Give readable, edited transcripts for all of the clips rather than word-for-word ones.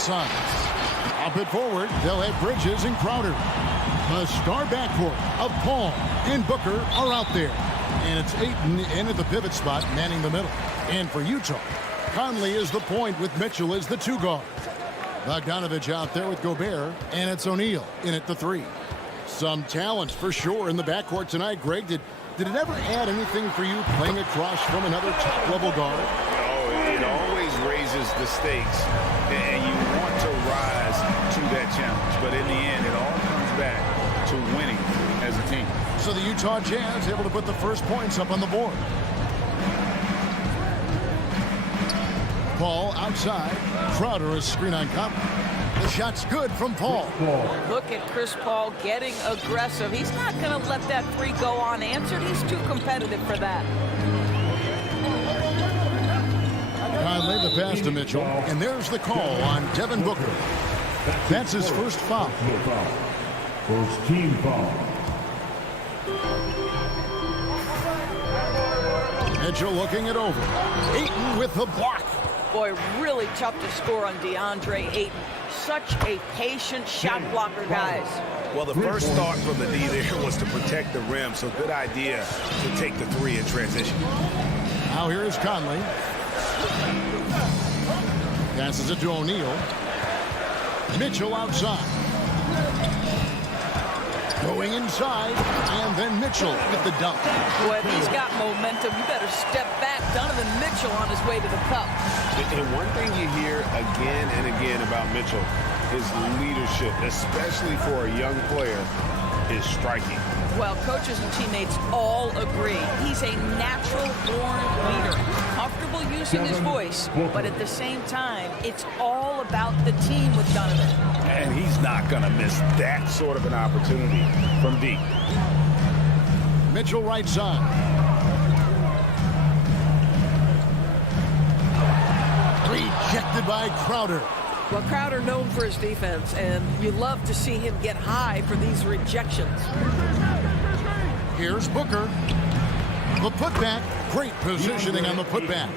Suns. Up it forward, they'll have Bridges and Crowder. The star backcourt of Paul and Booker are out there. And it's Ayton in at the pivot spot, manning the middle. And for Utah, Conley is the point with Mitchell as the 2 guard. Bogdanovich out there with Gobert, and it's O'Neal in at the 3. Some talent for sure in the backcourt tonight. Greg, did it ever add anything for you playing across from another top-level guard? Oh, it always raises the stakes, and you want to rise to that challenge. But in the end, it all comes back to winning as a team. So the Utah Jazz able to put the first points up on the board. Paul outside. Crowder is screen on Conley. The shot's good from Paul. Look at Chris Paul getting aggressive. He's not going to let that 3 go unanswered. He's too competitive for that. Conley the pass to Mitchell. And there's the call on Devin Booker. That's his first foul. First team foul. Mitchell looking it over. Ayton with the block. Boy, really tough to score on DeAndre Ayton. Such a patient shot blocker, guys. Well, the first thought from the D there was to protect the rim, so good idea to take the 3 in transition. Now here is Conley. Passes it to O'Neal. Mitchell outside. Going inside, and then Mitchell with the dunk. Boy, if he's got momentum, you better step back. Donovan Mitchell on his way to the cup. And one thing you hear again and again about Mitchell is leadership, especially for a young player, is striking. Well, coaches and teammates all agree. He's a natural-born leader, comfortable using his voice, but at the same time, it's all about the team with Donovan. And he's not going to miss that sort of an opportunity from deep. Mitchell right side. Rejected by Crowder. Well, Crowder known for his defense, and you love to see him get high for these rejections. Here's Booker. The putback. Great positioning on the putback.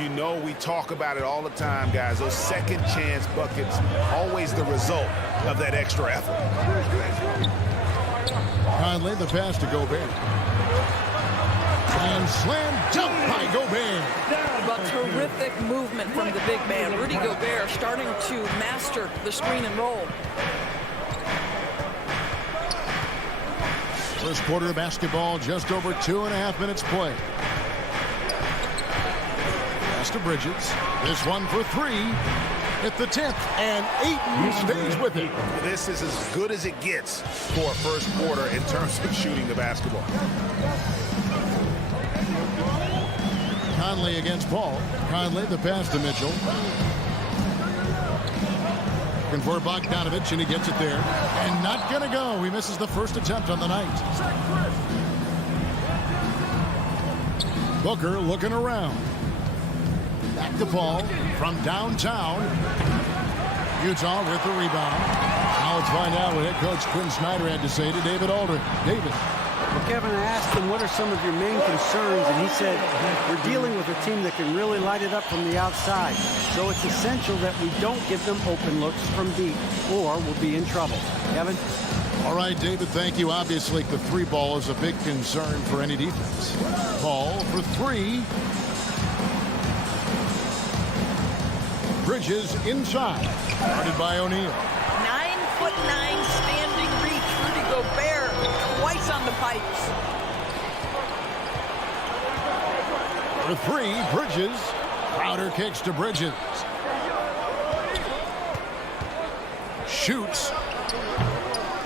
You know we talk about it all the time, guys. Those second chance buckets, always the result of that extra effort. Conley the pass to Gobert. And slam dunk by Gobert. But terrific movement from the big man. Rudy Gobert starting to master the screen and roll. First quarter of basketball, just over 2.5 minutes play. Pass to Bridges. This one for 3 at the 10th, and Ayton stays with it. This is as good as it gets for a first quarter in terms of shooting the basketball. Conley against Paul. Conley the pass to Mitchell. Looking for Bogdanovich, and he gets it there. And not going to go. He misses the first attempt on the night. Booker looking around. Back to Paul from downtown. Utah with the rebound. Now let's find out what head coach Quinn Snyder had to say to David Aldridge. David. Well, Kevin, I asked him, what are some of your main concerns? And he said, we're dealing with a team that can really light it up from the outside. So it's essential that we don't give them open looks from deep, or we'll be in trouble. Kevin? All right, David, thank you. Obviously, the 3 ball is a big concern for any defense. Paul for 3. Bridges inside. Guarded by O'Neal. 9'9" standing reach. Rudy Gobert twice on the pipes. For 3, Bridges. Crowder kicks to Bridges. Shoots.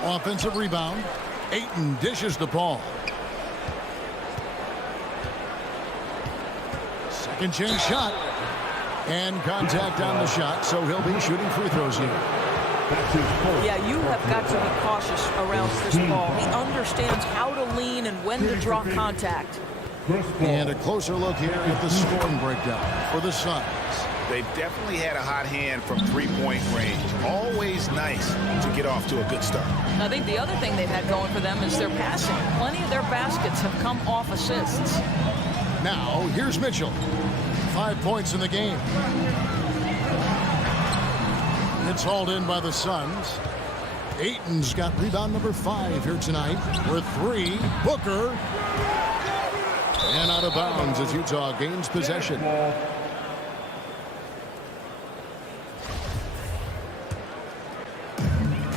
Offensive rebound. Ayton dishes to Paul. Second chance shot. And contact on the shot, so he'll be shooting free throws here. Yeah, you have got to be cautious around Chris Paul. He understands how to lean and when to draw contact. And a closer look here at the scoring breakdown for the Suns. They've definitely had a hot hand from three-point range. Always nice to get off to a good start. I think the other thing they've had going for them is their passing. Plenty of their baskets have come off assists. Now, here's Mitchell. 5 points in the game. It's hauled in by the Suns. Ayton's got rebound number 5 here tonight. For 3, Booker. And out of bounds as Utah gains possession.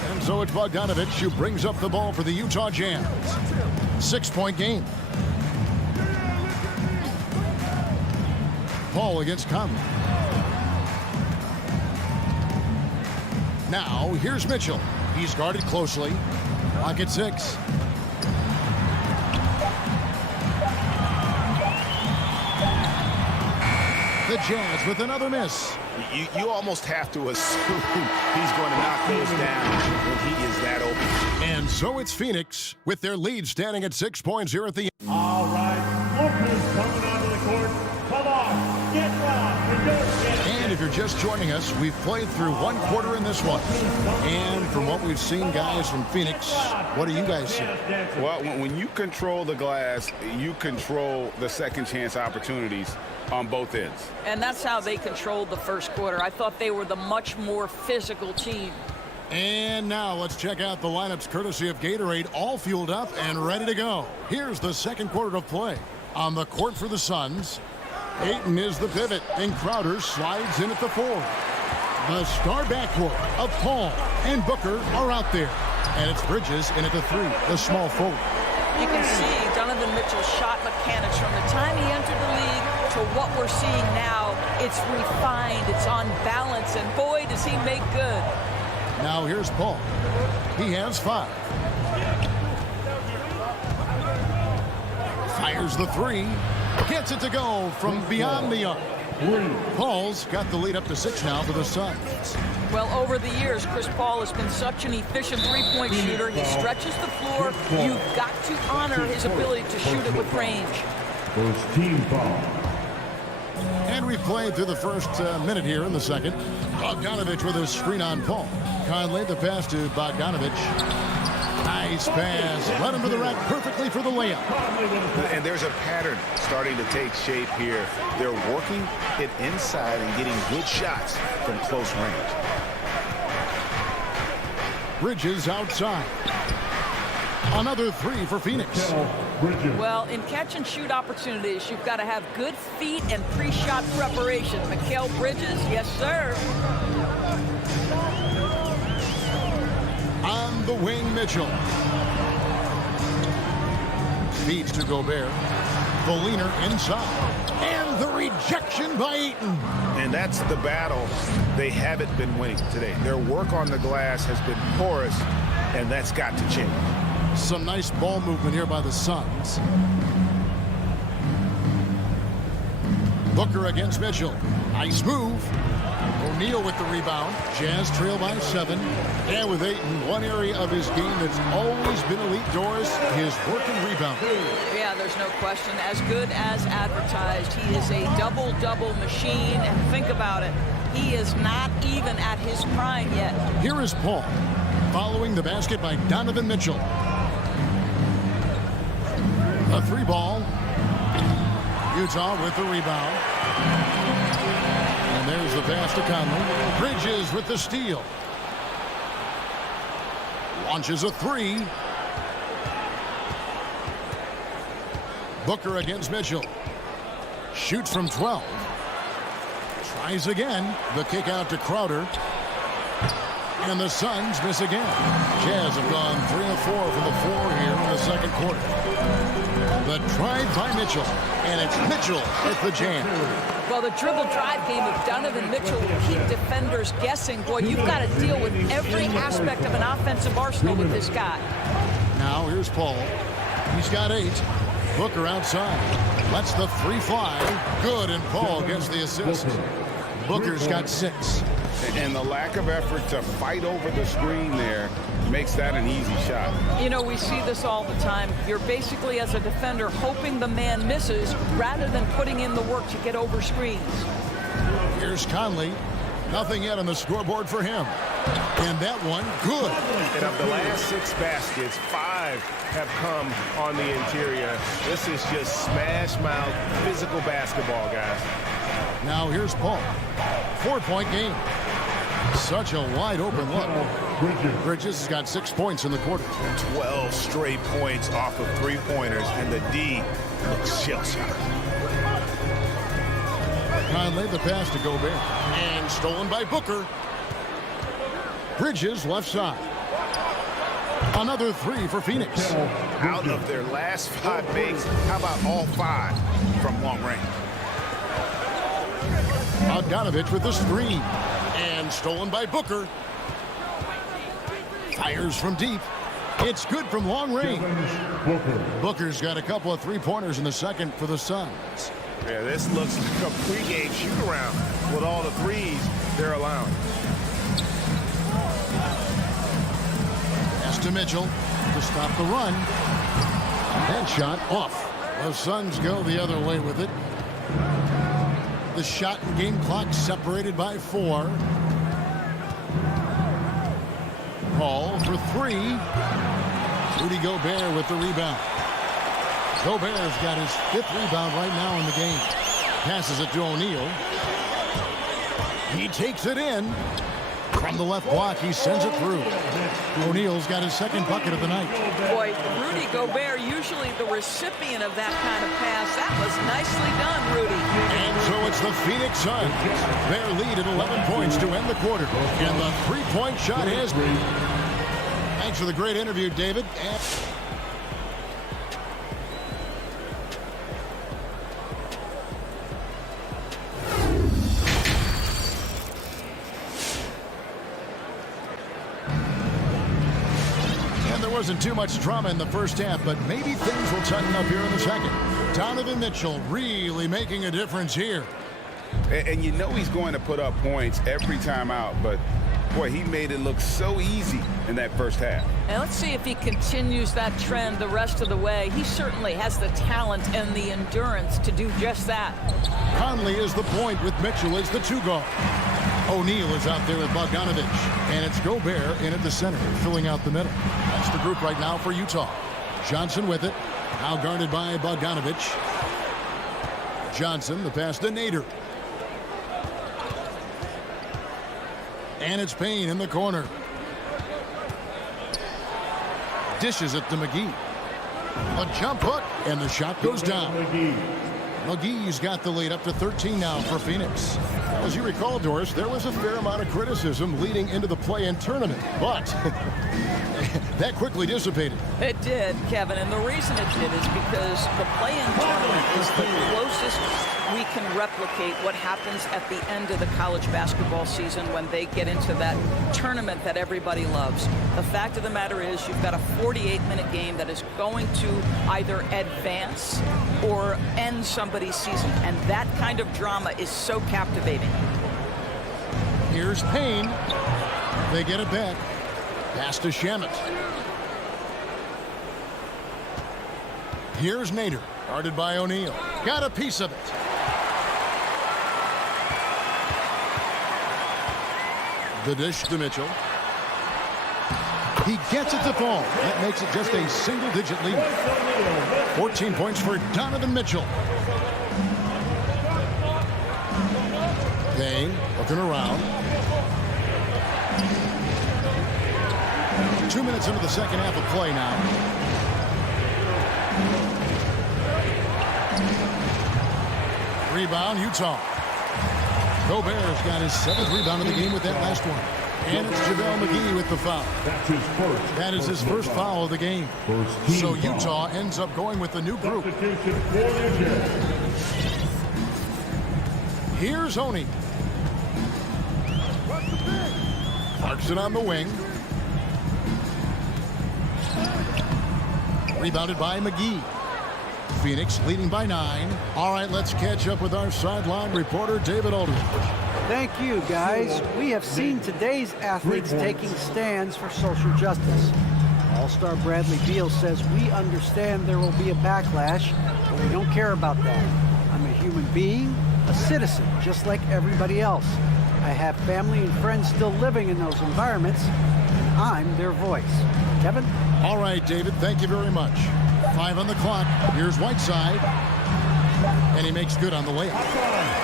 And so it's Bogdanovic who brings up the ball for the Utah Jazz. 6-point game. Paul against Conley. Now here's Mitchell. He's guarded closely. Clock at 6. The Jazz with another miss. You almost have to assume he's going to knock those down when he is that open. And so it's Phoenix with their lead standing at 6 points here at the end. All right, Booker's coming onto the court. Come on, get down and go get it. And if you're just joining us, we've played through 1 quarter in this one. And from what we've seen, guys, from Phoenix, what do you guys see? Well, when you control the glass, you control the second chance opportunities on both ends. And that's how they controlled the first quarter. I thought they were the much more physical team. And now let's check out the lineups courtesy of Gatorade, all fueled up and ready to go. Here's the second quarter of play. On the court for the Suns, Ayton is the pivot, and Crowder slides in at the 4. The star backcourt of Paul and Booker are out there. And it's Bridges in at the 3, the small forward. You can see Donovan Mitchell's shot mechanics from the time he entered the league to what we're seeing now. It's refined, it's on balance, and boy, does he make good. Now here's Paul. He has 5. Fires the 3. Gets it to go from beyond the arc. Paul's got the lead up to 6 now for the Suns. Well, over the years, Chris Paul has been such an efficient three-point shooter. He stretches the floor. You've got to honor his ability to shoot it with range. First team foul. And we've played through the first minute here in the second. Bogdanovic with a screen on Paul. Conley the pass to Bogdanovic. Nice pass. Led him to the rack perfectly for the layup. And there's a pattern starting to take shape here. They're working it inside and getting good shots from close range. Bridges outside. Another 3 for Phoenix. Well, in catch-and-shoot opportunities, you've got to have good feet and pre-shot preparation. Mikal Bridges, yes, sir. On the wing, Mitchell. Feeds to Gobert. The leaner inside. And the rejection by Ayton. And that's the battle they haven't been winning today. Their work on the glass has been porous, and that's got to change. Some nice ball movement here by the Suns. Booker against Mitchell. Nice move. O'Neal with the rebound. Jazz trail by 7. And with Ayton, one area of his game that's always been elite, Doris, his work and rebound. Yeah, there's no question. As good as advertised. He is a double-double machine. And think about it. He is not even at his prime yet. Here is Paul, following the basket by Donovan Mitchell. A 3-ball. Utah with the rebound. And there's the pass to Conley. Bridges with the steal. Launches a 3. Booker against Mitchell. Shoots from 12. Tries again. The kick out to Crowder. And the Suns miss again. Jazz have gone 3 of 4 from the floor here in the second quarter. The drive by Mitchell. And it's Mitchell at the jam. Well, the dribble drive game of Donovan Mitchell will keep defenders guessing. Boy, you've got to deal with every aspect of an offensive arsenal with this guy. Now here's Paul. He's got 8. Booker outside. Lets the 3 fly. Good, and Paul gets the assist. Booker's got 6. And the lack of effort to fight over the screen there makes that an easy shot. You know, we see this all the time. You're basically, as a defender, hoping the man misses rather than putting in the work to get over screens. Here's Conley. Nothing yet on the scoreboard for him. And that one, good. And of the last 6 baskets, 5 have come on the interior. This is just smash mouth physical basketball, guys. Now here's Paul. 4-point game. Such a wide open look. Bridges has got 6 points in the quarter. 12 straight points off of three-pointers, and the D looks shell-shocked. Conley, the pass to Gobert. And stolen by Booker. Bridges left side. Another three for Phoenix. Out of their last 5 makes, how about all 5 from long range? Bogdanovich with the screen. And stolen by Booker. Fires from deep. It's good from long range. Booker's got a couple of three-pointers in the second for the Suns. Yeah, this looks like a pregame shoot-around with all the threes they're allowing. Pass to Mitchell to stop the run. That shot off. The Suns go the other way with it. The shot and game clock separated by 4. Paul for 3. Rudy Gobert with the rebound. Gobert's got his 5th rebound right now in the game. Passes it to O'Neal. He takes it in. From the left block, he sends it through. O'Neal's got his 2nd bucket of the night. Boy, Rudy Gobert, usually the recipient of that kind of pass. That was nicely done, Rudy. And so it's the Phoenix Suns. Their lead at 11 points to end the quarter. And the three-point shot is... Thanks for the great interview, David. Wasn't too much drama in the first half, but maybe things will tighten up here in the second. Donovan Mitchell really making a difference here. And you know he's going to put up points every time out, but boy, he made it look so easy in that first half. And let's see if he continues that trend the rest of the way. He certainly has the talent and the endurance to do just that. Conley is the point with Mitchell as the 2 guard. O'Neal is out there with Bogdanovich. And it's Gobert in at the center, filling out the middle. That's the group right now for Utah. Johnson with it. Now guarded by Bogdanovich. Johnson, the pass to Nader. And it's Payne in the corner. Dishes it to McGee. A jump hook, and the shot goes down. McGee's got the lead up to 13 now for Phoenix. As you recall, Doris, there was a fair amount of criticism leading into the play-in tournament, but that quickly dissipated. It did, Kevin, and the reason it did is because the play-in tournament is the closest we can replicate what happens at the end of the college basketball season when they get into that tournament that everybody loves. The fact of the matter is you've got a 48-minute game that is going to either advance or end somebody's season, and that kind of drama is so captivating. Here's Payne. They get it back. Pass to Shamet. Here's Nader, guarded by O'Neal. Got a piece of it. The dish to Mitchell. He gets it to fall. That makes it just a single-digit lead. 14 points for Donovan Mitchell. Payne looking around. 2 minutes into the second half of play now. Rebound, Utah. Gobert's got his 7th rebound of the game with that last one. And it's JaVale McGee with the foul. That is his first foul of the game. So Utah ends up going with the new group. Here's Honey. Parks it on the wing. Rebounded by McGee. Phoenix leading by 9. All right, let's catch up with our sideline reporter, David Aldridge. Thank you, guys. We have seen today's athletes taking stands for social justice. All-Star Bradley Beal says, we understand there will be a backlash, but we don't care about that. I'm a human being, a citizen, just like everybody else. I have family and friends still living in those environments, and I'm their voice. Kevin? All right, David, thank you very much. 5 on the clock. Here's Whiteside. And he makes good on the layup.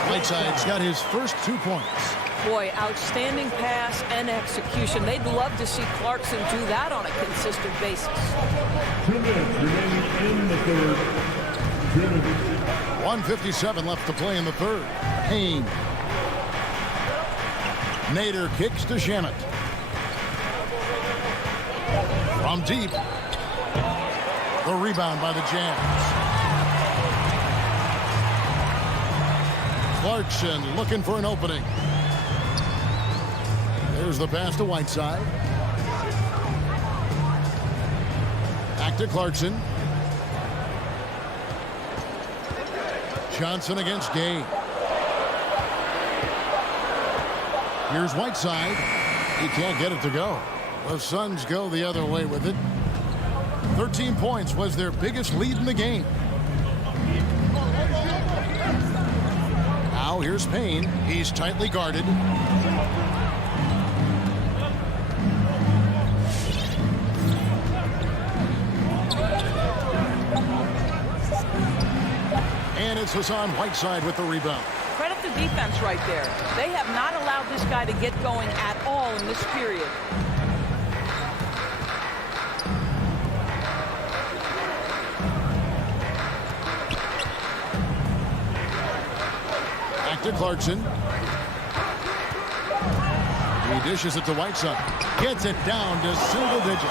Whiteside's got his first 2 points. Boy, outstanding pass and execution. They'd love to see Clarkson do that on a consistent basis. 2 minutes remaining in the third. 1:57 left to play in the third. Payne. Nader kicks to Shamet. From deep. The rebound by the Jazz. Clarkson looking for an opening. There's the pass to Whiteside. Back to Clarkson. Johnson against Gay. Here's Whiteside. He can't get it to go. The Suns go the other way with it. 13 points was their biggest lead in the game. Now here's Payne. He's tightly guarded. And it's Hassan Whiteside with the rebound. Credit the defense right there. They have not allowed this guy to get going at all in this period. Back to Clarkson. He dishes it to Whiteside. Gets it down to single digits.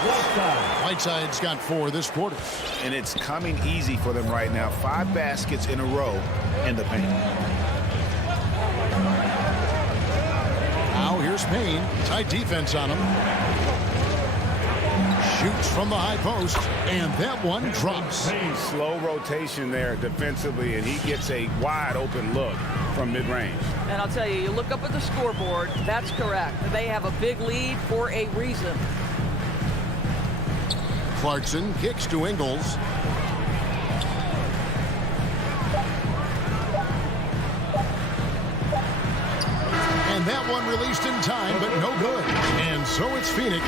Whiteside's got 4 this quarter. And it's coming easy for them right now. 5 baskets in a row in the paint. Now here's Payne. Tight defense on him. Shoots from the high post. And that one drops. Slow rotation there defensively, and he gets a wide open look from mid-range. And I'll tell you, you look up at the scoreboard, that's correct. They have a big lead for a reason. Clarkson kicks to Ingles. And that one released in time, but no good. And so it's Phoenix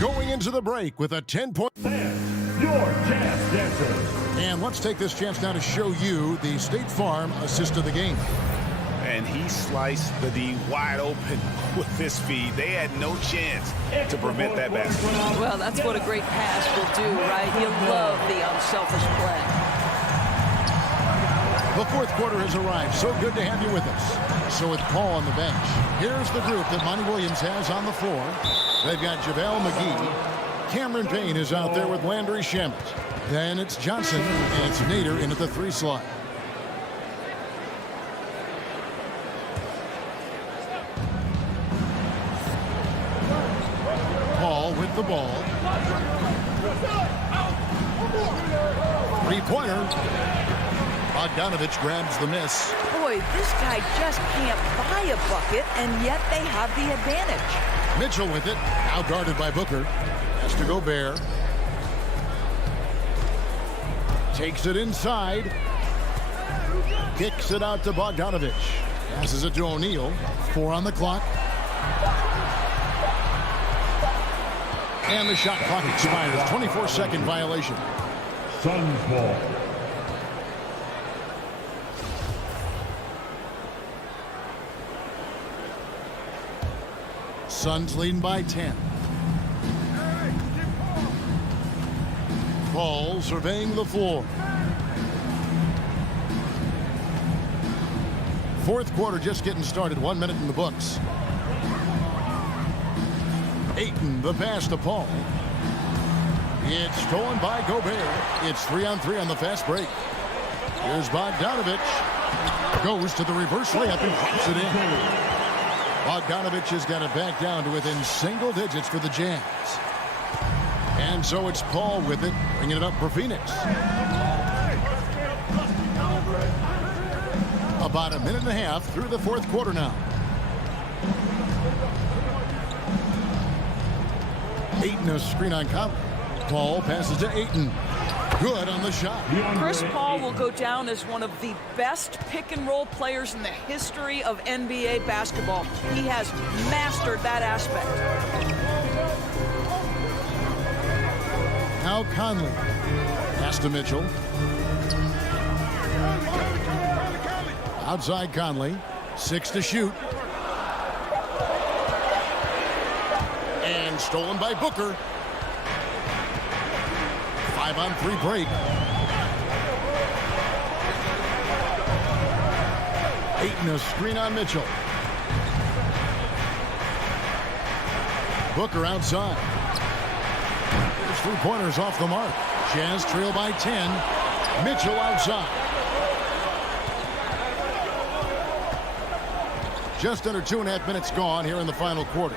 going into the break with a 10-point. Your Jazz Dancers. And let's take this chance now to show you the State Farm assist of the game. And he sliced the D wide open with his feet. They had no chance to prevent that basket. Well, that's what a great pass will do, right? You love the unselfish play. The fourth quarter has arrived. So good to have you with us. So with Paul on the bench, here's the group that Monty Williams has on the floor. They've got JaVale McGee. Cameron Payne is out there with Landry Shamet. Then it's Johnson, and it's Nader in at the 3 slot. Paul with the ball. 3-pointer. Bogdanovich grabs the miss. Boy, this guy just can't buy a bucket, and yet they have the advantage. Mitchell with it. Now guarded by Booker. Has to Gobert. Takes it inside. Kicks it out to Bogdanovich. Passes it to O'Neal. 4 on the clock. And the shot clock expires. 24-second violation. Suns ball. Suns leading by 10. Paul surveying the floor. Fourth quarter just getting started. 1 minute in the books. Ayton, the pass to Paul. It's stolen by Gobert. It's 3-on-3 on the fast break. Here's Bogdanovich. Goes to the reverse layup and pops it in. Bogdanovich has got it back down to within single digits for the Jazz. And so it's Paul with it, bringing it up for Phoenix. About a minute and a half through the fourth quarter now. Ayton a screen on Conley. Paul passes to Ayton. Good on the shot. Chris Paul will go down as one of the best pick-and-roll players in the history of NBA basketball. He has mastered that aspect. Now Conley. Pass to Mitchell. Outside Conley. 6 to shoot. And stolen by Booker. 5-on-3 break. Ayton a screen on Mitchell. Booker outside. There's 3-pointers off the mark. Jazz trail by 10. Mitchell outside. Just under 2.5 minutes gone here in the final quarter.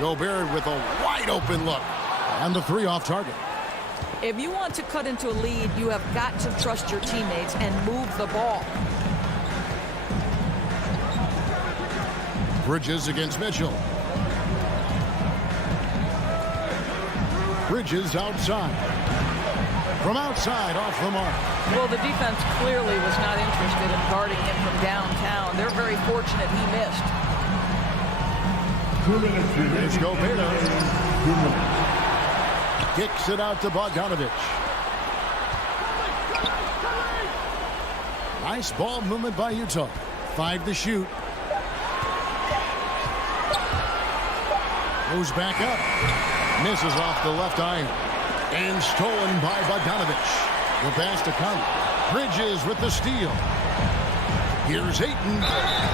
Gobert with a wide open look. And the 3 off target. If you want to cut into a lead, you have got to trust your teammates and move the ball. Bridges against Mitchell. Bridges outside. From outside, off the mark. Well, the defense clearly was not interested in guarding him from downtown. They're very fortunate he missed. 2 minutes remaining. There's Gobert. Kicks it out to Bogdanovic. Nice ball movement by Utah. 5 to shoot. Goes back up. Misses off the left iron. And stolen by Bogdanovic. The pass to Conley. Bridges with the steal. Here's Ayton.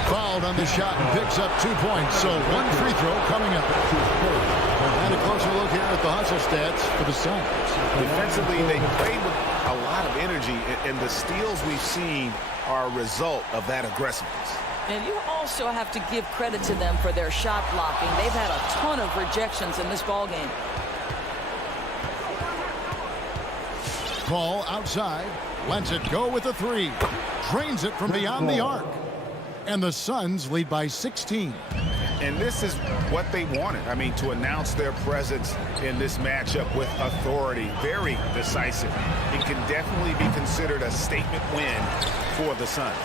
Fouled on the shot and picks up 2 points. So 1 free throw coming up. And a closer look here at the hustle stats for the Suns. Defensively, they played with a lot of energy, and the steals we've seen are a result of that aggressiveness. And you also have to give credit to them for their shot blocking. They've had a ton of rejections in this ballgame. Ball outside. Lets it go with a 3. Drains it from beyond the arc. And the Suns lead by 16. And this is what they wanted. I mean, to announce their presence in this matchup with authority. Very decisive. It can definitely be considered a statement win for the Suns.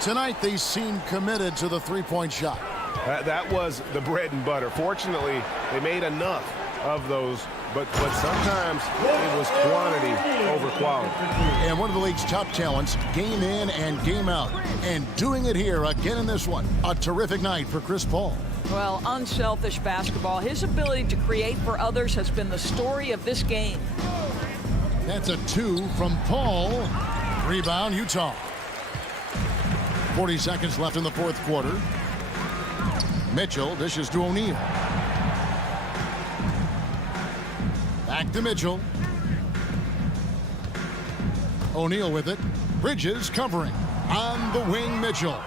Tonight, they seem committed to the 3-point shot. That was the bread and butter. Fortunately, they made enough of those, but sometimes it was quantity over quality. And one of the league's top talents, game in and game out. And doing it here again in this one. A terrific night for Chris Paul. Well, unselfish basketball. His ability to create for others has been the story of this game. That's a 2 from Paul. Rebound, Utah. 40 seconds left in the 4th quarter. Mitchell dishes to O'Neal. Back to Mitchell. O'Neal with it. Bridges covering. On the wing, Mitchell.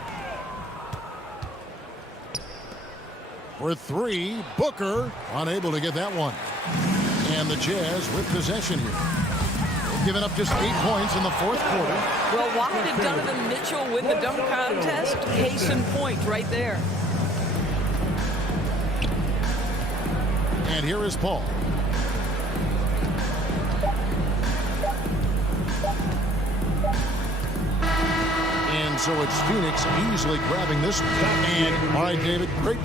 For 3, Booker unable to get that one. And the Jazz with possession here. Giving up just 8 points in the 4th quarter. Well, why did Donovan Mitchell win the dunk contest? Case in point right there. And here is Paul. And so it's Phoenix easily grabbing this. And all right, David, great.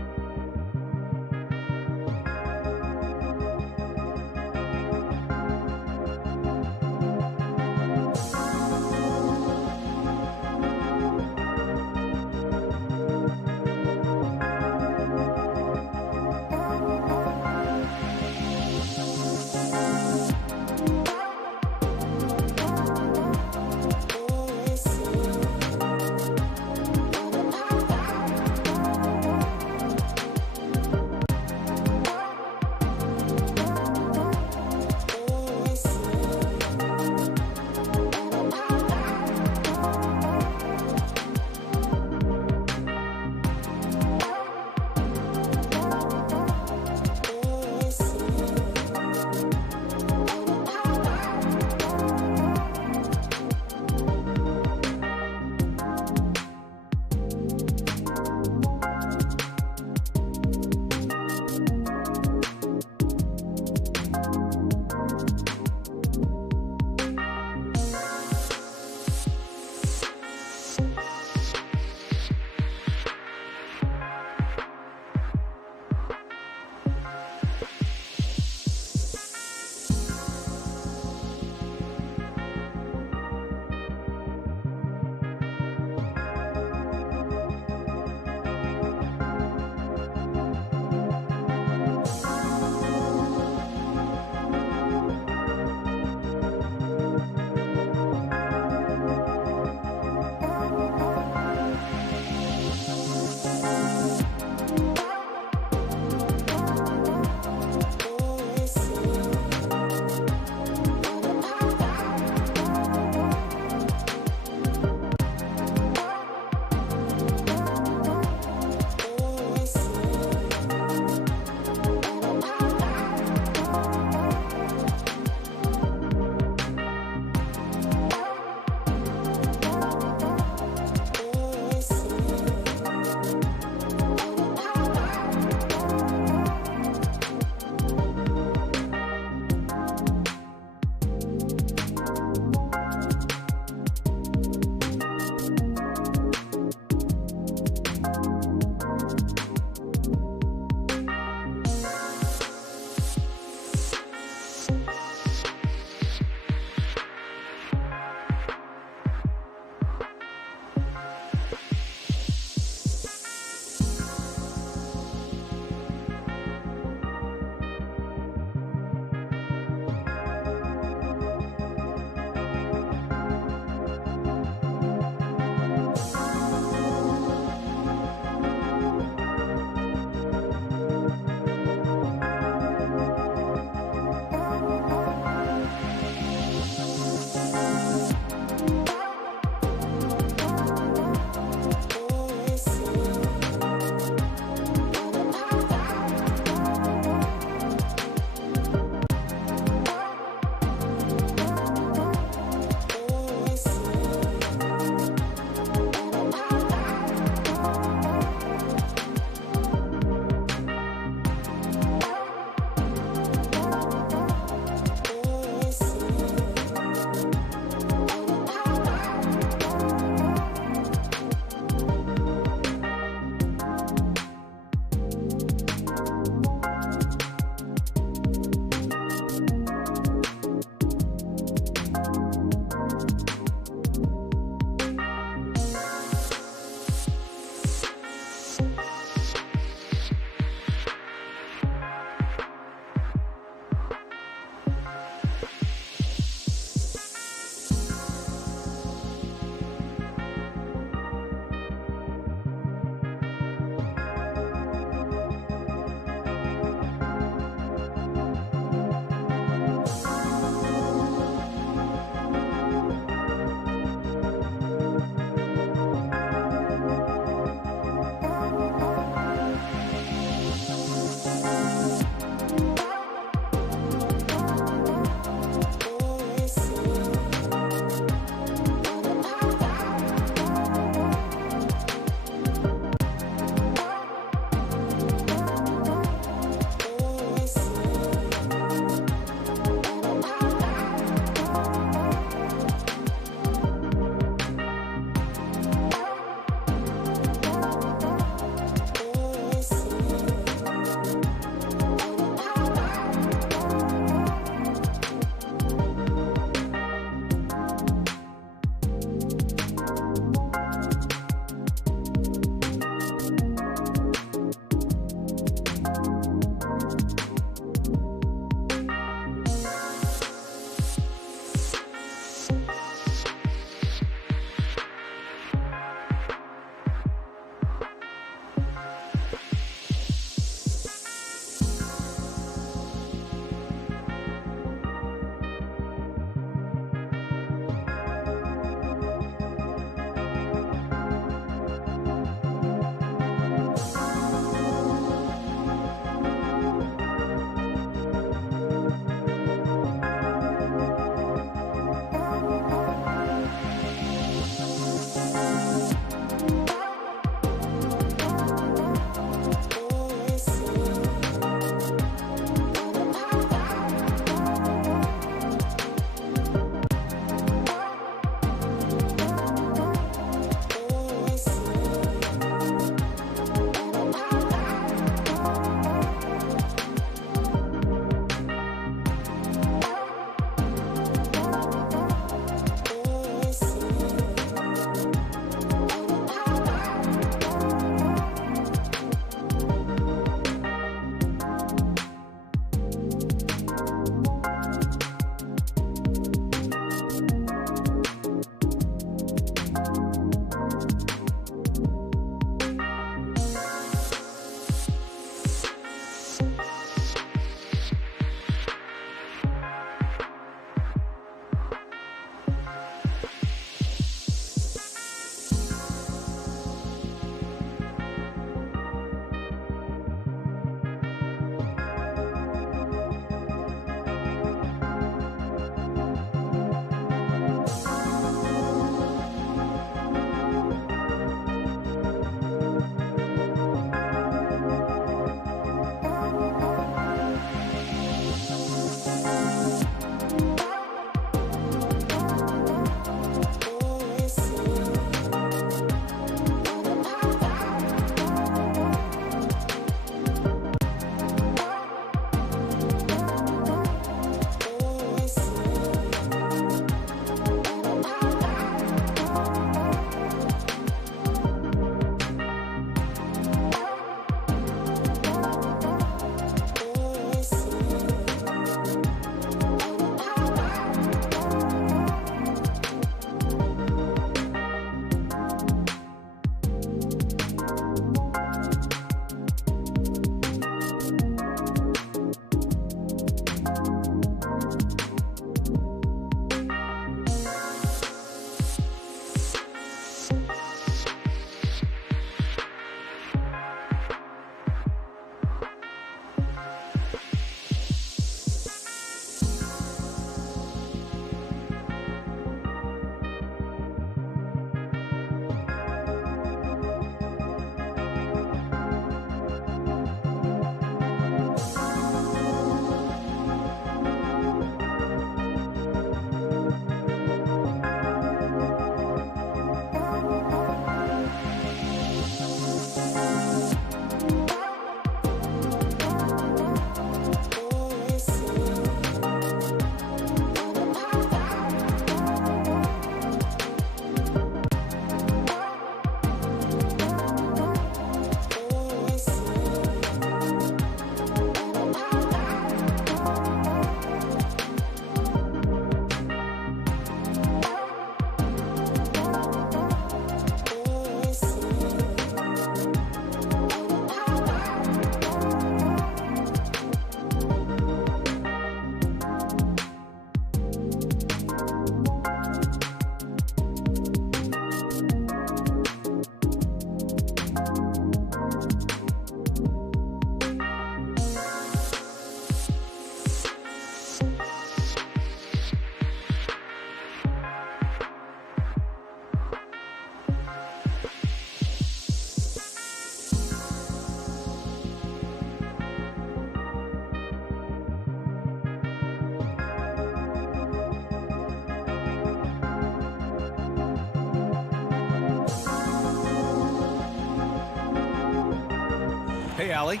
Hey, Allie.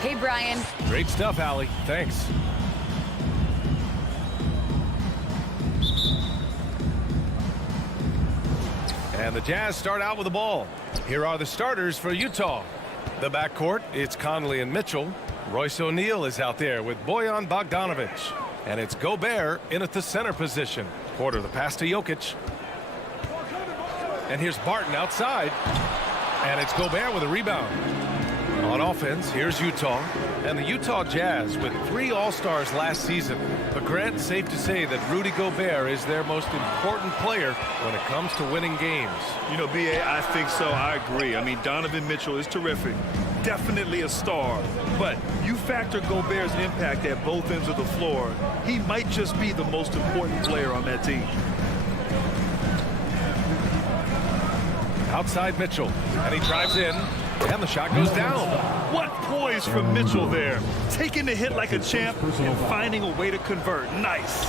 Hey, Brian. Great stuff, Allie. Thanks. And the Jazz start out with the ball. Here are the starters for Utah. The backcourt, it's Conley and Mitchell. Royce O'Neal is out there with Bojan Bogdanovic. And it's Gobert in at the center position. Porter the pass to Jokic. And here's Barton outside. And it's Gobert with a rebound. On offense, here's Utah. And the Utah Jazz with 3 All-Stars last season. But Grant, safe to say that Rudy Gobert is their most important player when it comes to winning games. You know, B.A., I think so. I agree. I mean, Donovan Mitchell is terrific. Definitely a star. But you factor Gobert's impact at both ends of the floor, he might just be the most important player on that team. Outside Mitchell. And he drives in. And the shot goes down. What poise from Mitchell there. Taking the hit like a champ and finding a way to convert. Nice.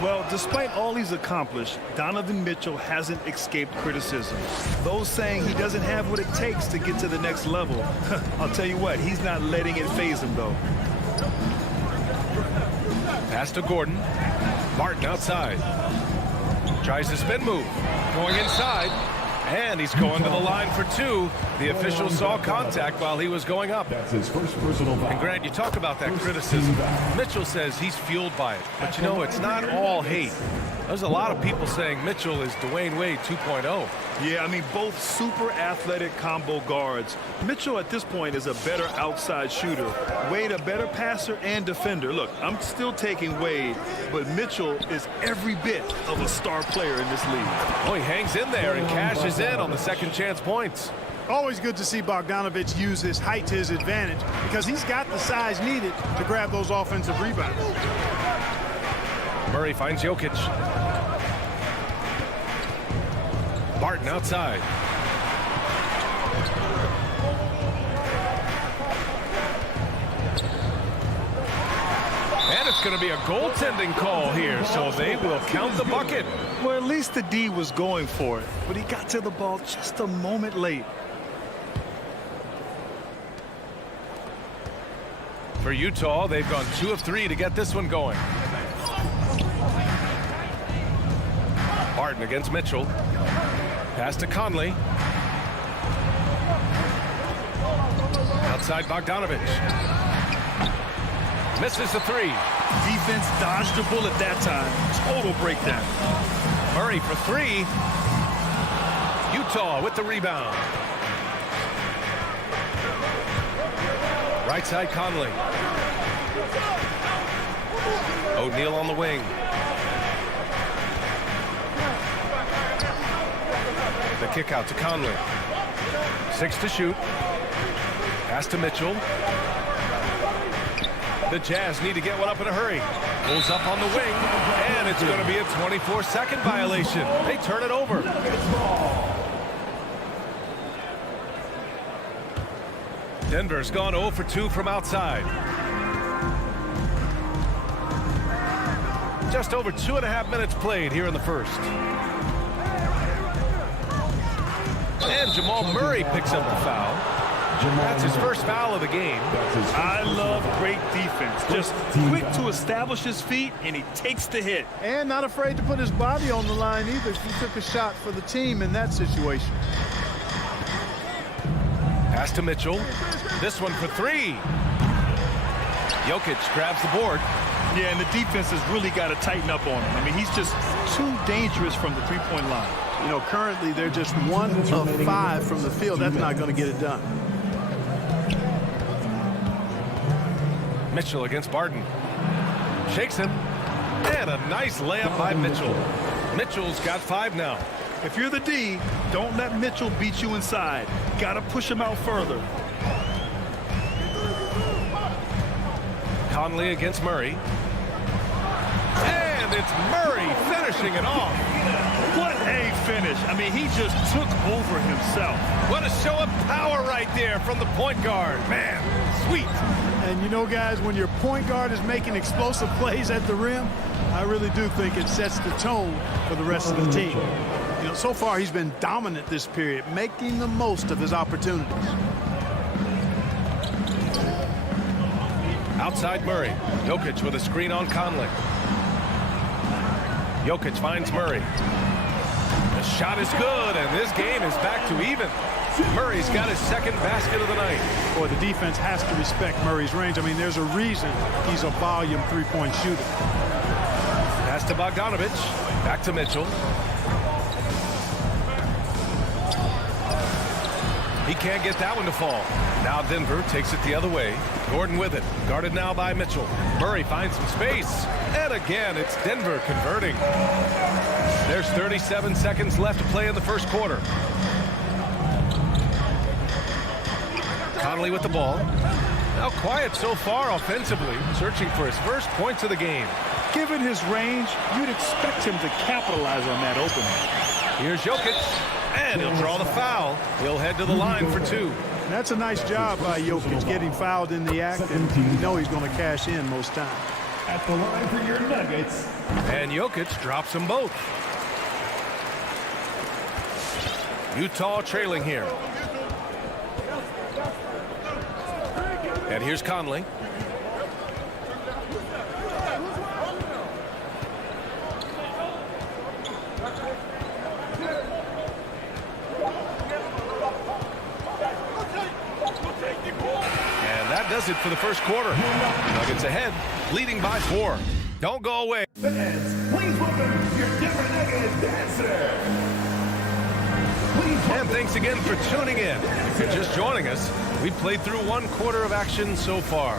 Well, despite all he's accomplished, Donovan Mitchell hasn't escaped criticism. Those saying he doesn't have what it takes to get to the next level. I'll tell you what, he's not letting it faze him, though. Pass to Gordon. Martin outside. Tries to spin move. Going inside. And he's going to the line for 2. The official saw contact while he was going up. That's his first personal foul. And Grant, you talk about that criticism. Mitchell says he's fueled by it. But you know, it's not all hate. There's a lot of people saying Mitchell is Dwayne Wade 2.0. Yeah, I mean, both super athletic combo guards. Mitchell at this point is a better outside shooter. Wade a better passer and defender. Look, I'm still taking Wade, but Mitchell is every bit of a star player in this league. Oh, he hangs in there and cashes in on the second chance points. Always good to see Bogdanovic use his height to his advantage because he's got the size needed to grab those offensive rebounds. Murray finds Jokic. Barton outside. And it's going to be a goaltending call here, so they will count the bucket. Well, at least the D was going for it, but he got to the ball just a moment late. For Utah, they've gone 2 of 3 to get this one going. Barton against Mitchell. Pass to Conley. Outside Bogdanovic. Misses the 3. Defense dodged a bullet that time. Total breakdown. Murray for 3. Utah with the rebound. Right side Conley. O'Neal on the wing. The kick out to Conley. 6 to shoot. Pass to Mitchell. The Jazz need to get one up in a hurry. Pulls up on the wing, and it's going to be a 24-second violation. They turn it over. Denver's gone 0 for 2 from outside. Just over 2.5 minutes played here in the first. And Jamal Murray picks up the foul. That's his first foul of the game. I love great defense. Just quick to establish his feet, and he takes the hit. And not afraid to put his body on the line either. He took a shot for the team in that situation. Pass to Mitchell. This one for 3. Jokic grabs the board. Yeah, and the defense has really got to tighten up on him. I mean, he's just too dangerous from the three-point line. You know, currently they're just 1 of 5 from the field. That's not going to get it done. Mitchell against Barton. Shakes him. And a nice layup by Mitchell. Mitchell's got 5 now. If you're the D, don't let Mitchell beat you inside. Got to push him out further. Conley against Murray. And it's Murray finishing it off. What a finish. I mean, he just took over himself. What a show of power right there from the point guard. Man, sweet. And you know, guys, when your point guard is making explosive plays at the rim, I really do think it sets the tone for the rest of the team. You know, so far he's been dominant this period, making the most of his opportunities. Outside Murray. Jokic with a screen on Conley. Jokic finds Murray. The shot is good, and this game is back to even. Murray's got his second basket of the night. Boy, the defense has to respect Murray's range. I mean, there's a reason he's a volume three-point shooter. Pass to Bogdanovich. Back to Mitchell. He can't get that one to fall. Now Denver takes it the other way. Gordon with it. Guarded now by Mitchell. Murray finds some space. And again, it's Denver converting. There's 37 seconds left to play in the first quarter. Conley with the ball. Now quiet so far offensively, searching for his first points of the game. Given his range, you'd expect him to capitalize on that opening. Here's Jokic, and he'll draw the foul. He'll head to the line for two. That's a nice job by Jokic, getting fouled in the act, and you know he's going to cash in most times. At the line for your Nuggets. And Jokic drops them both. Utah trailing here. And here's Conley. And that does it for the first quarter. Nuggets ahead, leading by 4. Don't go away. Fans, please welcome your Denver Nuggets dancer. And thanks again for tuning in. If you're just joining us, we've played through one quarter of action so far.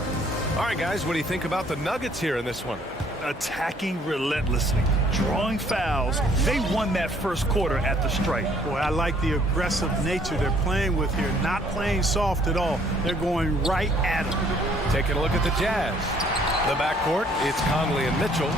All right, guys, what do you think about the Nuggets here in this one? Attacking relentlessly, drawing fouls. They won that first quarter at the stripe. Boy, I like the aggressive nature they're playing with here. Not playing soft at all. They're going right at them. Taking a look at the Jazz. The backcourt, it's Conley and Mitchell.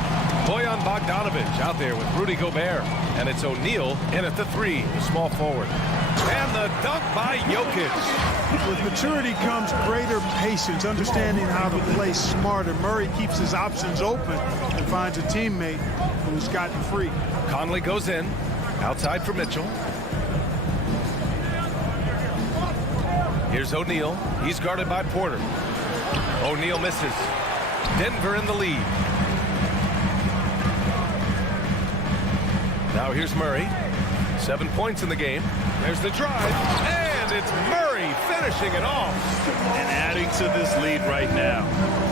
Bojan Bogdanovich out there with Rudy Gobert. And it's O'Neal in at the 3, the small forward. And the dunk by Jokic. With maturity comes greater patience, understanding how to play smarter. Murray keeps his options open and finds a teammate who's gotten free. Conley goes in, outside for Mitchell. Here's O'Neal. He's guarded by Porter. O'Neal misses. Denver in the lead. Now here's Murray. 7 points in the game. There's the drive, and it's Murray finishing it off. And adding to this lead right now.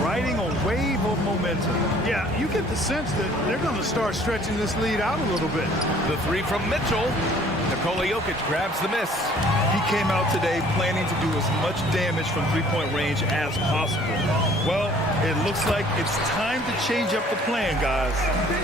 Riding a wave of momentum. Yeah, you get the sense that they're going to start stretching this lead out a little bit. The 3 from Mitchell. Nikola Jokic grabs the miss. He came out today planning to do as much damage from three-point range as possible. Well, it looks like it's time to change up the plan, guys.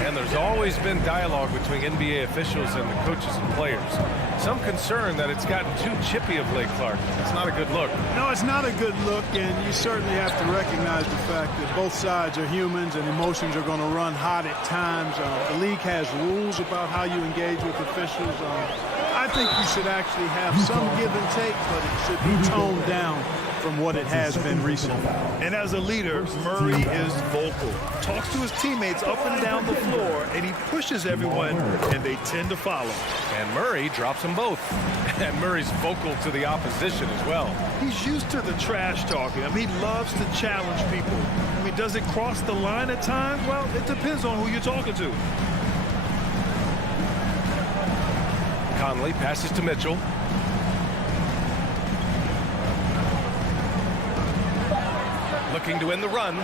And there's always been dialogue between NBA officials and the coaches and players. Some concern that it's gotten too chippy of late, Clark. It's not a good look. No, it's not a good look, and you certainly have to recognize the fact that both sides are humans and emotions are going to run hot at times. The league has rules about how you engage with officials. I think you should actually have some give and take, but it should be toned down from what it has been recently. And as a leader, Murray is vocal. Talks to his teammates up and down the floor, and he pushes everyone, and they tend to follow. And Murray drops them both. And Murray's vocal to the opposition as well. He's used to the trash talking. I mean, he loves to challenge people. I mean, does it cross the line at times? Well, it depends on who you're talking to. Conley passes to Mitchell. Looking to win the run.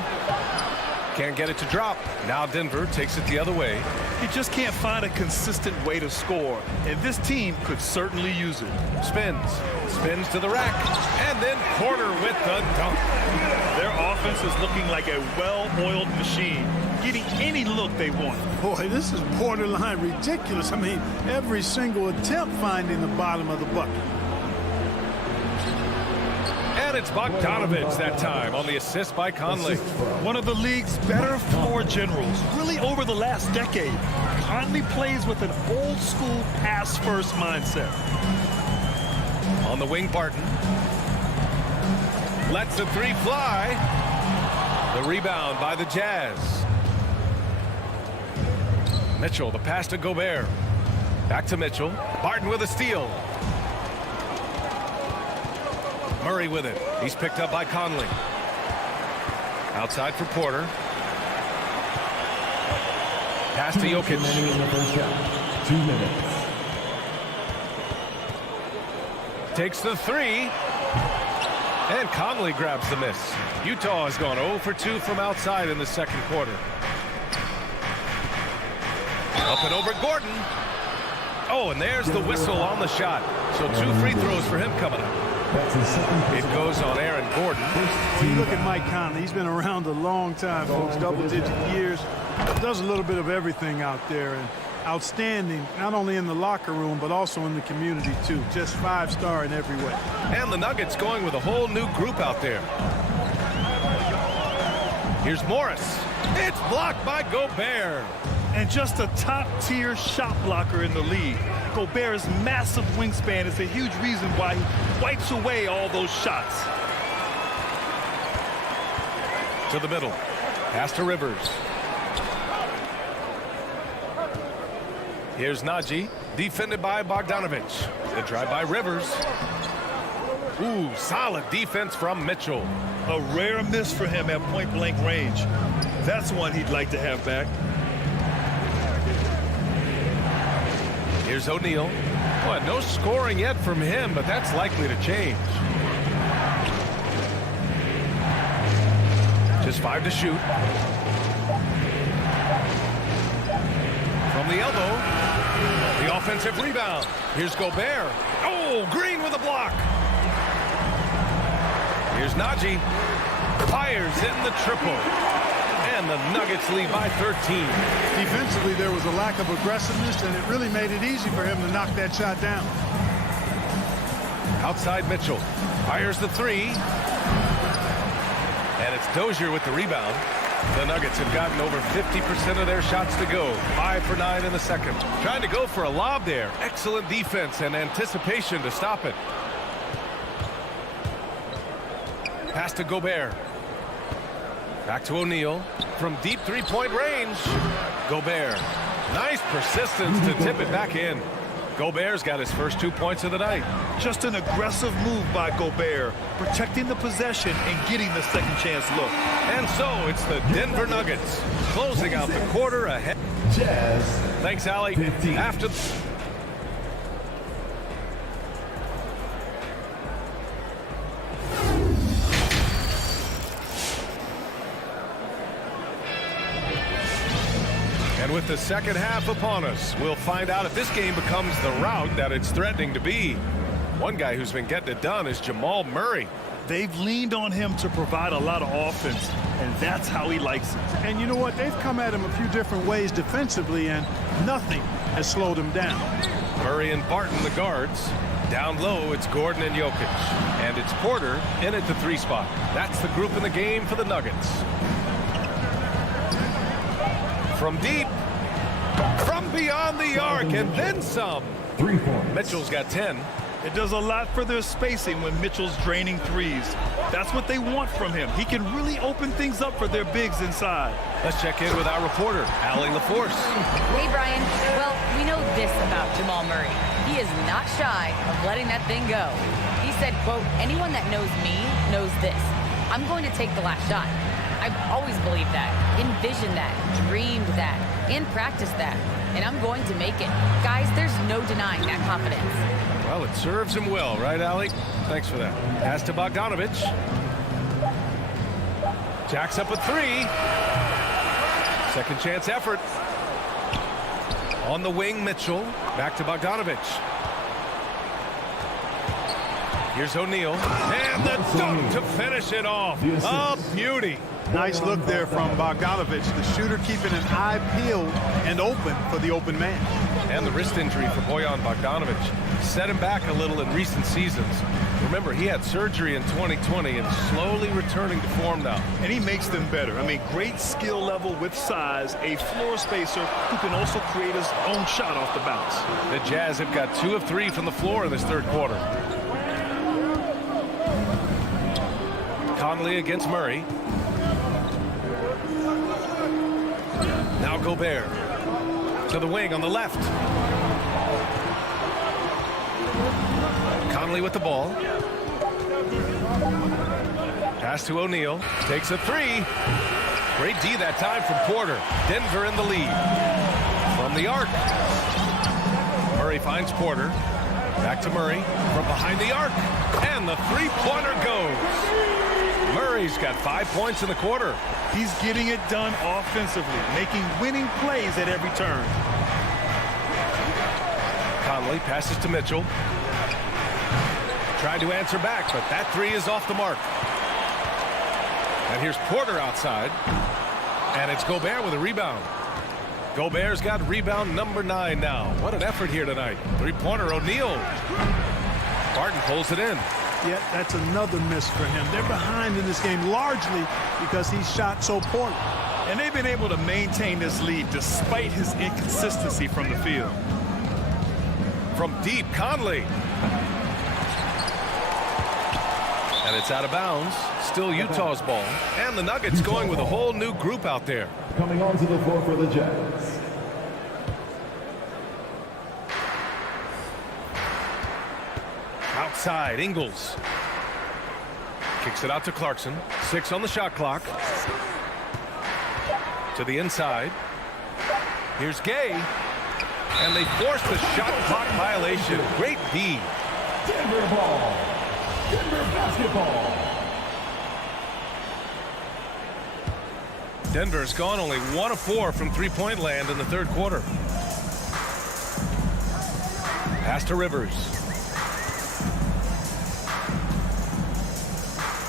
Can't get it to drop. Now Denver takes it the other way. He just can't find a consistent way to score, and this team could certainly use it. Spins to the rack, and then Porter with the dunk. Their offense is looking like a well-oiled machine, getting any look they want. Boy, this is borderline ridiculous. I mean, every single attempt finding the bottom of the bucket. And it's Bogdanovich that time on the assist by Conley. One of the league's better floor generals, really over the last decade. Conley plays with an old-school pass-first mindset. On the wing, Barton. Lets the 3 fly. The rebound by the Jazz. Mitchell, the pass to Gobert. Back to Mitchell. Barton with a steal. Murray with it. He's picked up by Conley. Outside for Porter. Pass to Jokic. In the first half. 2 minutes. Takes the three. And Conley grabs the miss. Utah has gone 0 for 2 from outside in the second quarter. Up and over Gordon. Oh, and there's the whistle on the shot. So 2 free throws for him coming up. It goes on Aaron Gordon. When you look at Mike Conley, he's been around a long time, folks, double-digit years. Does a little bit of everything out there, and outstanding, not only in the locker room, but also in the community, too. Just 5-star in every way. And the Nuggets going with a whole new group out there. Here's Morris. It's blocked by Gobert. And just a top-tier shot blocker in the league. Gobert's massive wingspan is a huge reason why he wipes away all those shots. To the middle. Pass to Rivers. Here's Najee, defended by Bogdanovich. The drive by Rivers. Ooh, solid defense from Mitchell. A rare miss for him at point-blank range. That's one he'd like to have back. Here's O'Neal. Well, no scoring yet from him, but that's likely to change. Just 5 to shoot. From the elbow. The offensive rebound. Here's Gobert. Oh, Green with a block. Here's Najee. Fires in the triple. And the Nuggets lead by 13. Defensively, there was a lack of aggressiveness, and it really made it easy for him to knock that shot down. Outside Mitchell. Fires the three. And it's Dozier with the rebound. The Nuggets have gotten over 50% of their shots to go. 5 for 9 in the second. Trying to go for a lob there. Excellent defense and anticipation to stop it. Pass to Gobert. Back to O'Neal. From deep three-point range. Gobert. Nice persistence to tip it back in. Gobert's got his first 2 points of the night. Just an aggressive move by Gobert, protecting the possession and getting the second chance look. And so it's the Denver Nuggets closing out the quarter ahead. Jazz. Thanks, Allie. 15. After. And with the second half upon us, we'll find out if this game becomes the rout that it's threatening to be. One guy who's been getting it done is Jamal Murray. They've leaned on him to provide a lot of offense, and that's how he likes it. And you know what? They've come at him a few different ways defensively, and nothing has slowed him down. Murray and Barton, the guards. Down low, it's Gordon and Jokic. And it's Porter in at the 3 spot. That's the group in the game for the Nuggets. From deep, from beyond the arc, and then some. 3 points. Mitchell's got 10. It does a lot for their spacing when Mitchell's draining threes. That's what they want from him. He can really open things up for their bigs inside. Let's check in with our reporter, Allie LaForce. Hey, Brian. Well, we know this about Jamal Murray. He is not shy of letting that thing go. He said, quote, anyone that knows me knows this. I'm going to take the last shot. I've always believed that, envisioned that, dreamed that, and practiced that. And I'm going to make it. Guys, there's no denying that confidence. Well, it serves him well, right, Allie? Thanks for that. Pass to Bogdanovich. Jacks up a 3. Second chance effort. On the wing, Mitchell. Back to Bogdanovich. Here's O'Neal. And the dunk to finish it off. A beauty. Nice look there from Bogdanovich, the shooter keeping an eye peeled and open for the open man. And the wrist injury for Bojan Bogdanovich set him back a little in recent seasons. Remember, he had surgery in 2020 and slowly returning to form now. And he makes them better. I mean, great skill level with size, a floor spacer who can also create his own shot off the bounce. The Jazz have got 2 of 3 from the floor in this third quarter. Conley against Murray. Now Gobert to the wing on the left. Conley with the ball. Pass to O'Neal. Takes a three. Great D that time from Porter. Denver in the lead. From the arc. Murray finds Porter. Back to Murray from behind the arc. And the three-pointer goes. Murray's got 5 points in the quarter. He's getting it done offensively, making winning plays at every turn. Conley passes to Mitchell. Tried to answer back, but that three is off the mark. And here's Porter outside. And it's Gobert with a rebound. Gobert's got rebound number 9 now. What an effort here tonight. Three-pointer, O'Neal. Barton pulls it in. Yeah, that's another miss for him. They're behind in this game largely because he shot so poorly. And they've been able to maintain this lead despite his inconsistency from the field. From deep, Conley. And it's out of bounds. Still Utah's ball. And the Nuggets going with a whole new group out there. Coming onto the floor for the Jazz. Outside, Ingles. Kicks it out to Clarkson. 6 on the shot clock. To the inside. Here's Gay. And they force the shot clock violation. Great D. Denver ball. Denver basketball. Denver's gone only 1 of 4 from three-point land in the third quarter. Pass to Rivers.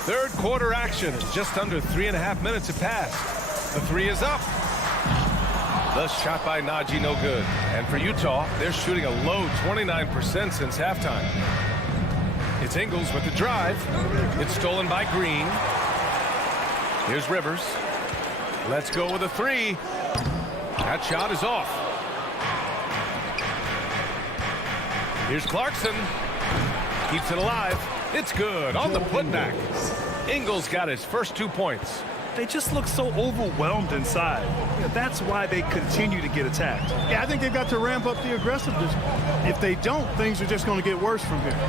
Third quarter action. Just under 3.5 minutes have passed. The three is up. The shot by Najee no good. And for Utah, they're shooting a low 29% since halftime. It's Ingles with the drive. It's stolen by Green. Here's Rivers. Let's go with a three. That shot is off. Here's Clarkson. Keeps it alive. It's good on the putback. Ingles got his first 2 points. They just look so overwhelmed inside. Yeah, that's why they continue to get attacked. Yeah, I think they've got to ramp up the aggressiveness. If they don't, things are just going to get worse from here.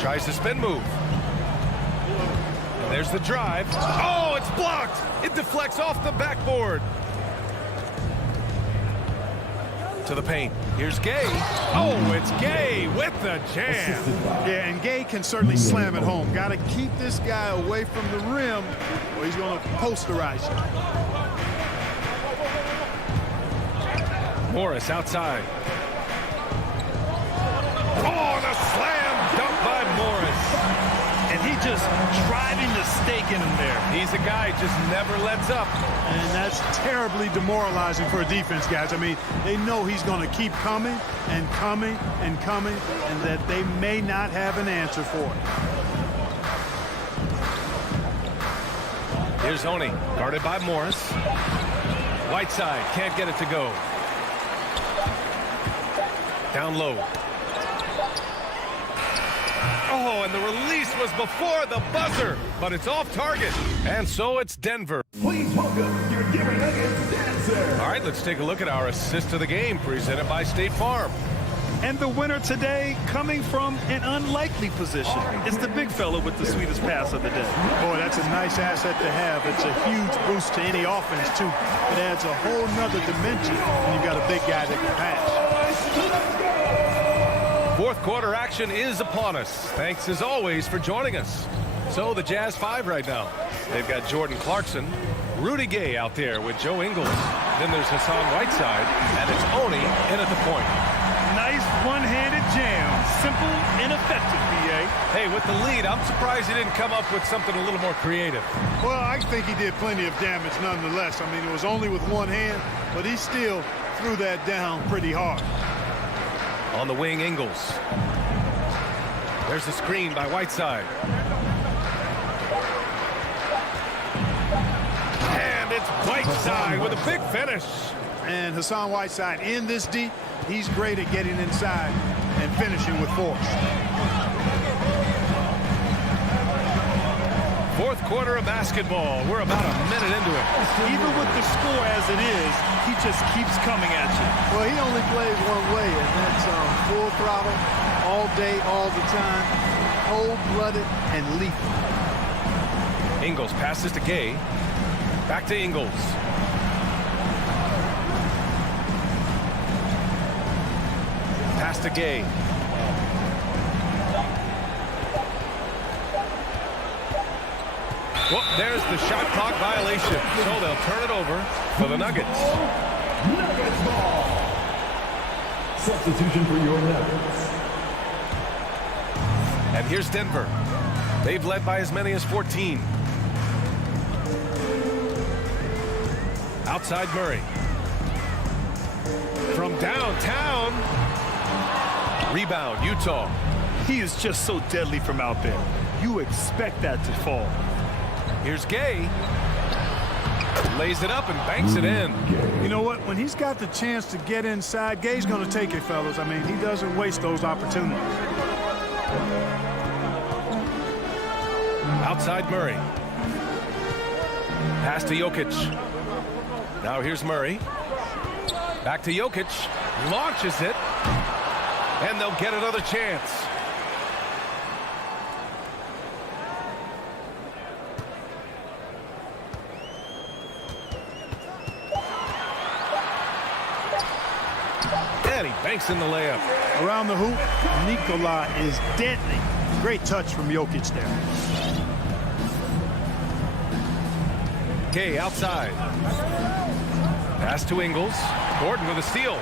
Tries the spin move. And there's the drive. Oh, it's blocked. It deflects off the backboard. To the paint. Here's Gay. Oh, it's Gay with the jam. Yeah, and Gay can certainly slam it home. Got to keep this guy away from the rim or he's going to posterize you. Morris outside. Oh, the slam dunk by Morris. And he just driving the stake in him there. He's a guy who just never lets up. And that's terribly demoralizing for a defense, guys. I mean, they know he's going to keep coming and coming and coming, and that they may not have an answer for it. Here's Oni, guarded by Morris. Whiteside can't get it to go. Down low. Oh, and the release was before the buzzer, but it's off target. And so it's Denver. Please welcome your Denver Nuggets dancer. All right, let's take a look at our assist of the game presented by State Farm. And the winner today coming from an unlikely position. It's the big fella with the sweetest pass of the day. Boy, that's a nice asset to have. It's a huge boost to any offense, too. It adds a whole nother dimension when you've got a big guy that can pass. Fourth quarter action is upon us. Thanks, as always, for joining us. So the Jazz 5 right now. They've got Jordan Clarkson, Rudy Gay out there with Joe Ingles. Then there's Hassan Whiteside, and it's Oni in at the point. Nice one-handed jam. Simple and effective, B.A. Hey, with the lead, I'm surprised he didn't come up with something a little more creative. Well, I think he did plenty of damage nonetheless. I mean, it was only with one hand, but he still threw that down pretty hard. On the wing, Ingles. There's the screen by Whiteside. And it's Whiteside with a big finish. And Hassan Whiteside in this deep, he's great at getting inside and finishing with force. Fourth quarter of basketball. We're about a minute into it. Even with the score as it is, he just keeps coming at you. Well, he only plays one way, and that's full throttle all day, all the time. cold-blooded and lethal. Ingles passes to Gay. Back to Ingles. Pass to Gay. Well, there's the shot clock violation. So they'll turn it over for the Nuggets. Nuggets ball. Substitution for your Nuggets. And here's Denver. They've led by as many as 14. Outside Murray. From downtown. Rebound, Utah. He is just so deadly from out there. You expect that to fall. Here's Gay. Lays it up and banks it in. You know what? When he's got the chance to get inside, Gay's going to take it, fellas. I mean, he doesn't waste those opportunities. Outside Murray. Pass to Jokic. Now here's Murray. Back to Jokic. Launches it. And they'll get another chance. And he banks in the layup. Around the hoop, Nikola is deadly. Great touch from Jokic there. Gay outside. Pass to Ingles. Gordon with a steal.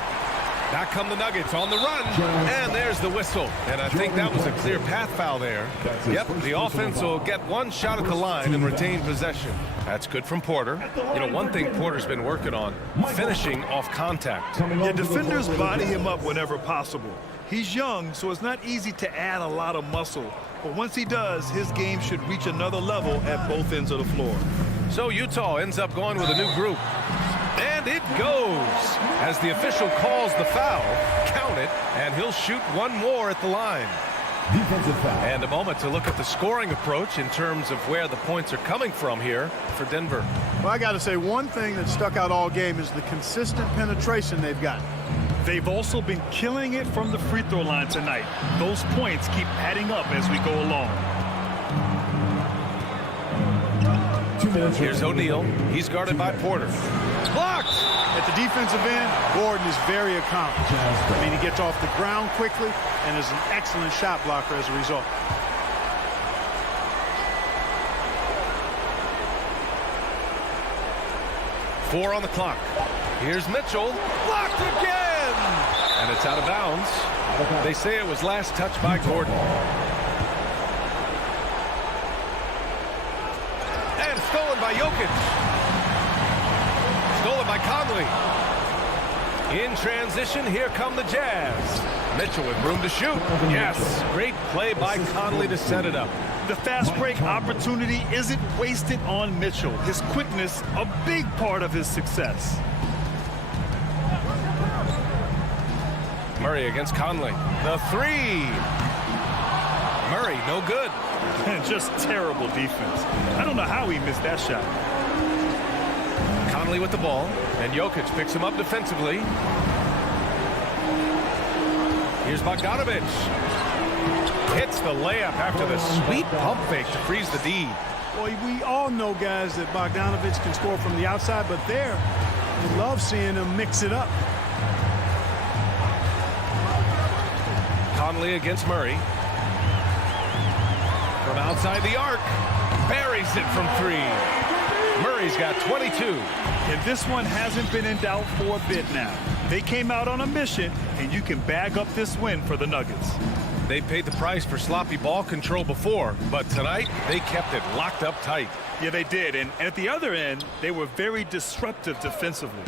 Back come the Nuggets on the run. And there's the whistle. And I think that was a clear path foul there. Yep, the offense will get one shot at the line and retain possession. That's good from Porter. You know, one thing Porter's been working on, finishing off contact. Yeah, defenders body him up whenever possible. He's young, so it's not easy to add a lot of muscle. But once he does, his game should reach another level at both ends of the floor. So Utah ends up going with a new group. And it goes as the official calls the foul. Count it, and he'll shoot one more at the line. Defensive foul. And a moment to look at the scoring approach in terms of where the points are coming from here for Denver. Well, I got to say, one thing that stuck out all game is the consistent penetration they've got. They've also been killing it from the free throw line tonight. Those points keep adding up as we go along. 2 minutes. Here's O'Neal. He's guarded by Porter. Blocked! At the defensive end, Gordon is very accomplished. I mean, he gets off the ground quickly and is an excellent shot blocker as a result. Four on the clock. Here's Mitchell. Blocked again! And it's out of bounds. They say it was last touched by Gordon. And stolen by Jokic. Stolen by Conley. In transition, here come the Jazz. Mitchell with room to shoot. Yes, great play by Conley to set it up. The fast break opportunity isn't wasted on Mitchell. His quickness, a big part of his success. Murray against Conley. The three. Murray, no good. Just terrible defense. I don't know how he missed that shot. Conley with the ball, and Jokic picks him up defensively. Here's Bogdanovic. Hits the layup after the sweet pump fake to freeze the D. Well, we all know, guys, that Bogdanovic can score from the outside, but there, we love seeing him mix it up. Conley against Murray. From outside the arc. Buries it from three. Murray's got 22. And this one hasn't been in doubt for a bit now. They came out on a mission, and you can bag up this win for the Nuggets. They paid the price for sloppy ball control before, but tonight they kept it locked up tight. Yeah, they did. And at the other end, they were very disruptive defensively.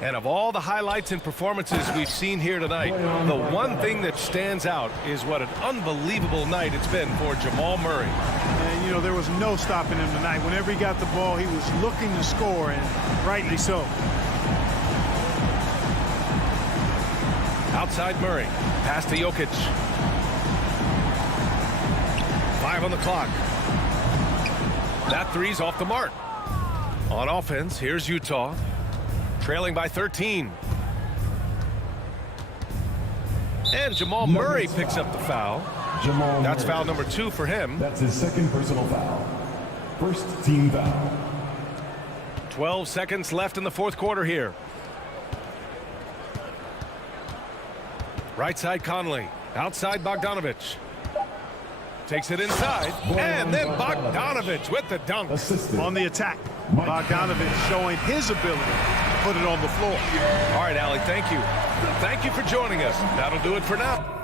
And of all the highlights and performances we've seen here tonight, the one thing that stands out is what an unbelievable night it's been for Jamal Murray. And, you know, there was no stopping him tonight. Whenever he got the ball, he was looking to score, and rightly so. Outside Murray. Pass to Jokic. 5 on the clock. That three's off the mark. On offense, here's Utah. Trailing by 13. And Jamal Murray picks up the foul. Jamal That's Murray. foul number 2 for him. That's his second personal foul. First team foul. 12 seconds left in the fourth quarter here. Right side Conley. Outside Bogdanovich. Takes it inside. And then Bogdanovich with the dunk. On the attack. Bogdanovich showing his ability to put it on the floor. All right, Allie, thank you. Thank you for joining us. That'll do it for now.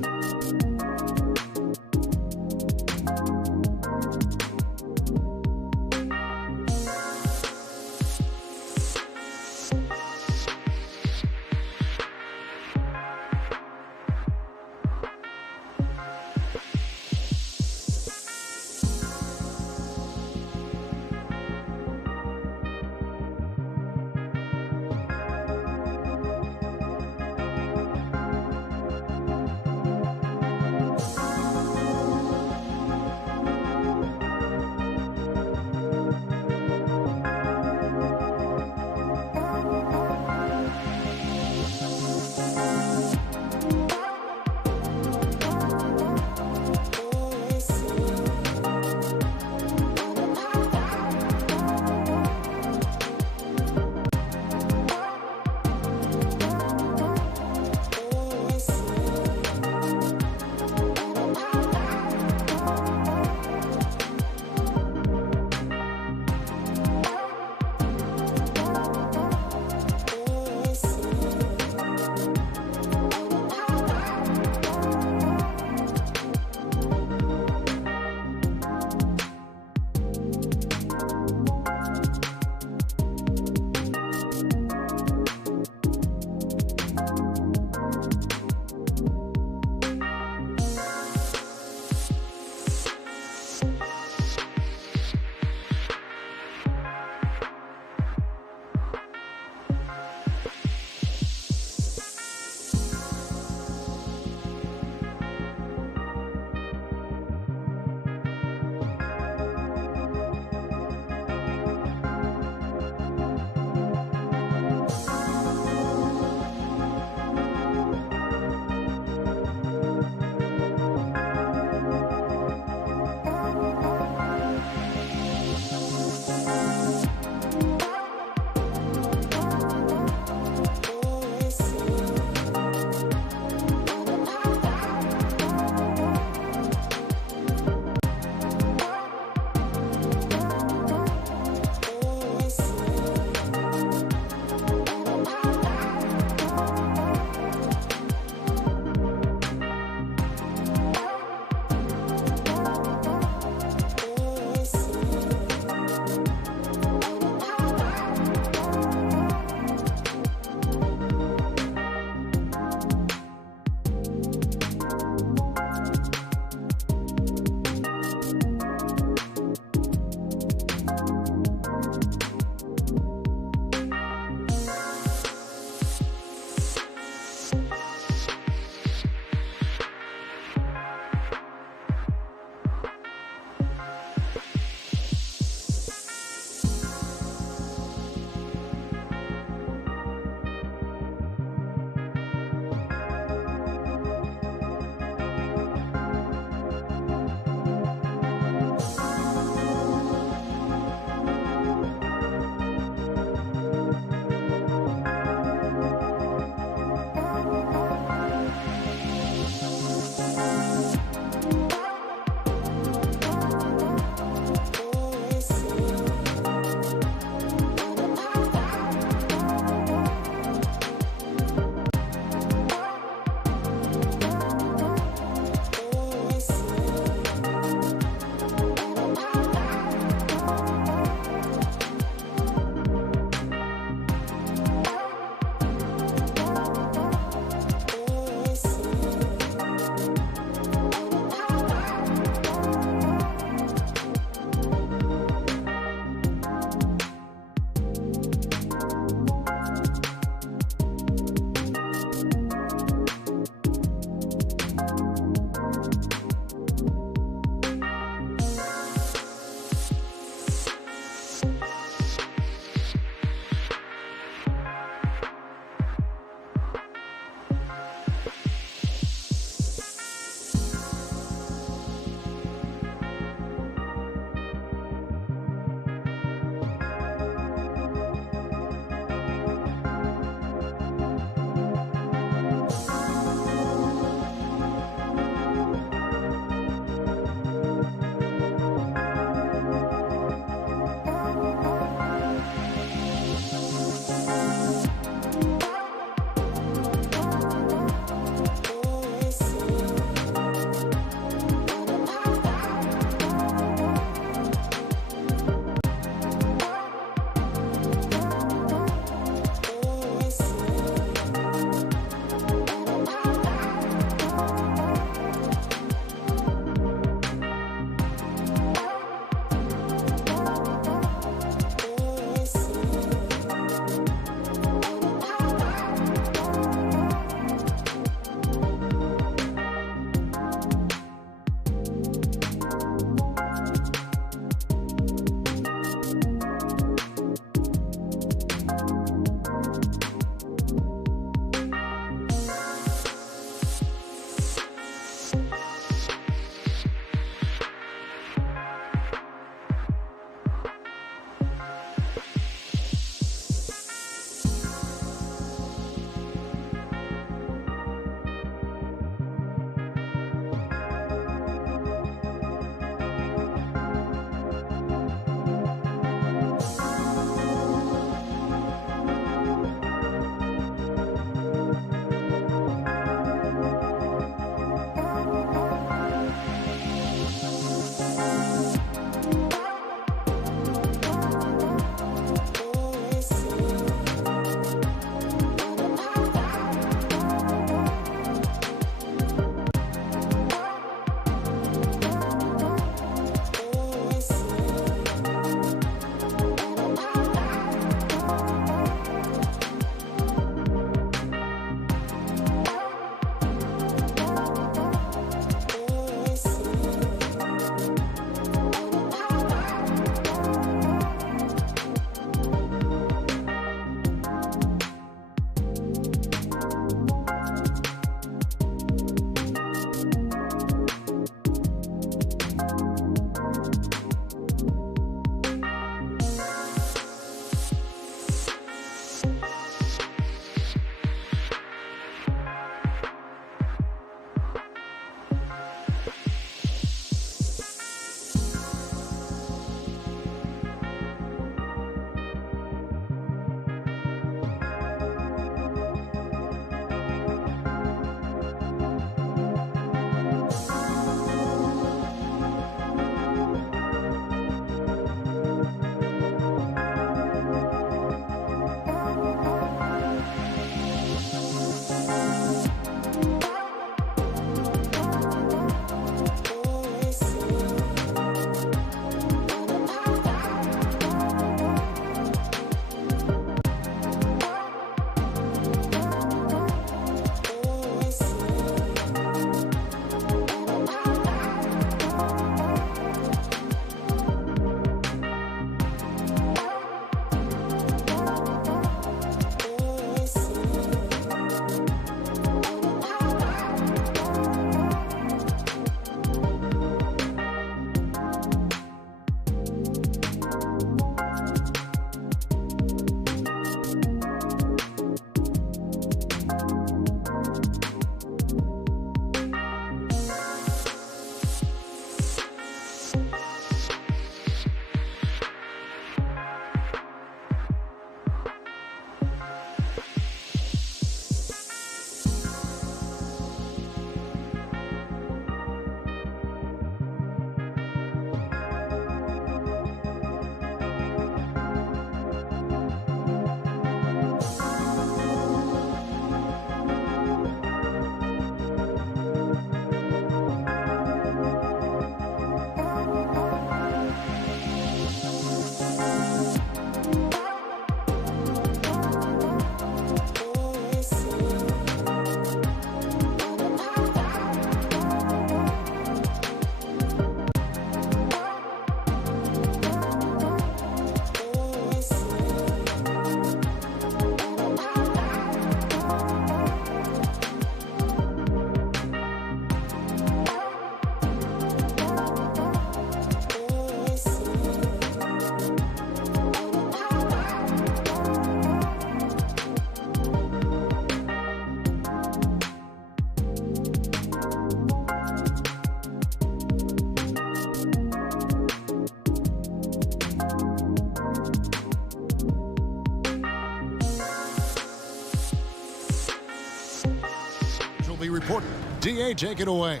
Porter. DA, take it away.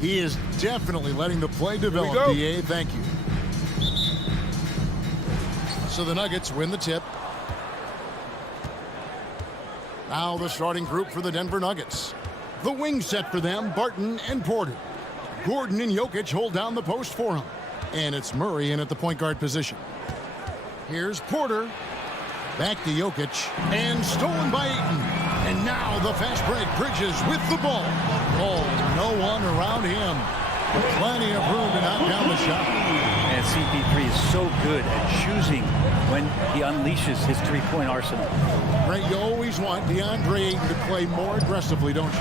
He is definitely letting the play develop, DA. Thank you. So the Nuggets win the tip. Now the starting group for the Denver Nuggets. The wing set for them, Barton and Porter. Gordon and Jokic hold down the post for him. And it's Murray in at the point guard position. Here's Porter. Back to Jokic. And stolen by Ayton. And now the fast break. Bridges with the ball. Oh, no one around him. Plenty of room to knock down the shot. And CP3 is so good at choosing when he unleashes his three-point arsenal. Right, you always want DeAndre Ayton to play more aggressively, don't you?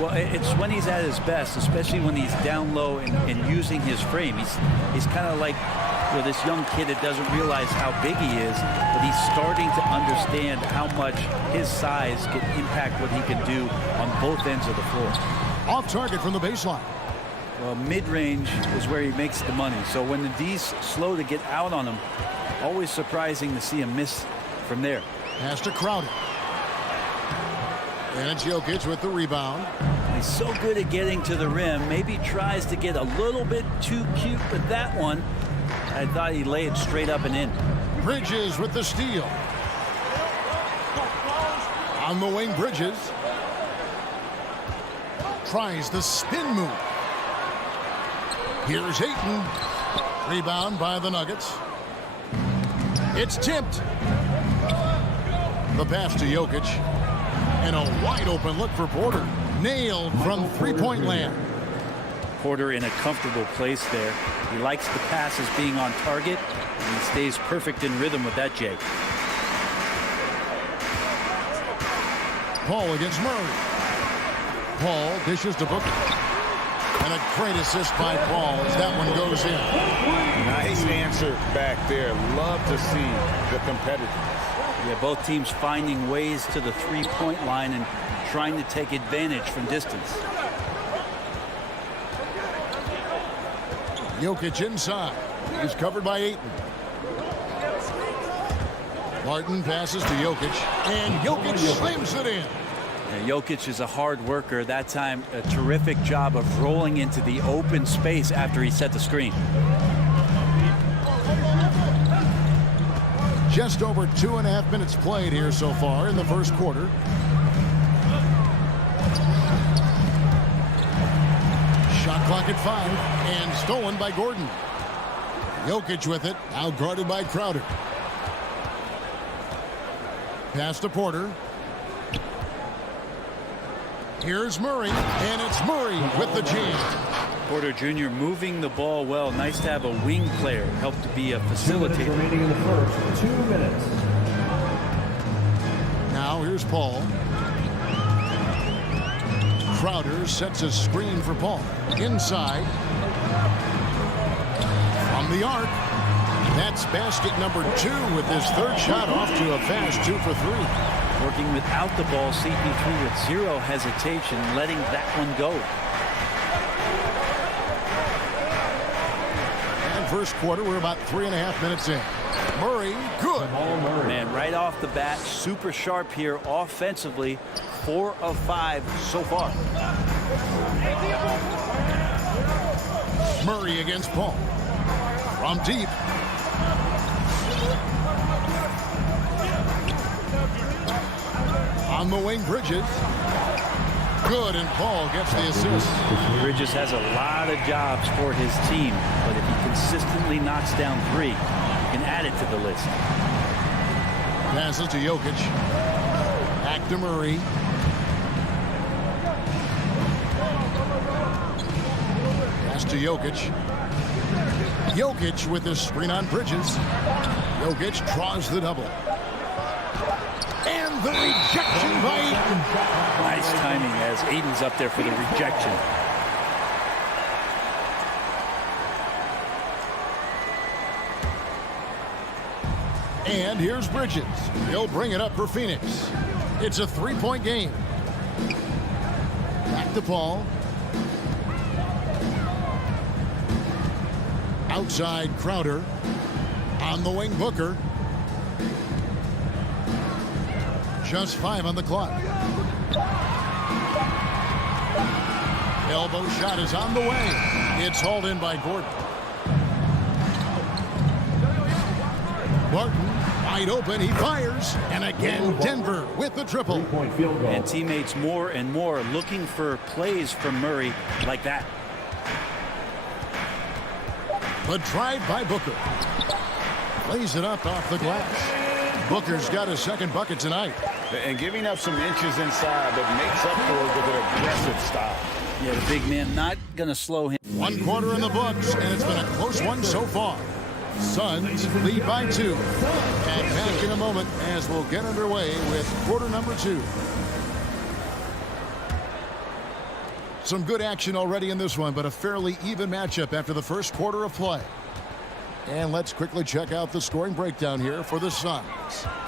Well, it's when he's at his best, especially when he's down low and using his frame. He's kind of like this young kid that doesn't realize how big he is, but he's starting to understand how much his size can impact what he can do on both ends of the floor. Off target from the baseline. Well, mid-range is where he makes the money. So when the D's slow to get out on him, always surprising to see him miss from there. Pass to Crowder. And it's Jokic with the rebound. He's so good at getting to the rim. Maybe tries to get a little bit too cute with that one. I thought he laid it straight up and in. Bridges with the steal. On the wing, Bridges. Tries the spin move. Here's Ayton. Rebound by the Nuggets. It's tipped. The pass to Jokic. And a wide open look for Porter. Nailed from three-point land. Porter in a comfortable place there. He likes the passes being on target, and he stays perfect in rhythm with that, Jake. Paul against Murray. Paul dishes to Booker. And a great assist by Paul as that one goes in. Nice answer back there. Love to see the competitiveness. Yeah, both teams finding ways to the three-point line and trying to take advantage from distance. Jokic inside. He's covered by Ayton. Martin passes to Jokic. And Jokic slams it in. Yeah, Jokic is a hard worker. That time, a terrific job of rolling into the open space after he set the screen. Just over 2.5 minutes played here so far in the first quarter. Shot clock at 5 and stolen by Gordon. Jokic with it, now guarded by Crowder. Pass to Porter. Here's Murray, and it's Murray with the jam. Porter Jr. moving the ball well. Nice to have a wing player help to be a facilitator. 2 minutes remaining in the first. 2 minutes. Now here's Paul. Crowder sets a screen for Paul. Inside. From the arc. That's basket number 2 with his third shot off to a fast 2 for 3. Working without the ball, CP3 with zero hesitation, letting that one go. And first quarter, we're about 3.5 minutes in. Murray, good. Man, right off the bat, super sharp here offensively. 4 of 5 so far. Murray against Paul. From deep. On the wing, Bridges. Good, and Paul gets the assist. Bridges has a lot of jobs for his team, but if he consistently knocks down 3, he can add it to the list. Passes to Jokic. Back to Murray. Pass to Jokic. Jokic with the screen on Bridges. Jokic draws the double. And the rejection by Ayton. Nice timing as Ayton's up there for the rejection. And here's Bridges. He'll bring it up for Phoenix. It's a 3-point game. Back to Paul. Outside Crowder. On the wing, Booker. Just 5 on the clock. Elbow shot is on the way. It's hauled in by Gordon. Barton wide open. He fires. And again, Denver with the triple. And teammates more and more looking for plays from Murray like that. The drive by Booker. Lays it up off the glass. Booker's got his second bucket tonight. And giving up some inches inside, but makes up for it with an aggressive stop. Yeah, the big man not going to slow him. 1 quarter in the books, and it's been a close one so far. Suns lead by 2. And back in a moment as we'll get underway with quarter number 2. Some good action already in this one, but a fairly even matchup after the first quarter of play. And let's quickly check out the scoring breakdown here for the Suns.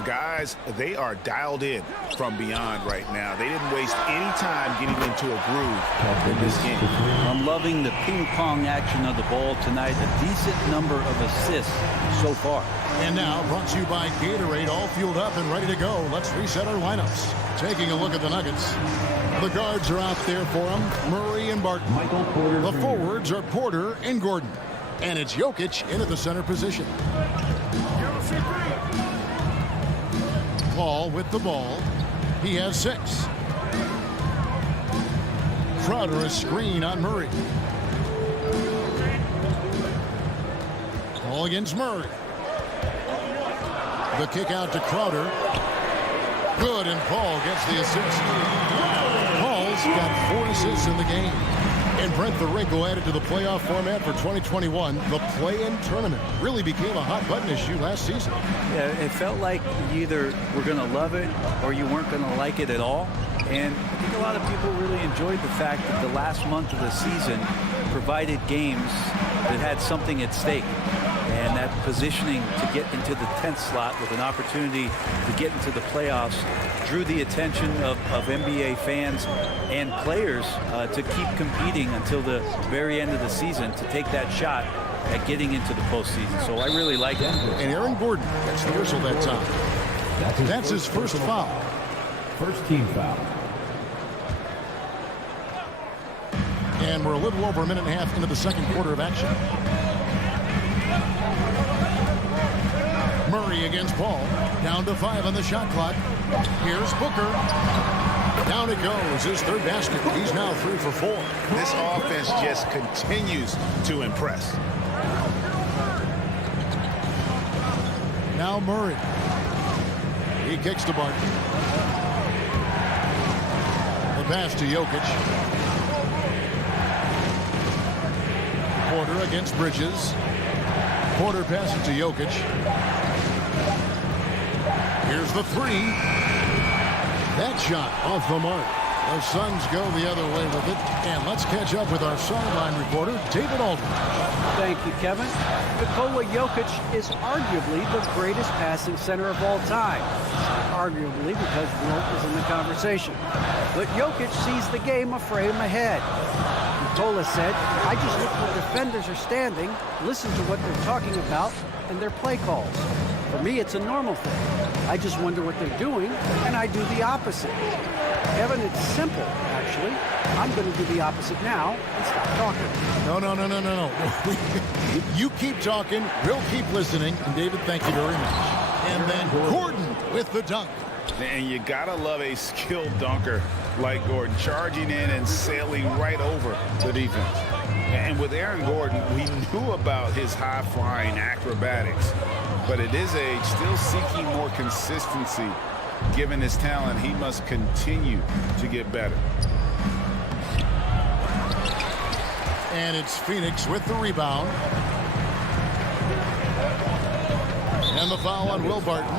Guys, they are dialed in from beyond right now. They didn't waste any time getting into a groove in this game. I'm loving the ping pong action of the ball tonight. A decent number of assists so far. And now brought to you by Gatorade, all fueled up and ready to go. Let's reset our lineups. Taking a look at the Nuggets. The guards are out there for them, Murray and Barton. The forwards are Porter and Gordon. And it's Jokic in at the center position. Paul with the ball. He has 6. Crowder a screen on Murray. Paul against Murray. The kick out to Crowder. Good, and Paul gets the assist. Paul's got 4 assists in the game. And Brent, the wrinkle added to the playoff format for 2021, the play-in tournament really became a hot-button issue last season. Yeah, it felt like you either were going to love it or you weren't going to like it at all. And I think a lot of people really enjoyed the fact that the last month of the season provided games that had something at stake. And that positioning to get into the 10th slot with an opportunity to get into the playoffs drew the attention of NBA fans and players to keep competing until the very end of the season to take that shot at getting into the postseason. So I really like it. And Aaron Gordon gets the whistle that time. That's his first foul. First team foul. And we're a little over a minute and a half into the second quarter of action. Murray against Paul. Down to 5 on the shot clock. Here's Booker. Down it goes. His third basket. He's now 3 for 4. This offense just continues to impress. Now Murray. He kicks to Barton. The pass to Jokic. Porter against Bridges. Porter passes to Jokic. Here's the 3. That shot off the mark. The Suns go the other way with it. And let's catch up with our sideline reporter, David Aldridge. Thank you, Kevin. Nikola Jokic is arguably the greatest passing center of all time. Arguably because Wilt is in the conversation. But Jokic sees the game a frame ahead. Nikola said, I just look where defenders are standing, listen to what they're talking about, and their play calls. For me, it's a normal thing. I just wonder what they're doing, and I do the opposite. Kevin, it's simple, actually. I'm going to do the opposite now and stop talking. No. You keep talking, we'll keep listening. And David, thank you very much. And then Gordon with the dunk. And you gotta love a skilled dunker like Gordon, charging in and sailing right over the defense. And with Aaron Gordon, we knew about his high-flying acrobatics, but at his age, still seeking more consistency. Given his talent, he must continue to get better. And it's Phoenix with the rebound. And the foul on Will Barton.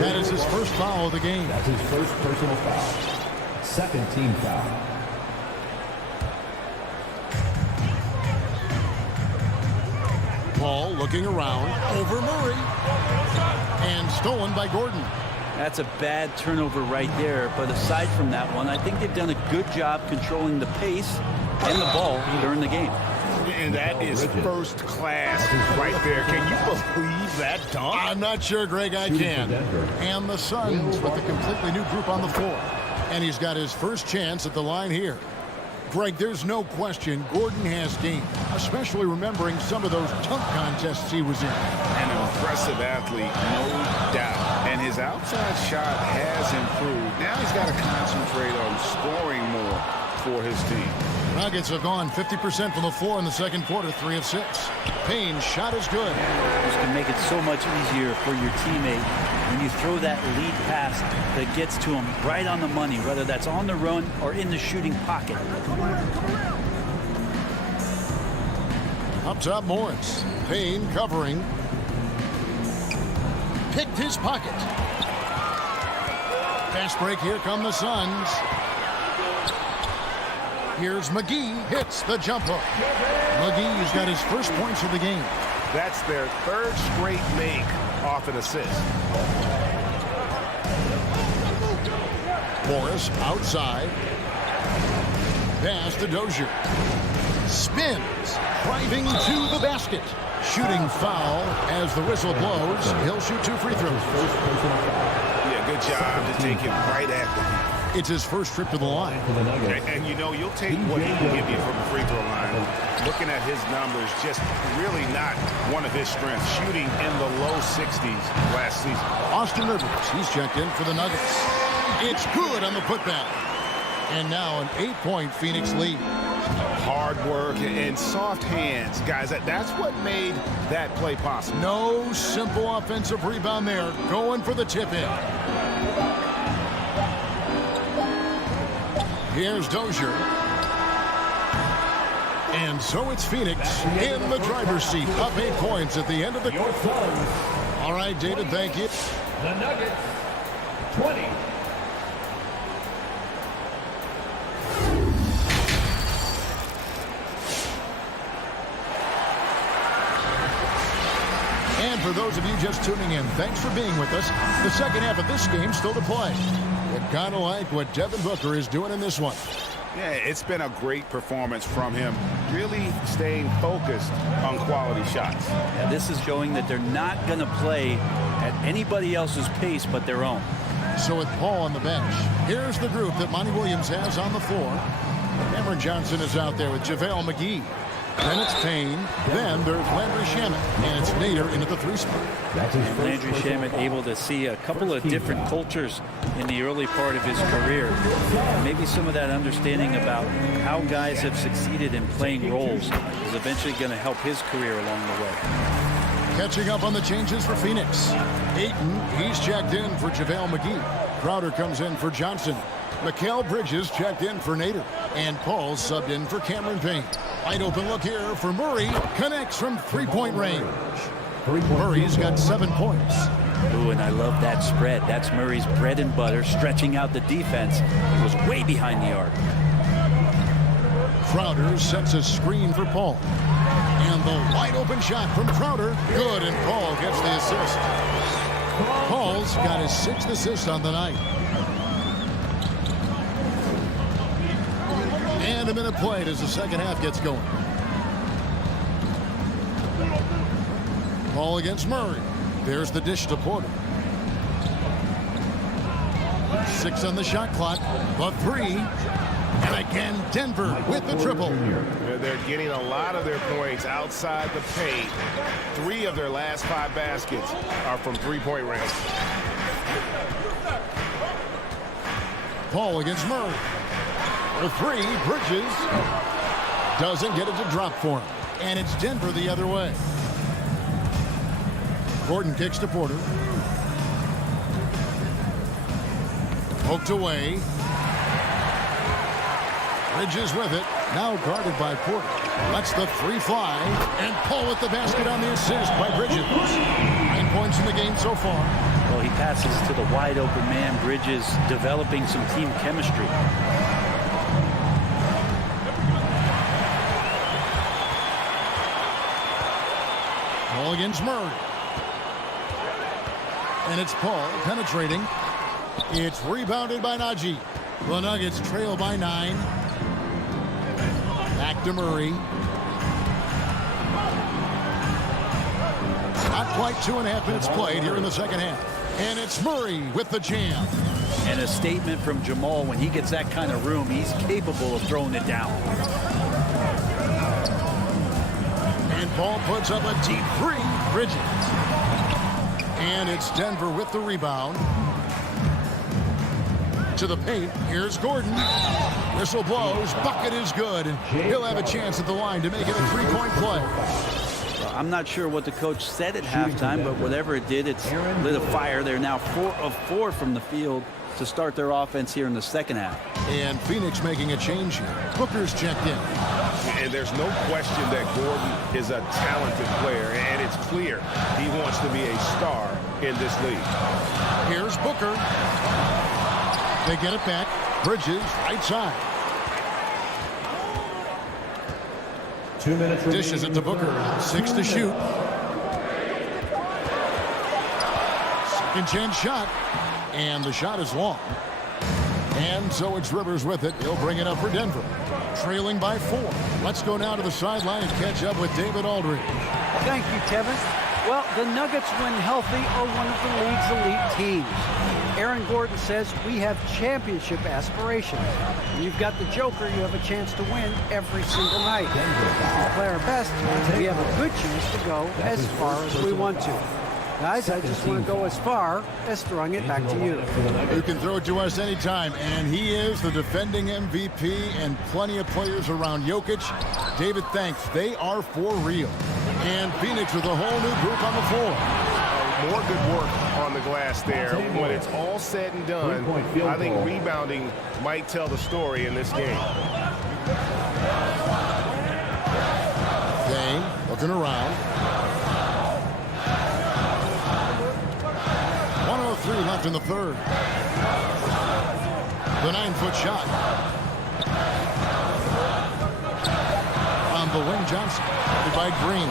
That is his first foul of the game. That's his first personal foul. Second team foul. Paul looking around over Murray. And stolen by Gordon. That's a bad turnover right there. But aside from that one, I think they've done a good job controlling the pace and the ball during the game. And that is first class right there. Can you believe that dunk? I'm not sure, Greg, I can. And the Suns with a completely new group on the floor. And he's got his first chance at the line here. Greg, there's no question Gordon has game, especially remembering some of those dunk contests he was in. An impressive athlete, no doubt. And his outside shot has improved. Now he's got to concentrate on scoring more for his team. Nuggets have gone 50% from the floor in the second quarter, 3 of 6. Payne's shot is good. This can make it so much easier for your teammate when you throw that lead pass that gets to him right on the money, whether that's on the run or in the shooting pocket. Up top, Morris. Payne covering. Picked his pocket. Fast break. Here come the Suns. Here's McGee. Hits the jump hook. McGee's got his first points of the game. That's their third straight make off an assist. Morris outside. Pass to Dozier. Spins. Driving to the basket. Shooting foul as the whistle blows. He'll shoot 2 free throws. Yeah, good job to take him right at the. It's his first trip to the line. And you know, you'll take what he can give you from the free throw line. Looking at his numbers, just really not one of his strengths. Shooting in the low 60s last season. Austin Rivers, he's checked in for the Nuggets. It's good on the putback. And now an 8-point Phoenix lead. Hard work and soft hands, guys. That's what made that play possible. No simple offensive rebound there. Going for the tip-in. Here's Dozier. And so it's Phoenix in the driver's seat. Up 8 points at the end of the quarter. All right, David, thank you. The Nuggets, 20. And for those of you just tuning in, thanks for being with us. The second half of this game still to play. You kind of like what Devin Booker is doing in this one. Yeah, it's been a great performance from him. Really staying focused on quality shots. And this is showing that they're not going to play at anybody else's pace but their own. So with Paul on the bench, here's the group that Monty Williams has on the floor. Cameron Johnson is out there with JaVale McGee. Then it's Payne. Then there's Landry Shamet. And it's Nader into the 3 spot. Landry Shamet able to see a couple of different cultures in the early part of his career. Maybe some of that understanding about how guys have succeeded in playing roles is eventually going to help his career along the way. Catching up on the changes for Phoenix. Ayton, he's checked in for JaVale McGee. Crowder comes in for Johnson. Mikal Bridges checked in for Nader. And Paul subbed in for Cameron Payne. Wide open look here for Murray. Connects from 3-point range. Murray's got 7 points. Ooh, and I love that spread. That's Murray's bread and butter, stretching out the defense. He was way behind the arc. Crowder sets a screen for Paul. And the wide open shot from Crowder. Good, and Paul gets the assist. Paul's got his 6th assist on the night. And a minute played as the second half gets going. Paul against Murray. There's the dish to Porter. 6 on the shot clock. The 3. And again, Denver with the triple. They're getting a lot of their points outside the paint. 3 of their last 5 baskets are from 3-point range. Paul against Murray. The 3, Bridges doesn't get it to drop for him. And it's Denver the other way. Gordon kicks to Porter. Poked away. Bridges with it. Now guarded by Porter. Lets the 3 fly. And Paul with the basket on the assist by Bridges. 9 points in the game so far. Well, he passes to the wide open man. Bridges developing some team chemistry. Paul against Murray. And it's Paul penetrating. It's rebounded by Najee. The Nuggets trail by 9. Back to Murray. Not quite 2.5 minutes played here in the second half. And it's Murray with the jam. And a statement from Jamal, when he gets that kind of room, he's capable of throwing it down. And Paul puts up a deep three. Bridges. And it's Denver with the rebound. To the paint. Here's Gordon. Whistle blows. Bucket is good. And he'll have a chance at the line to make it a three-point play. I'm not sure what the coach said at halftime, but whatever it did, it's lit a fire. They're now 4 of 4 from the field to start their offense here in the second half. And Phoenix making a change here. Booker's checked in. And there's no question that Gordon is a talented player, and it's clear he wants to be a star in this league. Here's Booker. They get it back. Bridges, right side. 2 minutes. Dishes it to Booker. 6 to shoot. Second chance shot. And the shot is long. And so it's Rivers with it. He'll bring it up for Denver. Trailing by 4. Let's go now to the sideline and catch up with David Aldridge. Thank you, Kevin. Well, the Nuggets, when healthy, are one of the league's elite teams. Aaron Gordon says we have championship aspirations. When you've got the Joker, you have a chance to win every single night. If we play our best, we have a good chance to go as far as we want to. Guys, I just want to go as far as throwing it back to you. You can throw it to us anytime, and he is the defending MVP and plenty of players around Jokic. David, thanks. They are for real. And Phoenix with a whole new group on the floor. More good work on the glass there. When it's all said and done, I think rebounding might tell the story in this game. Dane looking around. 1:03 left in the third. The 9-foot shot. On the wing, Johnson. By Green.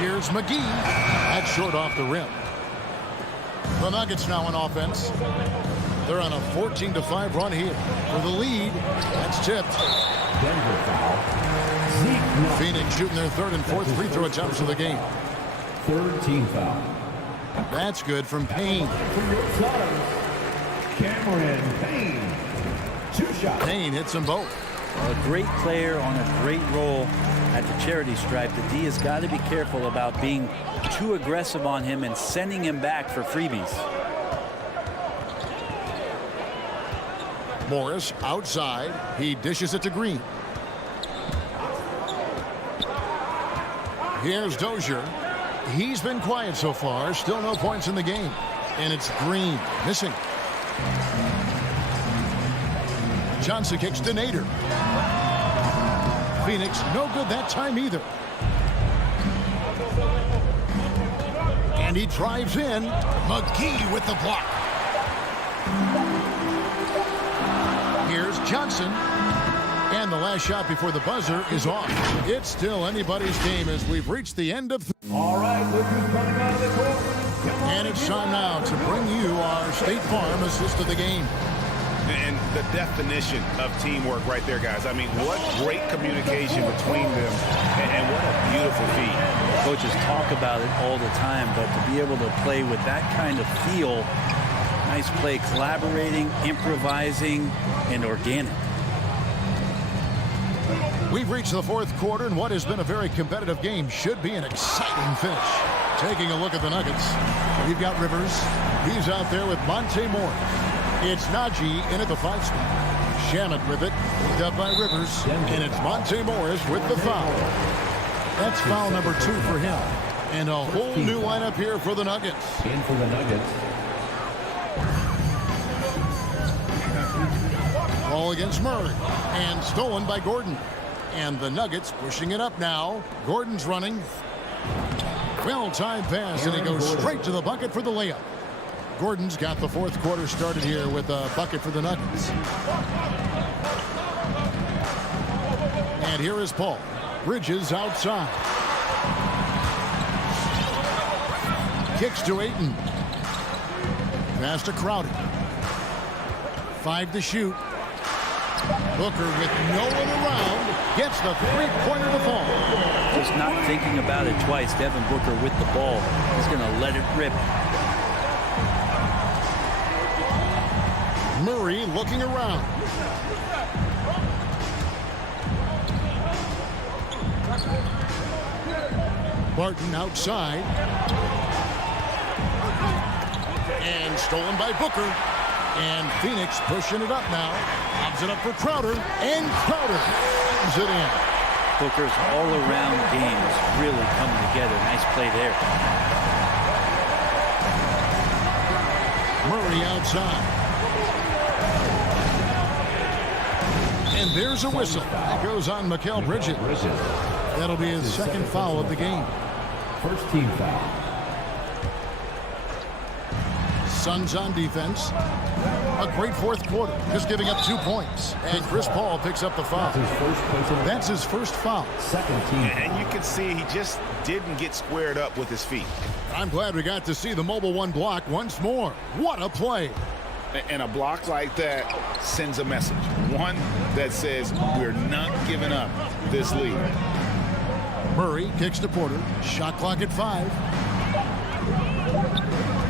Here's McGee. That's short off the rim. The Nuggets now on offense. They're on a 14-5 run here. For the lead, that's tipped. Denver foul. Phoenix shooting their third and fourth free throw attempts of the game. Third team foul. That's good from Payne. Cameron Payne. 2 shots. Payne hits them both. A great player on a great role at the charity stripe. The D has got to be careful about being too aggressive on him and sending him back for freebies. Morris outside. He dishes it to Green. Here's Dozier. He's been quiet so far. Still no points in the game. And it's Green missing. Johnson kicks to Nader. Phoenix no good that time either. And he drives in. McGee with the block. Here's Johnson. And the last shot before the buzzer is off. It's still anybody's game as we've reached the end of... All right, look who's coming out of the court. And it's time now to bring you our State Farm assist of the game. And the definition of teamwork right there, guys. I mean, what great communication between them, and what a beautiful feat. Coaches talk about it all the time, but to be able to play with that kind of feel, nice play, collaborating, improvising, and organic. We've reached the fourth quarter, and what has been a very competitive game should be an exciting finish. Taking a look at the Nuggets, we've got Rivers. He's out there with Monte Morris. It's Najee in at the 5 spot. Shamet with it, picked up by Rivers, and it's Monte Morris with the foul. That's foul number 2 for him. And a whole new lineup here for the Nuggets. In for the Nuggets. Ball against Murray, and stolen by Gordon. And the Nuggets pushing it up now. Gordon's running. Well-timed pass, and he goes straight to the bucket for the layup. Gordon's got the fourth quarter started here with a bucket for the Nuggets. And here is Paul. Bridges outside. Kicks to Ayton. Pass to Crowder. 5 to shoot. Booker with no one around gets the three-pointer to fall. Just not thinking about it twice. Devin Booker with the ball. He's going to let it rip. Murray looking around. Barton outside. And stolen by Booker. And Phoenix pushing it up now. Lobs it up for Crowder. And Crowder comes it in. Booker's all-around game is really coming together. Nice play there. Murray outside. And there's a whistle. That goes on Mikal Bridges. That'll be his second foul of the game. First team foul. Suns on defense. A great fourth quarter, just giving up 2 points. And Chris Paul picks up the foul. That's his first foul. Second team. And you can see he just didn't get squared up with his feet. I'm glad we got to see the Mobile One block once more. What a play. And a block like that sends a message. One that says we're not giving up this lead. Murray kicks to Porter. Shot clock at 5.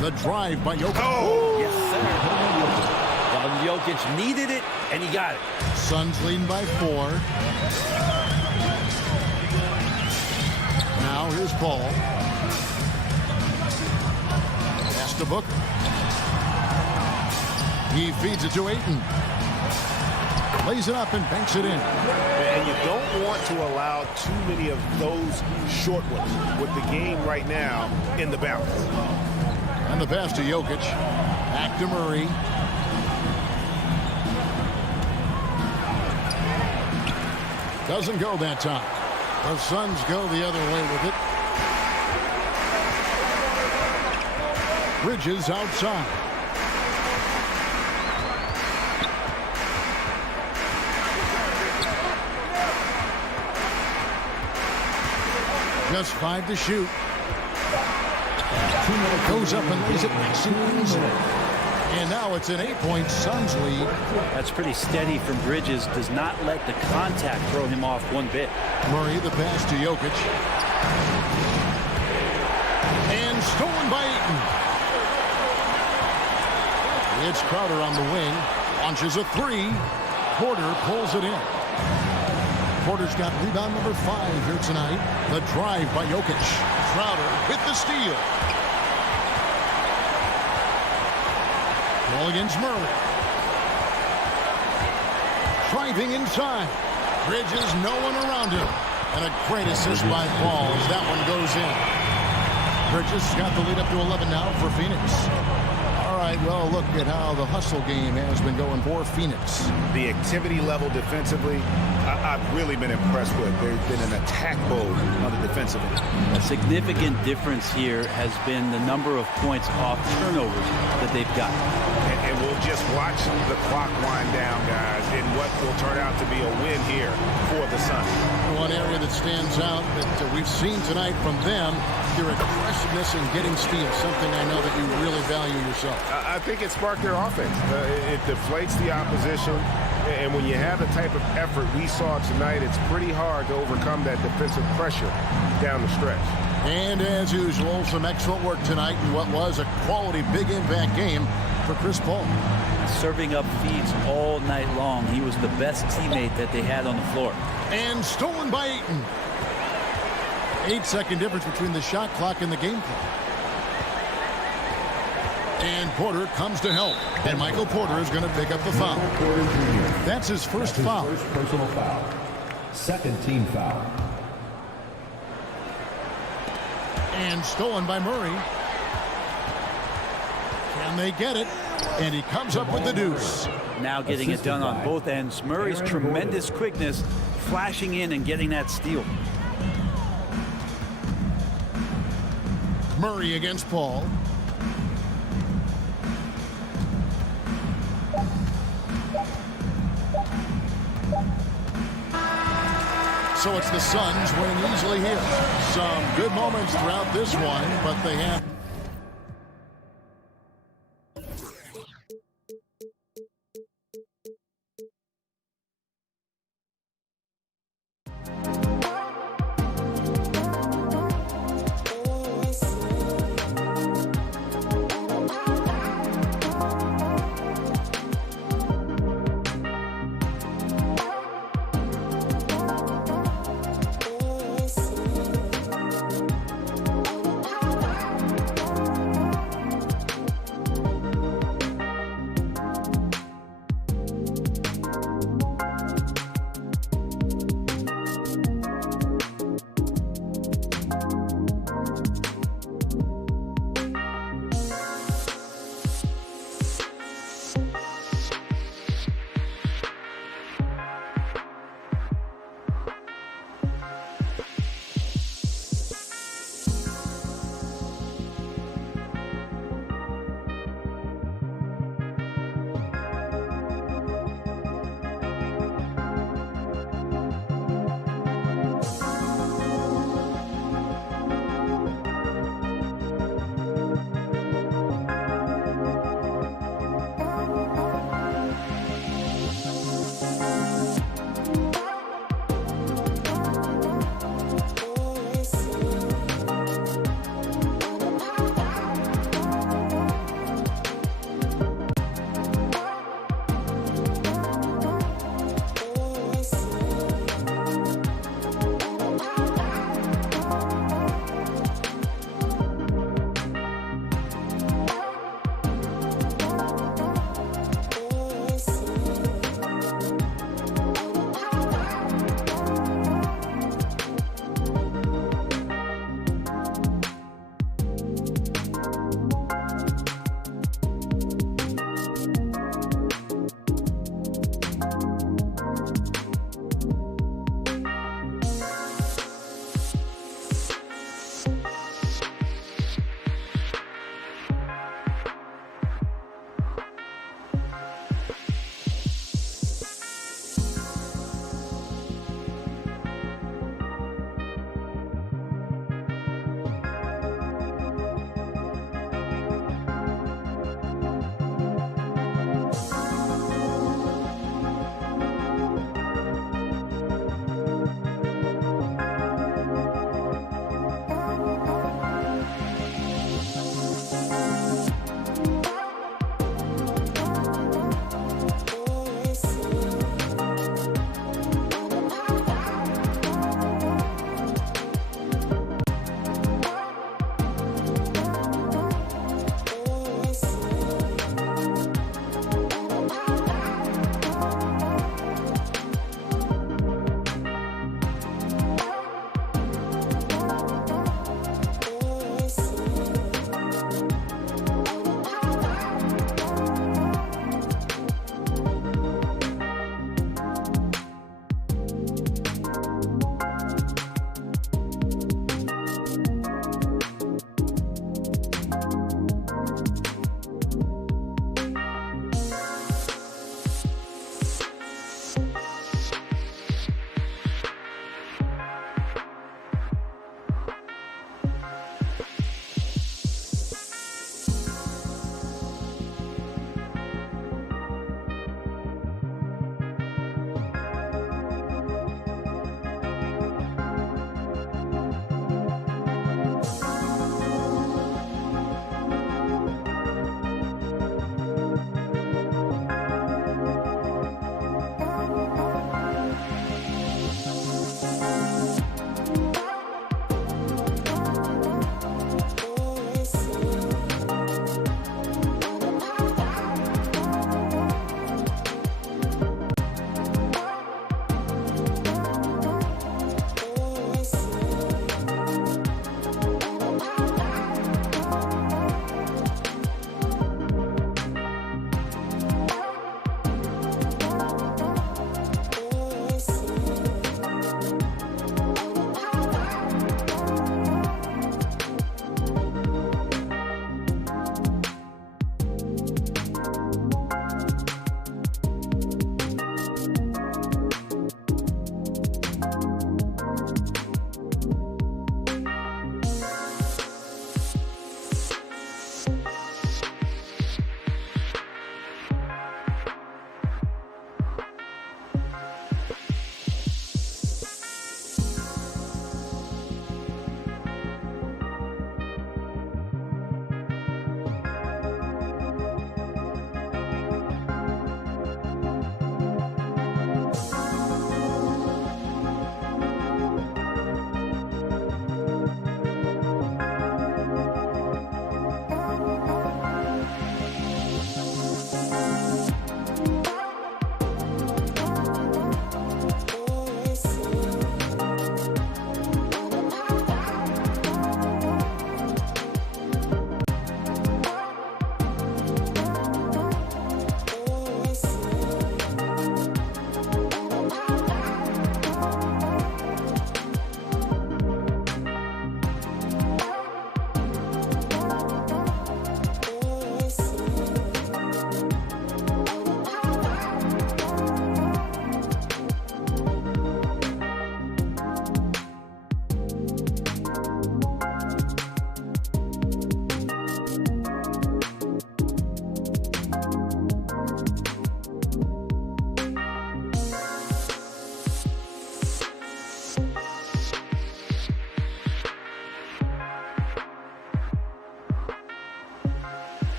The drive by Jokic. Oh, yes, sir. Jokic needed it, and he got it. Suns leading by 4. Now here's Paul. Pass to Booker. He feeds it to Ayton. Lays it up and banks it in. And you don't want to allow too many of those short ones with the game right now in the balance. And the pass to Jokic. Back to Murray. Doesn't go that time. The Suns go the other way with it. Bridges outside. Just 5 to shoot. Goes up and lays it nice and easy. And now it's an 8-point Suns lead. That's pretty steady from Bridges. Does not let the contact throw him off one bit. Murray, the pass to Jokic. And stolen by Ayton. It's Crowder on the wing. Launches a 3. Porter pulls it in. Porter's got rebound number 5 here tonight. The drive by Jokic. Crowder with the steal. Ball against Murray. Driving inside. Bridges, no one around him. And a great assist by Paul as that one goes in. Bridges got the lead up to 11 now for Phoenix. All right, well, look at how the hustle game has been going for Phoenix. The activity level defensively, I've really been impressed with. There's been an attack mode on the defensive end. A significant difference here has been the number of points off turnovers that they've gotten. And we'll just watch the clock wind down, guys, in what will turn out to be a win here for the Suns. One area that stands out that we've seen tonight from them, their aggressiveness in getting steals, something I know that you really value yourself. I think it sparked their offense. It deflates the opposition. And when you have the type of effort we saw tonight, it's pretty hard to overcome that defensive pressure down the stretch. And as usual, some excellent work tonight in what was a quality big impact game for Chris Paul. Serving up feeds all night long. He was the best teammate that they had on the floor. And stolen by Ayton. 8-second difference between the shot clock and the game clock. And Porter comes to help. And Michael Porter is going to pick up the foul. That's his first foul. First personal foul. Second team foul. And stolen by Murray. Can they get it? And he comes up with the deuce. Now getting it done on both ends. Murray's tremendous quickness, flashing in and getting that steal. Murray against Paul. So it's the Suns winning easily here. Some good moments throughout this one, but they have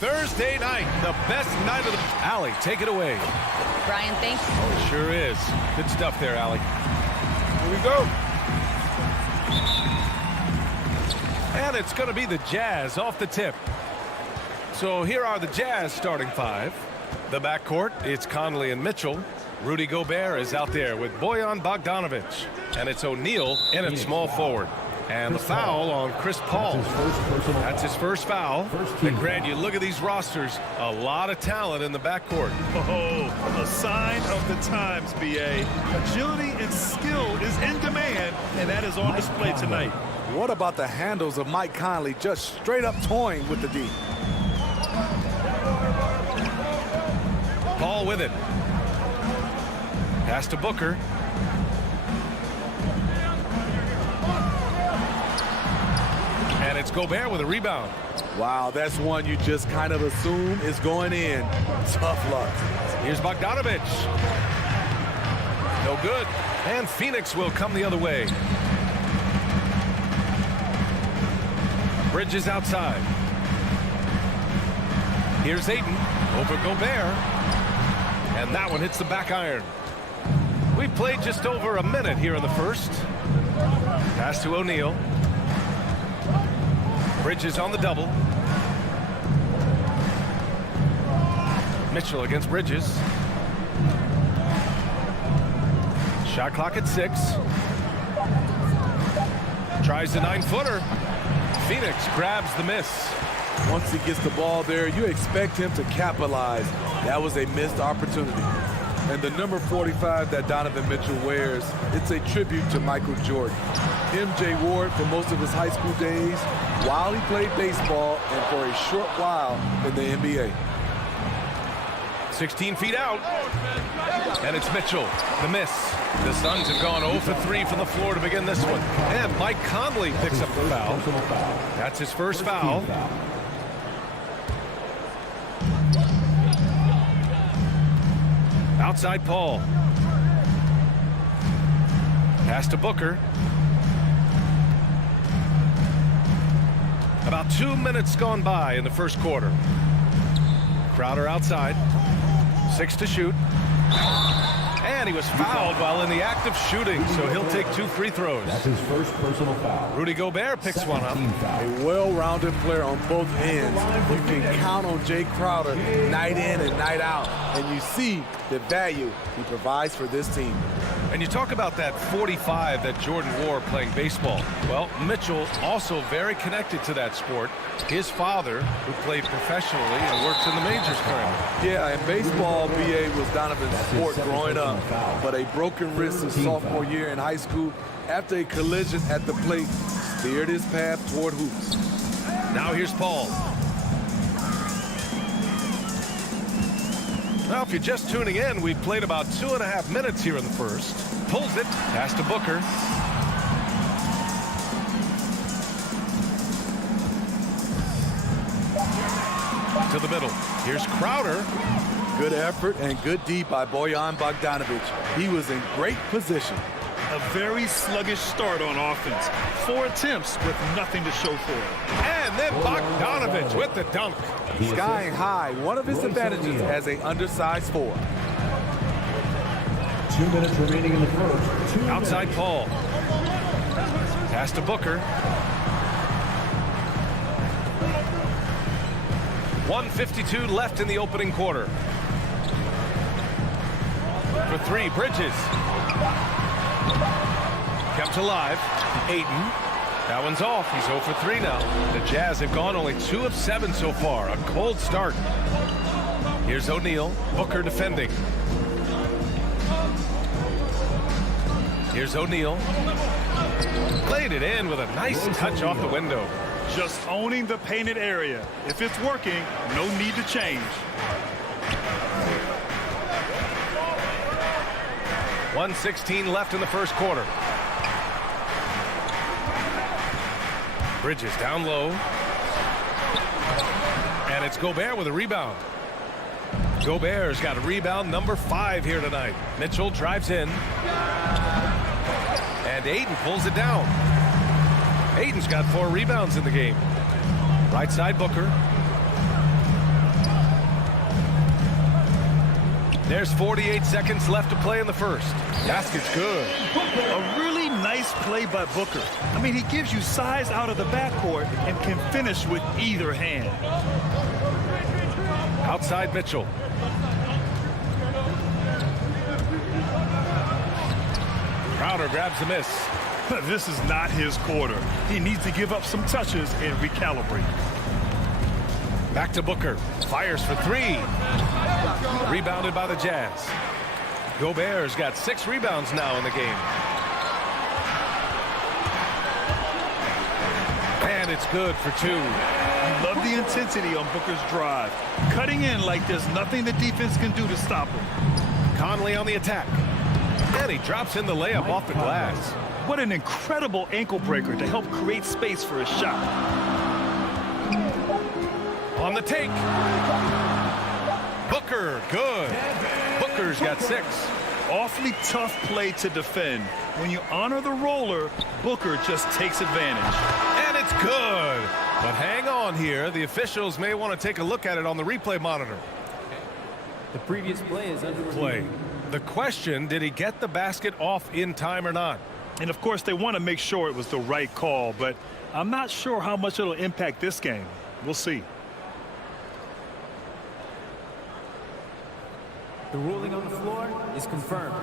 Thursday night, the best night of the... Allie, take it away. Brian, thank you. Oh, it sure is. Good stuff there, Allie. Here we go. And it's going to be the Jazz off the tip. So here are the Jazz starting five. The backcourt, it's Conley and Mitchell. Rudy Gobert is out there with Bojan Bogdanovic. And it's O'Neal in at small forward. And the foul on Chris Paul. That's his first foul. And Grant, you look at these rosters, a lot of talent in the backcourt. Oh, a sign of the times, B.A. Agility and skill is in demand, and that is on display tonight. What about the handles of Mike Conley just straight up toying with the D? Paul with it. Pass to Booker. And it's Gobert with a rebound. Wow, that's one you just kind of assume is going in. Tough luck. Here's Bogdanovic. No good. And Phoenix will come the other way. Bridges outside. Here's Ayton over Gobert. And that one hits the back iron. We played just over a minute here in the first. Pass to O'Neal. Bridges on the double. Mitchell against Bridges. Shot clock at 6. Tries the 9-footer. Phoenix grabs the miss. Once he gets the ball there, you expect him to capitalize. That was a missed opportunity. And the number 45 that Donovan Mitchell wears, it's a tribute to Michael Jordan. MJ wore it for most of his high school days while he played baseball and for a short while in the NBA. 16 feet out. And it's Mitchell. The miss. The Suns have gone 0 for 3 from the floor to begin this one. And Mike Conley picks up the foul. That's his first foul. Outside Paul. Pass to Booker. About 2 minutes gone by in the first quarter. Crowder outside. 6 to shoot. And he was fouled while in the act of shooting, so he'll take 2 free throws. That's his first personal foul. Rudy Gobert picks one up. A well-rounded player on both ends. You can count on Jay Crowder night in and night out, and you see the value he provides for this team. And you talk about that 45 that Jordan wore playing baseball. Well, Mitchell also very connected to that sport. His father, who played professionally and works in the majors currently. Yeah, and baseball, B.A. was Donovan's sport growing up. But a broken wrist his sophomore year in high school after a collision at the plate steered his path toward hoops. Now here's Paul. Now, if you're just tuning in, we've played about 2.5 minutes here in the first. Pulls it. Pass to Booker. To the middle. Here's Crowder. Good effort and good D by Bojan Bogdanovic. He was in great position. A very sluggish start on offense. 4 attempts with nothing to show for it. And then Bogdanovic with the dunk. Skying high, one of his advantages as an undersized forward. 2 minutes remaining in the first. Outside Paul. Pass to Booker. 1:52 left in the opening quarter. For 3, Bridges. Kept alive. Ayton. That one's off. He's 0 for 3 now. The Jazz have gone only 2 of 7 so far. A cold start. Here's O'Neal. Booker defending. Here's O'Neal. Played it in with a nice touch off the window. Just owning the painted area. If it's working, no need to change. 1:16 left in the first quarter. Bridges down low. And it's Gobert with a rebound. Gobert's got a rebound number 5 here tonight. Mitchell drives in. And Ayton pulls it down. Ayton's got 4 rebounds in the game. Right side Booker. There's 48 seconds left to play in the first. Basket's good. A really nice play by Booker. I mean, he gives you size out of the backcourt and can finish with either hand. Outside Mitchell. Crowder grabs the miss. This is not his quarter. He needs to give up some touches and recalibrate. Back to Booker. Fires for three. Rebounded by the Jazz. Gobert's got 6 rebounds now in the game. And it's good for 2. You love the intensity on Booker's drive. Cutting in like there's nothing the defense can do to stop him. Conley on the attack. And he drops in the layup off the glass. What an incredible ankle breaker to help create space for a shot. On the take. Booker, good. Booker's got 6. Awfully tough play to defend. When you honor the roller, Booker just takes advantage. And it's good. But hang on here. The officials may want to take a look at it on the replay monitor. The previous play is under play. The question, did he get the basket off in time or not? And of course, they want to make sure it was the right call, but I'm not sure how much it'll impact this game. We'll see. The ruling on the floor is confirmed.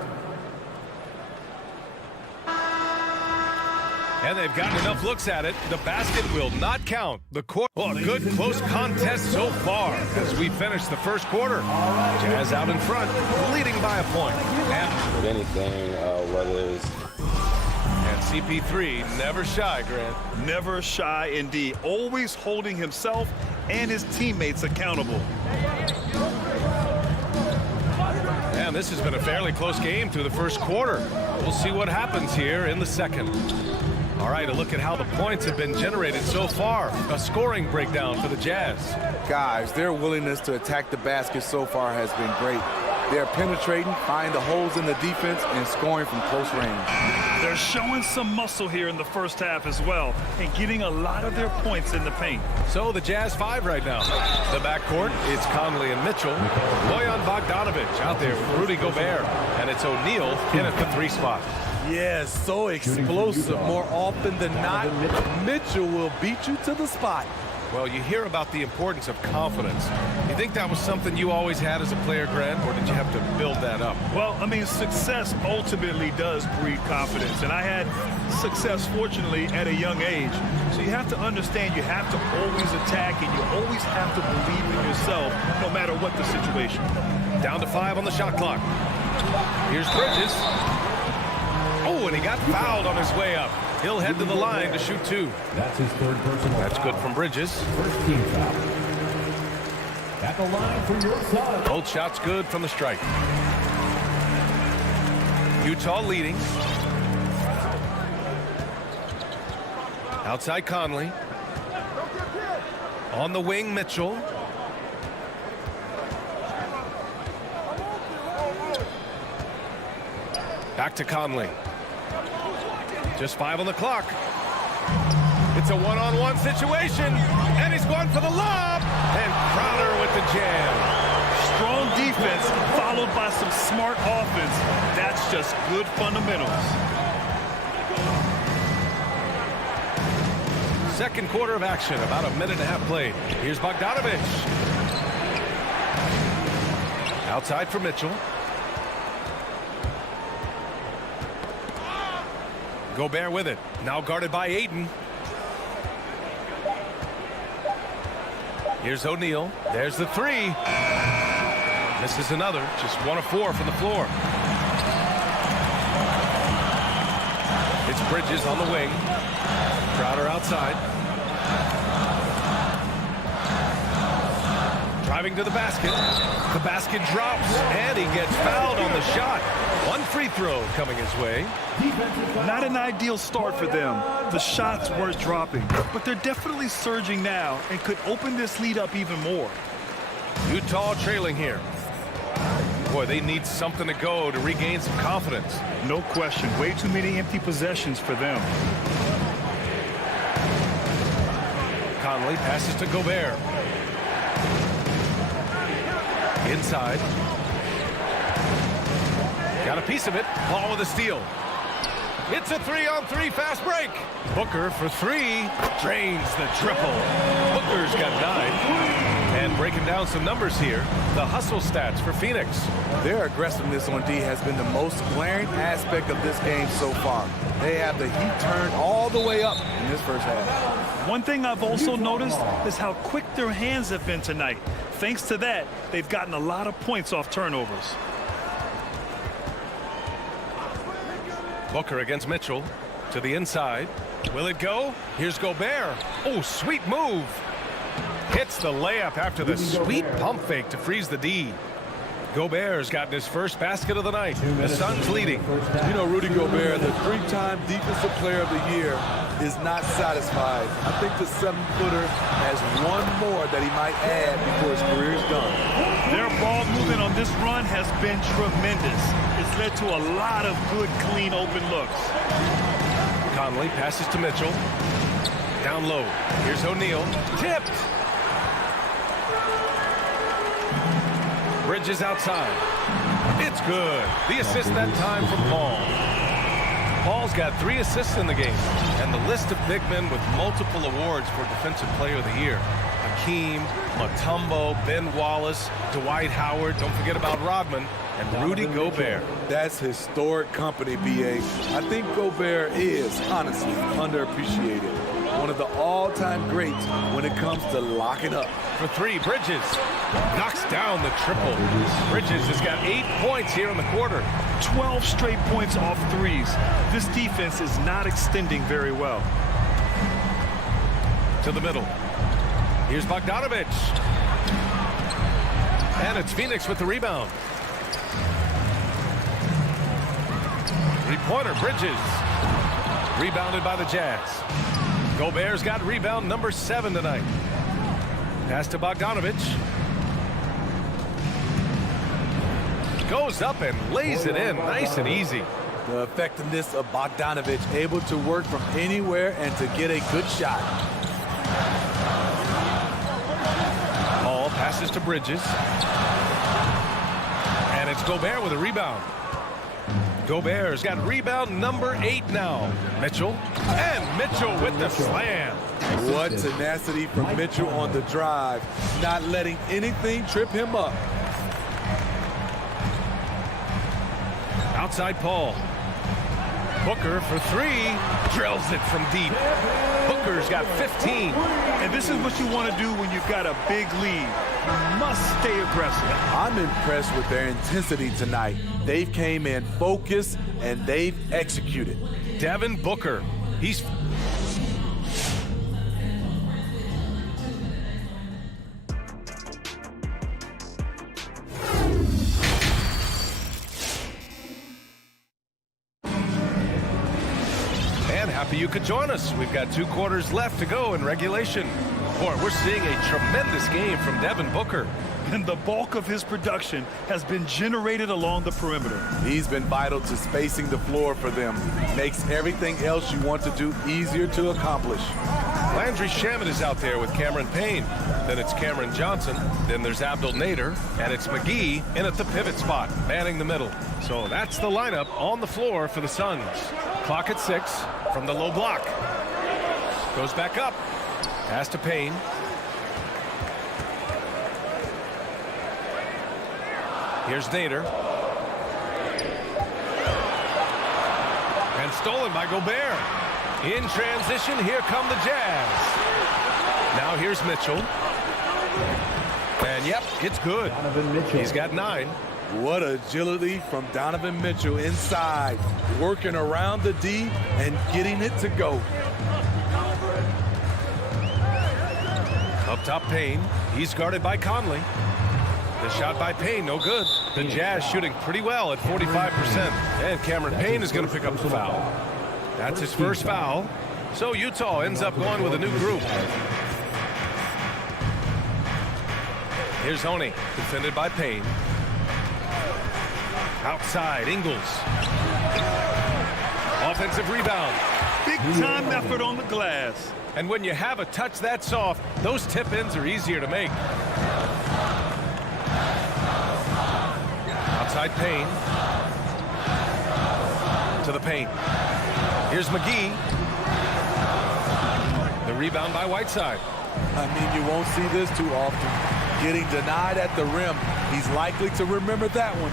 And they've gotten enough looks at it. The basket will not count. The court. Oh, a good close contest so far as we finish the first quarter. Jazz out in front, leading by a point. And with anything, whether it's... And CP3 never shy, Grant. Never shy indeed. Always holding himself and his teammates accountable. And this has been a fairly close game through the first quarter. We'll see what happens here in the second. All right, a look at how the points have been generated so far. A scoring breakdown for the Jazz. Guys, their willingness to attack the basket so far has been great. They're penetrating, finding the holes in the defense, and scoring from close range. They're showing some muscle here in the first half as well, and getting a lot of their points in the paint. So the Jazz 5 right now. The backcourt, it's Conley and Mitchell. Bojan Bogdanovic out there with Rudy Gobert. And it's O'Neal in at the 3 spot. Yes, so explosive. More often than not, Mitchell will beat you to the spot. Well, you hear about the importance of confidence. You think that was something you always had as a player, Grant, or did you have to build that up? Well, I mean, success ultimately does breed confidence, and I had success, fortunately, at a young age. So you have to understand you have to always attack, and you always have to believe in yourself, no matter what the situation. Down to 5 on the shot clock. Here's Bridges. Oh, and he got fouled on his way up. He'll head to the line to shoot 2. That's his third personal That's foul. good from Bridges. First team foul. At the line for your side. Both shots good from the strike. Utah leading. Outside Conley. On the wing, Mitchell. Back to Conley. Just 5 on the clock. It's a one-on-one situation, and he's going for the lob, and Crowder with the jam. Strong defense followed by some smart offense. That's just good fundamentals. Second quarter of action, about a minute and a half played. Here's Bogdanovic. Outside for Mitchell. Gobert with it. Now guarded by Ayton. Here's O'Neal. There's the 3. This is another. Just 1 of 4 from the floor. It's Bridges on the wing. Crowder outside. Driving to the basket. The basket drops, and he gets fouled on the shot. 1 free throw coming his way. Not an ideal start for them. The shots weren't dropping, but they're definitely surging now and could open this lead up even more. Utah trailing here. Boy, they need something to go to regain some confidence. No question. Way too many empty possessions for them. Conley passes to Gobert. Inside. Got a piece of it. Paul with a steal. It's a 3-on-3 fast break. Booker for three. Drains the triple. Booker's got 9. And breaking down some numbers here, the hustle stats for Phoenix. Their aggressiveness on D has been the most glaring aspect of this game so far. They have the heat turned all the way up in this first half. One thing I've also noticed is how quick their hands have been tonight. Thanks to that, they've gotten a lot of points off turnovers. Booker against Mitchell to the inside. Will it go? Here's Gobert. Oh, sweet move. Hits the layup after the sweet pump fake to freeze the D. Gobert's gotten his first basket of the night. The Suns leading. You know, Rudy Gobert, the 3-time Defensive Player of the Year, is not satisfied. I think the 7-footer has one more that he might add before his career is done. Their ball movement on this run has been tremendous. It's led to a lot of good, clean, open looks. Conley passes to Mitchell. Down low. Here's O'Neal. Tipped. Bridges outside. It's good. The assist that time from Paul. Paul's got 3 assists in the game. And the list of big men with multiple awards for Defensive Player of the Year. Hakeem, Mutombo, Ben Wallace, Dwight Howard. Don't forget about Rodman. And Rudy Gobert. That's historic company, B.A. I think Gobert is, honestly, underappreciated. One of the all-time greats when it comes to locking up. For 3, Bridges knocks down the triple. Bridges has got 8 points here in the quarter. 12 straight points off threes. This defense is not extending very well. To the middle. Here's Bogdanovic. And it's Phoenix with the rebound. 3-pointer, Bridges. Rebounded by the Jazz. Gobert's got rebound number 7 tonight. Pass to Bogdanovic. Goes up and lays it in nice and easy. The effectiveness of Bogdanovic, able to work from anywhere and to get a good shot. Paul passes to Bridges. And it's Gobert with a rebound. Gobert's got rebound number 8 now. Mitchell. And Mitchell with the slam. What tenacity from Mitchell on the drive. Not letting anything trip him up. Outside Paul. Booker for 3. Drills it from deep. Booker's got 15. And this is what you want to do when you've got a big lead. You must stay aggressive. I'm impressed with their intensity tonight. They've came in focused and they've executed. Devin Booker. He's... Happy you could join us. We've got 2 quarters left to go in regulation. Boy, we're seeing a tremendous game from Devin Booker. And the bulk of his production has been generated along the perimeter. He's been vital to spacing the floor for them. Makes everything else you want to do easier to accomplish. Landry Shamet is out there with Cameron Payne. Then it's Cameron Johnson. Then there's Abdel Nader. And it's McGee in at the pivot spot, manning the middle. So that's the lineup on the floor for the Suns. Clock at 6 from the low block. Goes back up. Pass to Payne. Here's Nader. And stolen by Gobert. In transition, here come the Jazz. Now here's Mitchell. And yep, it's good. He's got 9. What agility from Donovan Mitchell inside, working around the D and getting it to go. Up top, Payne. He's guarded by Conley. The shot by Payne, no good. The Jazz shooting pretty well at 45%. And Cameron Payne is going to pick up the foul. That's his first foul. So Utah ends up going with a new group. Here's Honey, defended by Payne. Outside, Ingles. Offensive rebound. Big time effort on the glass. And when you have a touch that soft, those tip-ins are easier to make. Outside Payne. to the paint. Here's McGee. The rebound by Whiteside. I mean, you won't see this too often. Getting denied at the rim. He's likely to remember that one.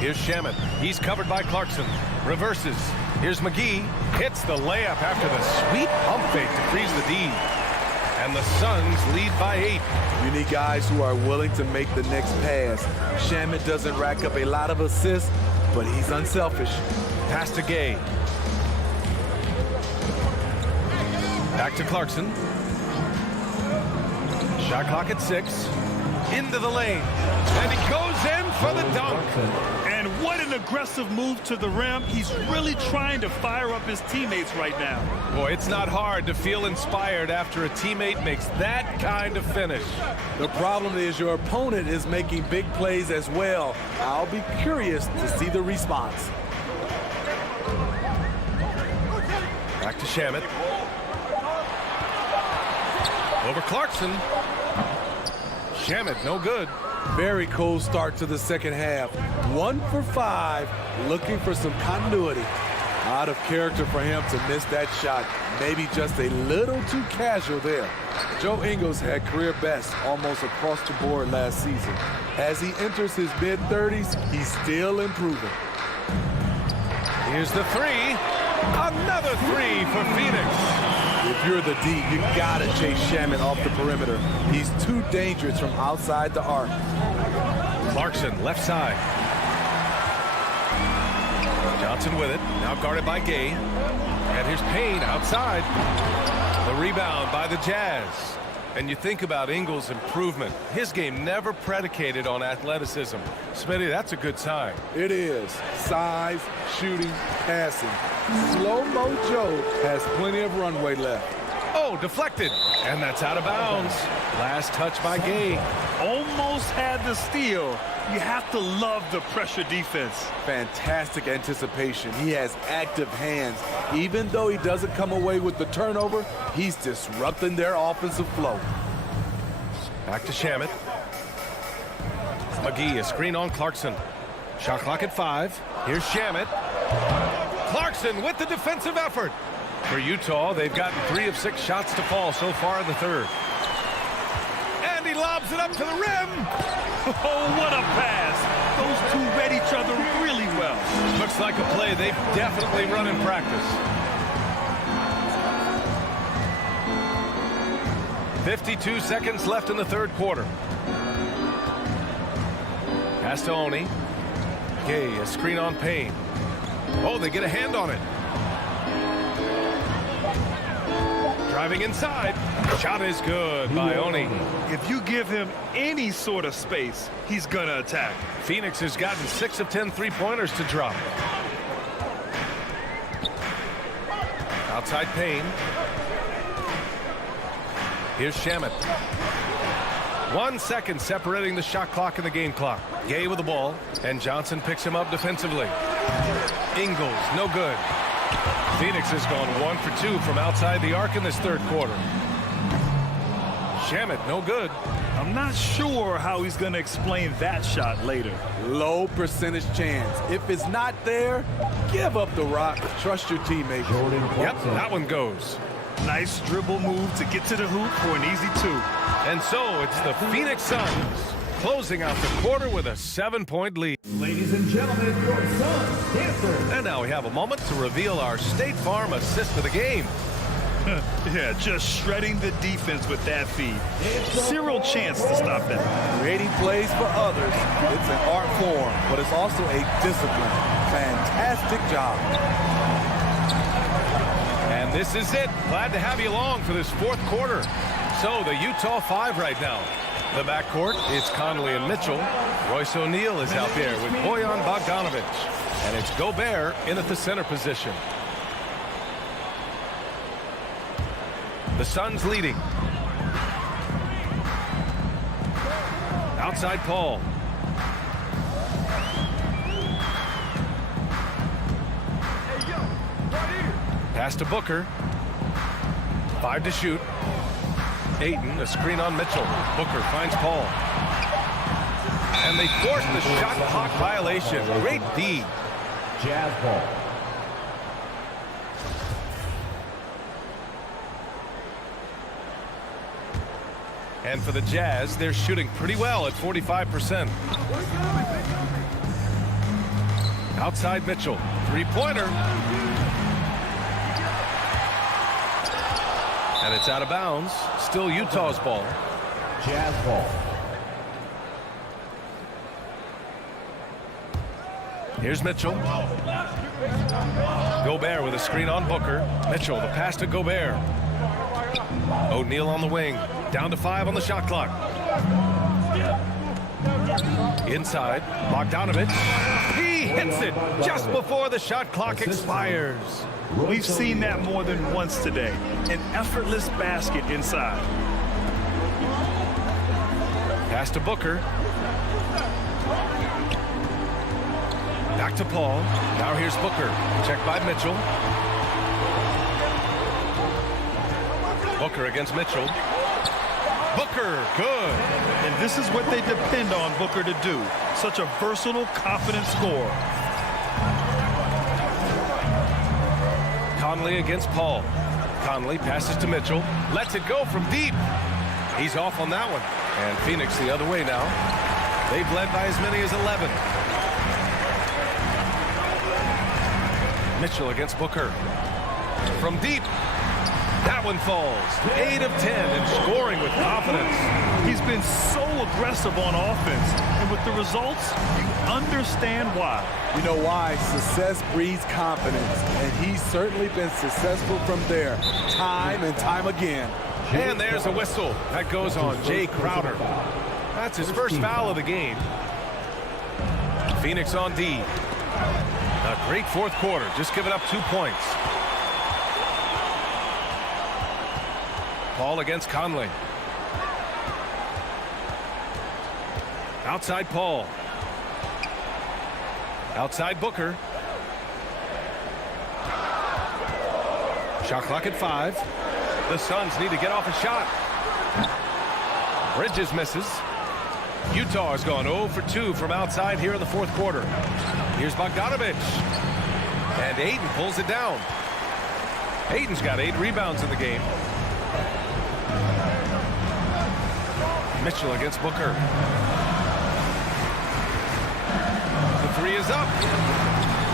Here's Shamet. He's covered by Clarkson. Reverses. Here's McGee. Hits the layup after the sweet pump fake to freeze the D. And the Suns lead by 8. You need guys who are willing to make the next pass. Shamet doesn't rack up a lot of assists, but he's unselfish. Pass to Gay. Back to Clarkson. Shot clock at 6. Into the lane. And he goes in for the dunk. And what an aggressive move to the rim. He's really trying to fire up his teammates right now. Boy, it's not hard to feel inspired after a teammate makes that kind of finish. The problem is your opponent is making big plays as well. I'll be curious to see the response. Back to Shamet. Over Clarkson. Shamet, no good. Very cold start to the second half. 1 for 5, looking for some continuity. Out of character for him to miss that shot. Maybe just a little too casual there. Joe Ingles had career best almost across the board last season. As he enters his mid-30s, he's still improving. Here's the 3. Another 3 for Phoenix. If you're the D, you gotta chase Shamet off the perimeter. He's too dangerous from outside the arc. Clarkson, left side. Johnson with it, now guarded by Gay. And here's Payne outside. The rebound by the Jazz. And you think about Ingles' improvement. His game never predicated on athleticism. Smitty, that's a good sign. It is. Size, shooting, passing. Slow-mo Joe has plenty of runway left. Oh, deflected. And that's out of bounds. Last touch by Gay. Almost had the steal. You have to love the pressure defense. Fantastic anticipation. He has active hands. Even though he doesn't come away with the turnover, he's disrupting their offensive flow. Back to Shamet. McGee, a screen on Clarkson. Shot clock at 5. Here's Shamet. Clarkson with the defensive effort. For Utah, they've gotten 3 of 6 shots to fall so far in the third. And he lobs it up to the rim. Oh, what a pass. Those two read each other really well. Looks like a play they've definitely run in practice. 52 seconds left in the third quarter. Pass to Oni. Gay, a screen on Payne. Oh, they get a hand on it. Driving inside. Shot is good by Oni. If you give him any sort of space, he's going to attack. Phoenix has gotten 6 of 10 three-pointers to drop. Outside Payne. Here's Shamet. 1 second separating the shot clock and the game clock. Gay with the ball, and Johnson picks him up defensively. Ingles, no good. Phoenix has gone 1 for 2 from outside the arc in this third quarter. Shamet, no good. I'm not sure how he's going to explain that shot later. Low percentage chance. If it's not there, give up the rock. Trust your teammate. Yep, that one goes. Nice dribble move to get to the hoop for an easy 2. And so it's the Phoenix Suns closing out the quarter with a 7-point lead. Ladies and gentlemen, your Suns dancer. And now we have a moment to reveal our State Farm assist of the game. Yeah, just shredding the defense with that feed. Zero chance to stop that. Creating plays for others. It's an art form, but it's also a discipline. Fantastic job. And this is it. Glad to have you along for this fourth quarter. So the Utah 5 right now. The backcourt, it's Conley and Mitchell. Royce O'Neal is out there with Bojan Bogdanovic. And it's Gobert in at the center position. The Suns leading. Outside Paul. Pass to Booker. 5 to shoot. Ayton, a screen on Mitchell. Booker finds Paul. And they forced the shot clock violation. Great D. Jazz ball. And for the Jazz, they're shooting pretty well at 45%. Outside Mitchell. Three-pointer. And it's out of bounds. Still Utah's ball. Jazz ball. Here's Mitchell. Gobert with a screen on Booker. Mitchell, the pass to Gobert. O'Neal on the wing. Down to 5 on the shot clock. Inside, Bogdanovic. He hits it just before the shot clock expires. We've seen that more than once today. An effortless basket inside. Pass to Booker. Back to Paul. Now here's Booker. Checked by Mitchell. Booker against Mitchell. Booker, good. And this is what they depend on Booker to do. Such a versatile, confident scorer. Conley against Paul. Conley passes to Mitchell. Lets it go from deep. He's off on that one. And Phoenix the other way now. They've led by as many as 11. Mitchell against Booker. From deep. That one falls. 8 of 10 and scoring with confidence. He's been so aggressive on offense. And with the results, you understand why. You know why? Success breeds confidence. And he's certainly been successful from there. Time and time again. And there's a whistle. That goes on Jay Crowder. That's his first foul of the game. Phoenix on D. A great fourth quarter. Just giving up 2 points. Paul against Conley. Outside Paul. Outside Booker. Shot clock at 5. The Suns need to get off a shot. Bridges misses. Utah has gone 0 for 2 from outside here in the fourth quarter. Here's Bogdanovic. And Ayton pulls it down. Ayton's got 8 rebounds in the game. Mitchell against Booker. The 3 is up.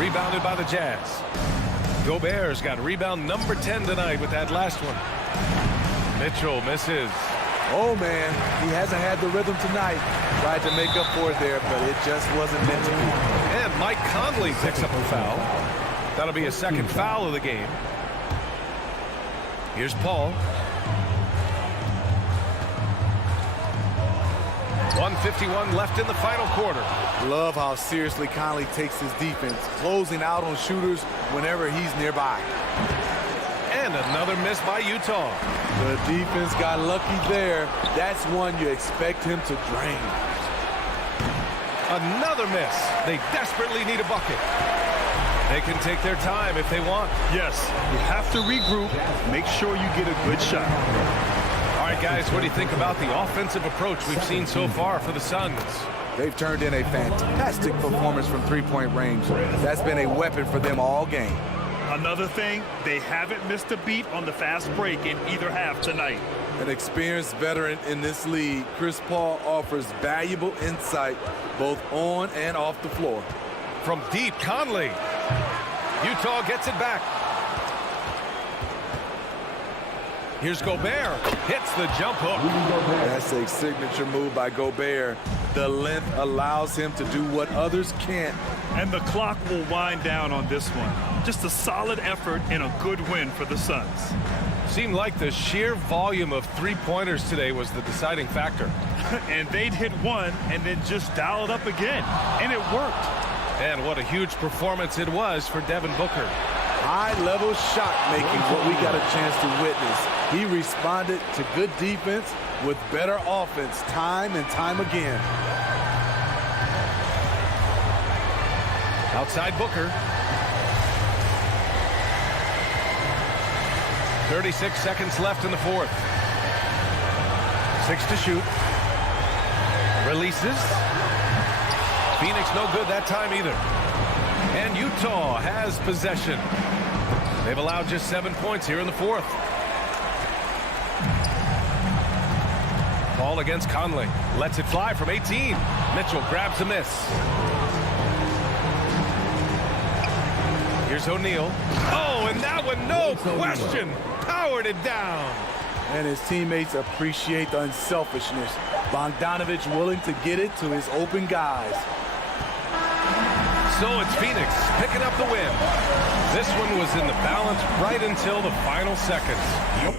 Rebounded by the Jazz. Gobert's got rebound number 10 tonight with that last one. Mitchell misses. Oh, man, he hasn't had the rhythm tonight. Tried to make up for it there, but it just wasn't meant to be. And Mike Conley picks up a foul. That'll be his second foul of the game. Here's Paul. 1:51 left in the final quarter. Love how seriously Conley takes his defense, closing out on shooters whenever he's nearby. And another miss by Utah. The defense got lucky there. That's one you expect him to drain. Another miss. They desperately need a bucket. They can take their time if they want. Yes, you have to regroup. Make sure you get a good shot. All right, guys, what do you think about the offensive approach we've seen so far for the Suns? They've turned in a fantastic performance from three-point range. That's been a weapon for them all game. Another thing, they haven't missed a beat on the fast break in either half tonight. An experienced veteran in this league, Chris Paul offers valuable insight both on and off the floor. From deep, Conley. Utah gets it back. Here's Gobert. Hits the jump hook. That's a signature move by Gobert. The length allows him to do what others can't. And the clock will wind down on this one. Just a solid effort and a good win for the Suns. Seemed like the sheer volume of three-pointers today was the deciding factor. And they'd hit one and then just dial it up again. And it worked. And what a huge performance it was for Devin Booker. High-level shot making, what we got a chance to witness. He responded to good defense with better offense time and time again. Outside Booker. 36 seconds left in the fourth. 6 to shoot. Releases. Phoenix no good that time either. And Utah has possession. They've allowed just 7 points here in the fourth. Ball against Conley. Lets it fly from 18. Mitchell grabs a miss. Here's O'Neal. Oh, and that one, no question, powered it down. And his teammates appreciate the unselfishness. Bogdanovich willing to get it to his open guys. So it's Phoenix picking up the win. This one was in the balance right until the final seconds. Yep.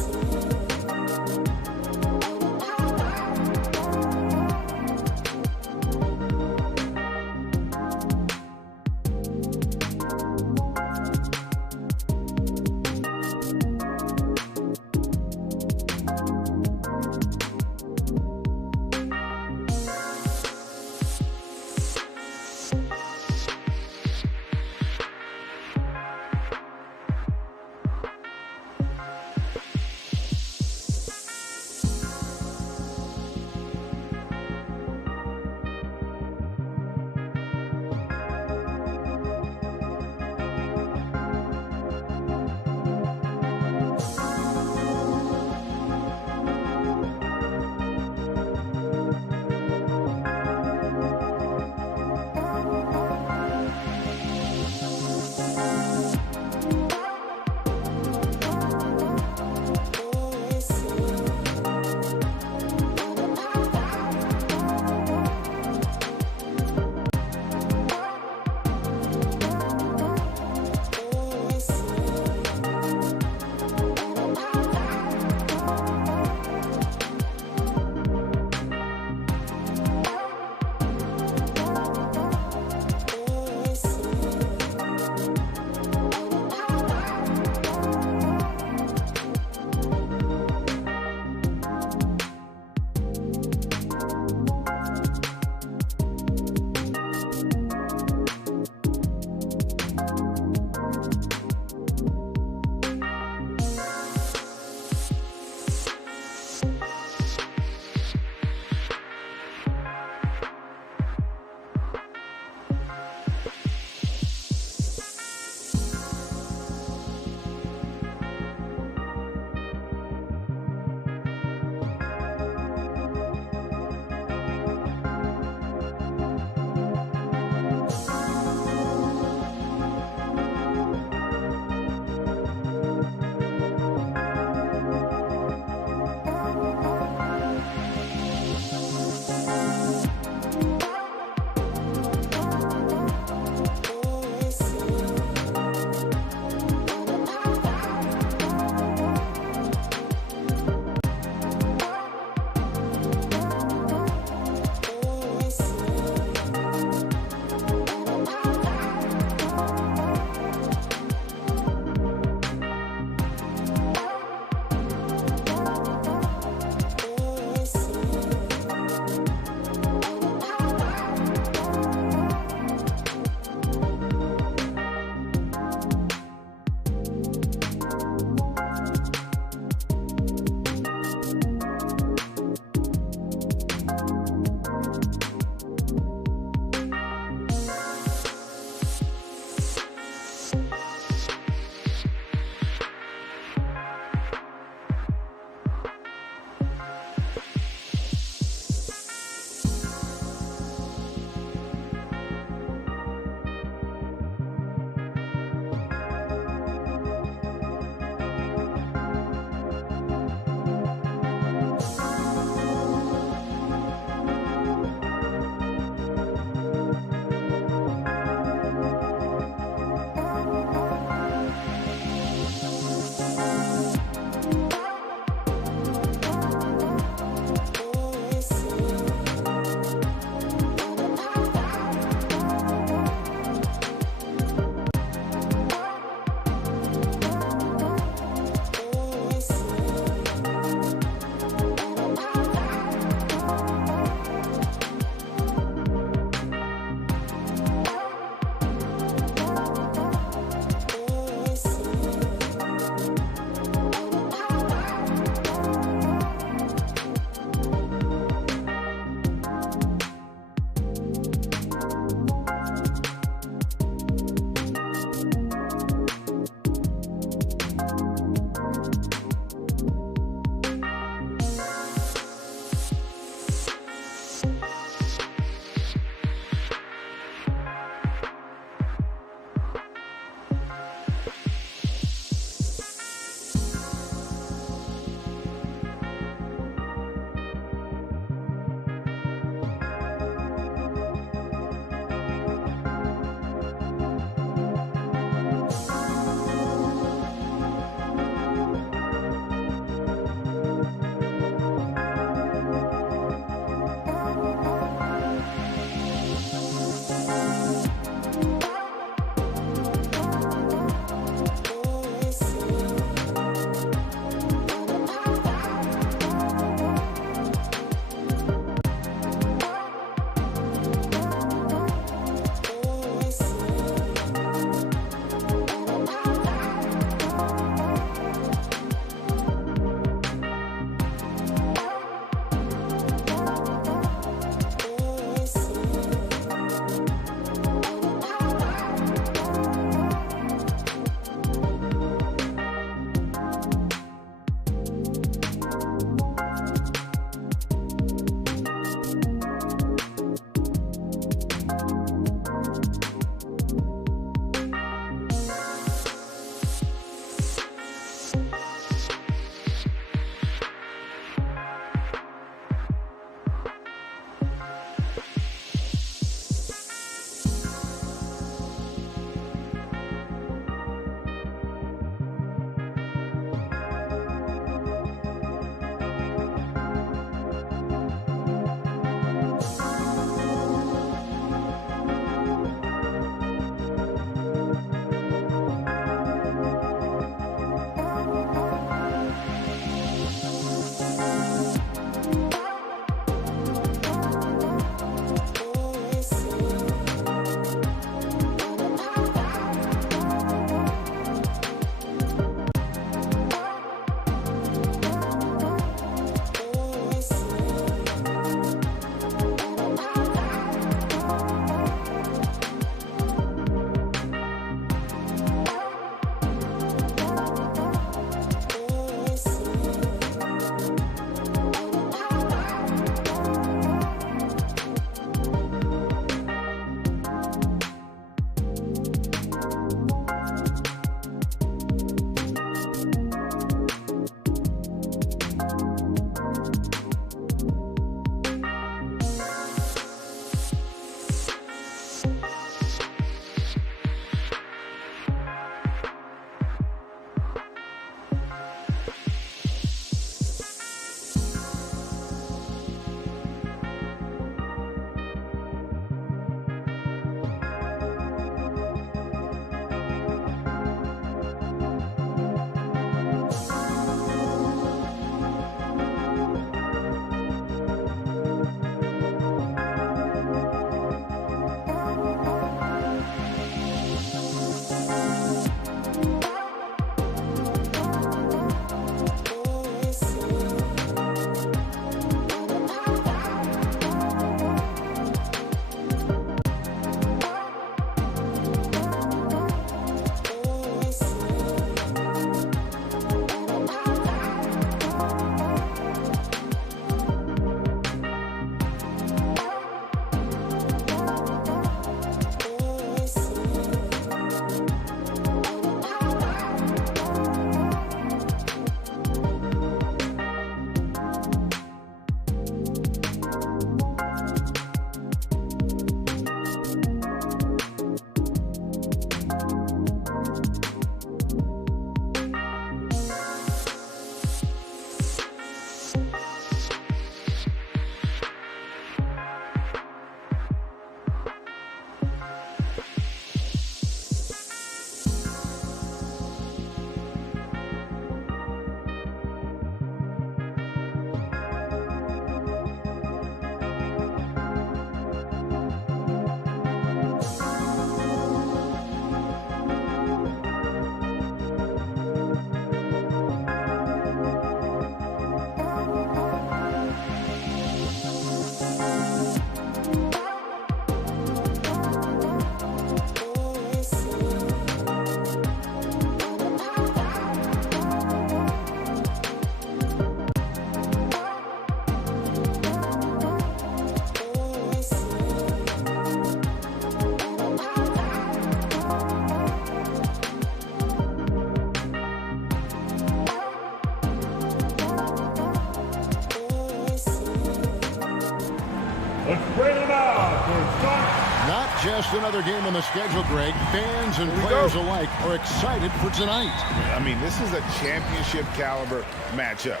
Let's bring them out for Scott. Not just another game on the schedule, Greg. Fans and players alike are excited for tonight. I mean, this is a championship caliber matchup.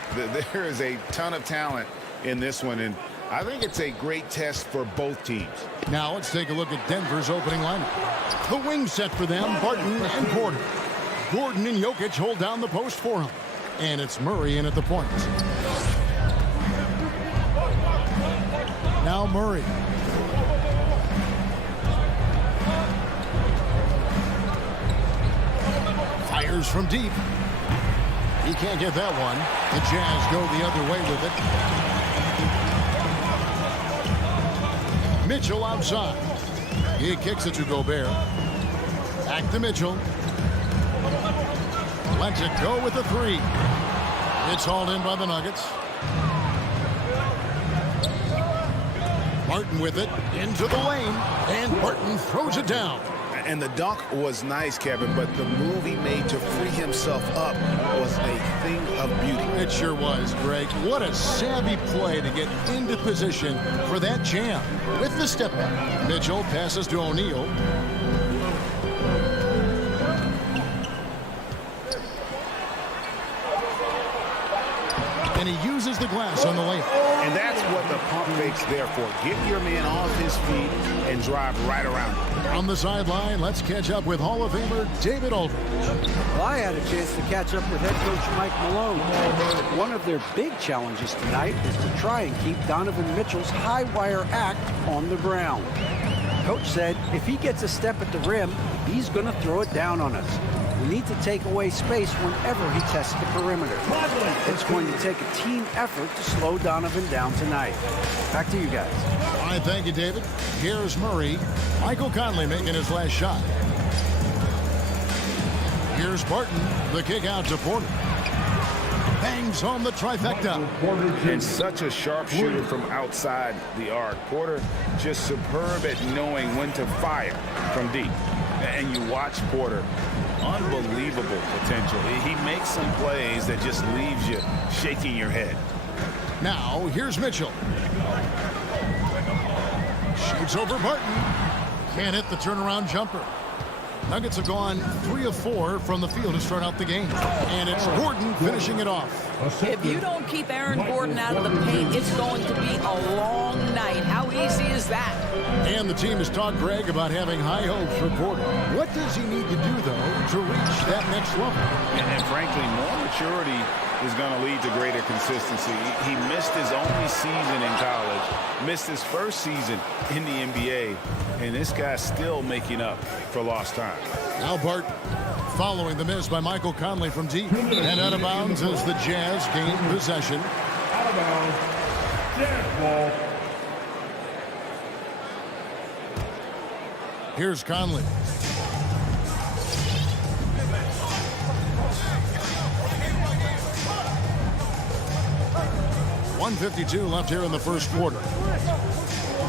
There is a ton of talent in this one, and I think it's a great test for both teams. Now let's take a look at Denver's opening lineup. The wing set for them, Barton and Porter. Gordon and Jokic hold down the post for him. And it's Murray in at the point. Now Murray. Fires from deep. He can't get that one. The Jazz go the other way with it. Mitchell outside. He kicks it to Gobert. Back to Mitchell. Lets it go with the three. It's hauled in by the Nuggets. Martin with it into the lane. And Martin throws it down. And the dunk was nice, Kevin, but the move he made to free himself up was a thing of beauty. It sure was, Greg. What a savvy play to get into position for that jam. With the step back, Mitchell passes to O'Neal. And he uses the glass on the layup. And that's what the pump fake's there for. Get your man off his feet and drive right around him. On the sideline, let's catch up with Hall of Famer David Aldridge. Well, I had a chance to catch up with head coach Mike Malone. One of their big challenges tonight is to try and keep Donovan Mitchell's high wire act on the ground. Coach said if he gets a step at the rim, he's going to throw it down on us. We need to take away space whenever he tests the perimeter. It's going to take a team effort to slow Donovan down tonight. Back to you guys. All right, thank you, David. Here's Murray. Michael Conley making his last shot. Here's Barton. The kick out to Porter. Bangs home the trifecta. And such a sharp shooter from outside the arc. Porter just superb at knowing when to fire from deep. And you watch Porter. Unbelievable potential. He makes some plays that just leaves you shaking your head. Now, here's Mitchell. Shoots over Barton. Can't hit the turnaround jumper. Nuggets have gone 3 of 4 from the field to start out the game. And it's Gordon finishing it off. If you don't keep Aaron Gordon out of the paint, it's going to be a long night. How easy is that? And the team has talked, Greg, about having high hopes for Porter. What does he need to do, though, to reach that next level? And frankly, more maturity is going to lead to greater consistency. He missed his only season in college, missed his first season in the NBA, and this guy's still making up for lost time. Now Barton following the miss by Michael Conley from deep. And out of bounds as the Jazz gain possession. Out of bounds. Jazz ball. Here's Conley. .152 left here in the first quarter.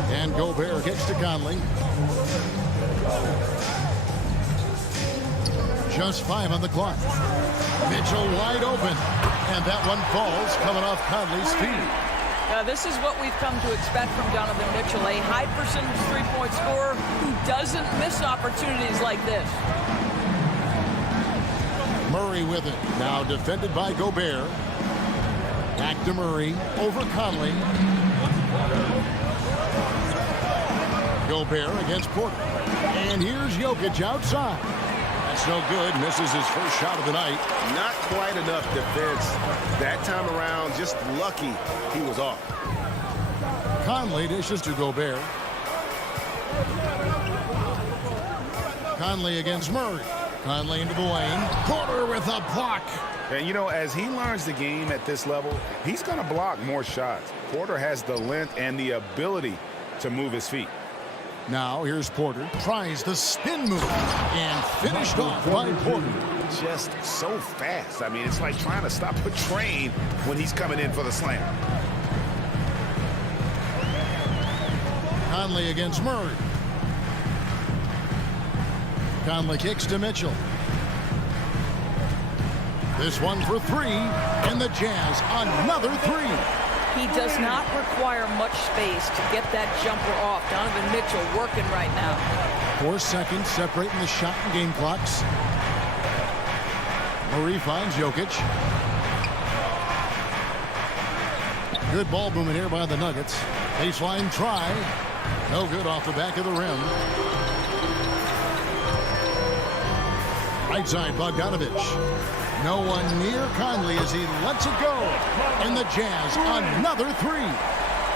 And Gobert kicks to Conley. Just 5 on the clock. Mitchell wide open. And that one falls coming off Conley's feet. This is what we've come to expect from Donovan Mitchell, a high percentage three-point scorer who doesn't miss opportunities like this. Murray with it. Now defended by Gobert. Back to Murray. Over Conley. Gobert against Porter. And here's Jokic outside. That's no good. Misses his first shot of the night. Not quite enough defense that time around. Just lucky he was off. Conley dishes to Gobert. Conley against Murray. Conley into the lane. Porter with a block. And, you know, as he learns the game at this level, he's going to block more shots. Porter has the length and the ability to move his feet. Now here's Porter. Tries the spin move. And finished off by Porter. Just so fast. I mean, it's like trying to stop a train when he's coming in for the slam. Conley against Murray. Conley kicks to Mitchell. This one for 3, and the Jazz another 3. He does not require much space to get that jumper off. Donovan Mitchell working right now. 4 seconds separating the shot and game clocks. Murray finds Jokic. Good ball movement here by the Nuggets. Baseline try. No good off the back of the rim. Right side, Bogdanovich. No one near Conley as he lets it go. And the Jazz, another three.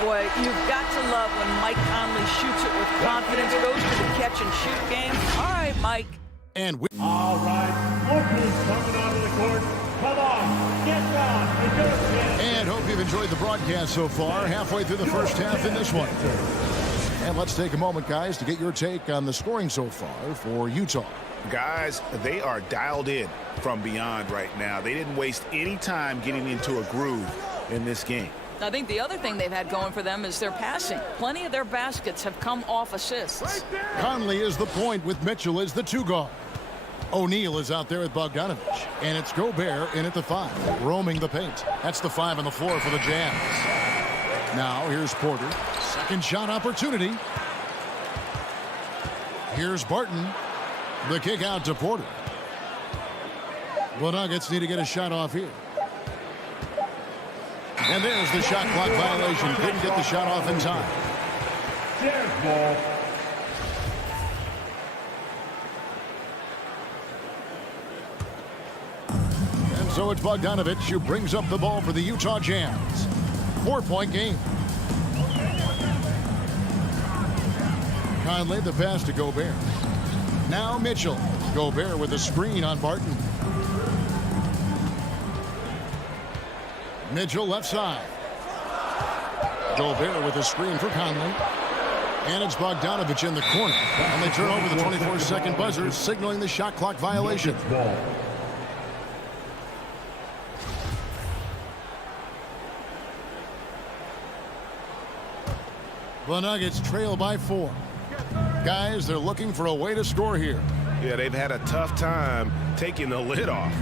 Boy, you've got to love when Mike Conley shoots it with confidence, goes to the catch and shoot game. All right, Mike. And all right, Brooklyn's coming onto the court. Come on, get down and go. And hope you've enjoyed the broadcast so far. Halfway through the first half in this one. And let's take a moment, guys, to get your take on the scoring so far for Utah. Guys, they are dialed in from beyond right now. They didn't waste any time getting into a groove in this game. I think the other thing they've had going for them is their passing. Plenty of their baskets have come off assists. Conley is the point with Mitchell as the 2 guard. O'Neal is out there with Bogdanovich. And it's Gobert in at the 5, roaming the paint. That's the 5 on the floor for the Jazz. Now here's Porter. Second shot opportunity. Here's Barton. The kick out to Porter. The Nuggets need to get a shot off here. And there's the shot clock violation. Couldn't get the shot off in time. Jazz ball. And so it's Bogdanovich who brings up the ball for the Utah Jazz. 4-point game. Conley the pass to Gobert. Now Mitchell. Gobert with a screen on Barton. Mitchell left side. Gobert with a screen for Conley. And it's Bogdanovich in the corner. And they turn over the 24-second buzzer, signaling the shot clock violation. The Nuggets trail by 4. Guys, they're looking for a way to score here. Yeah, they've had a tough time taking the lid off.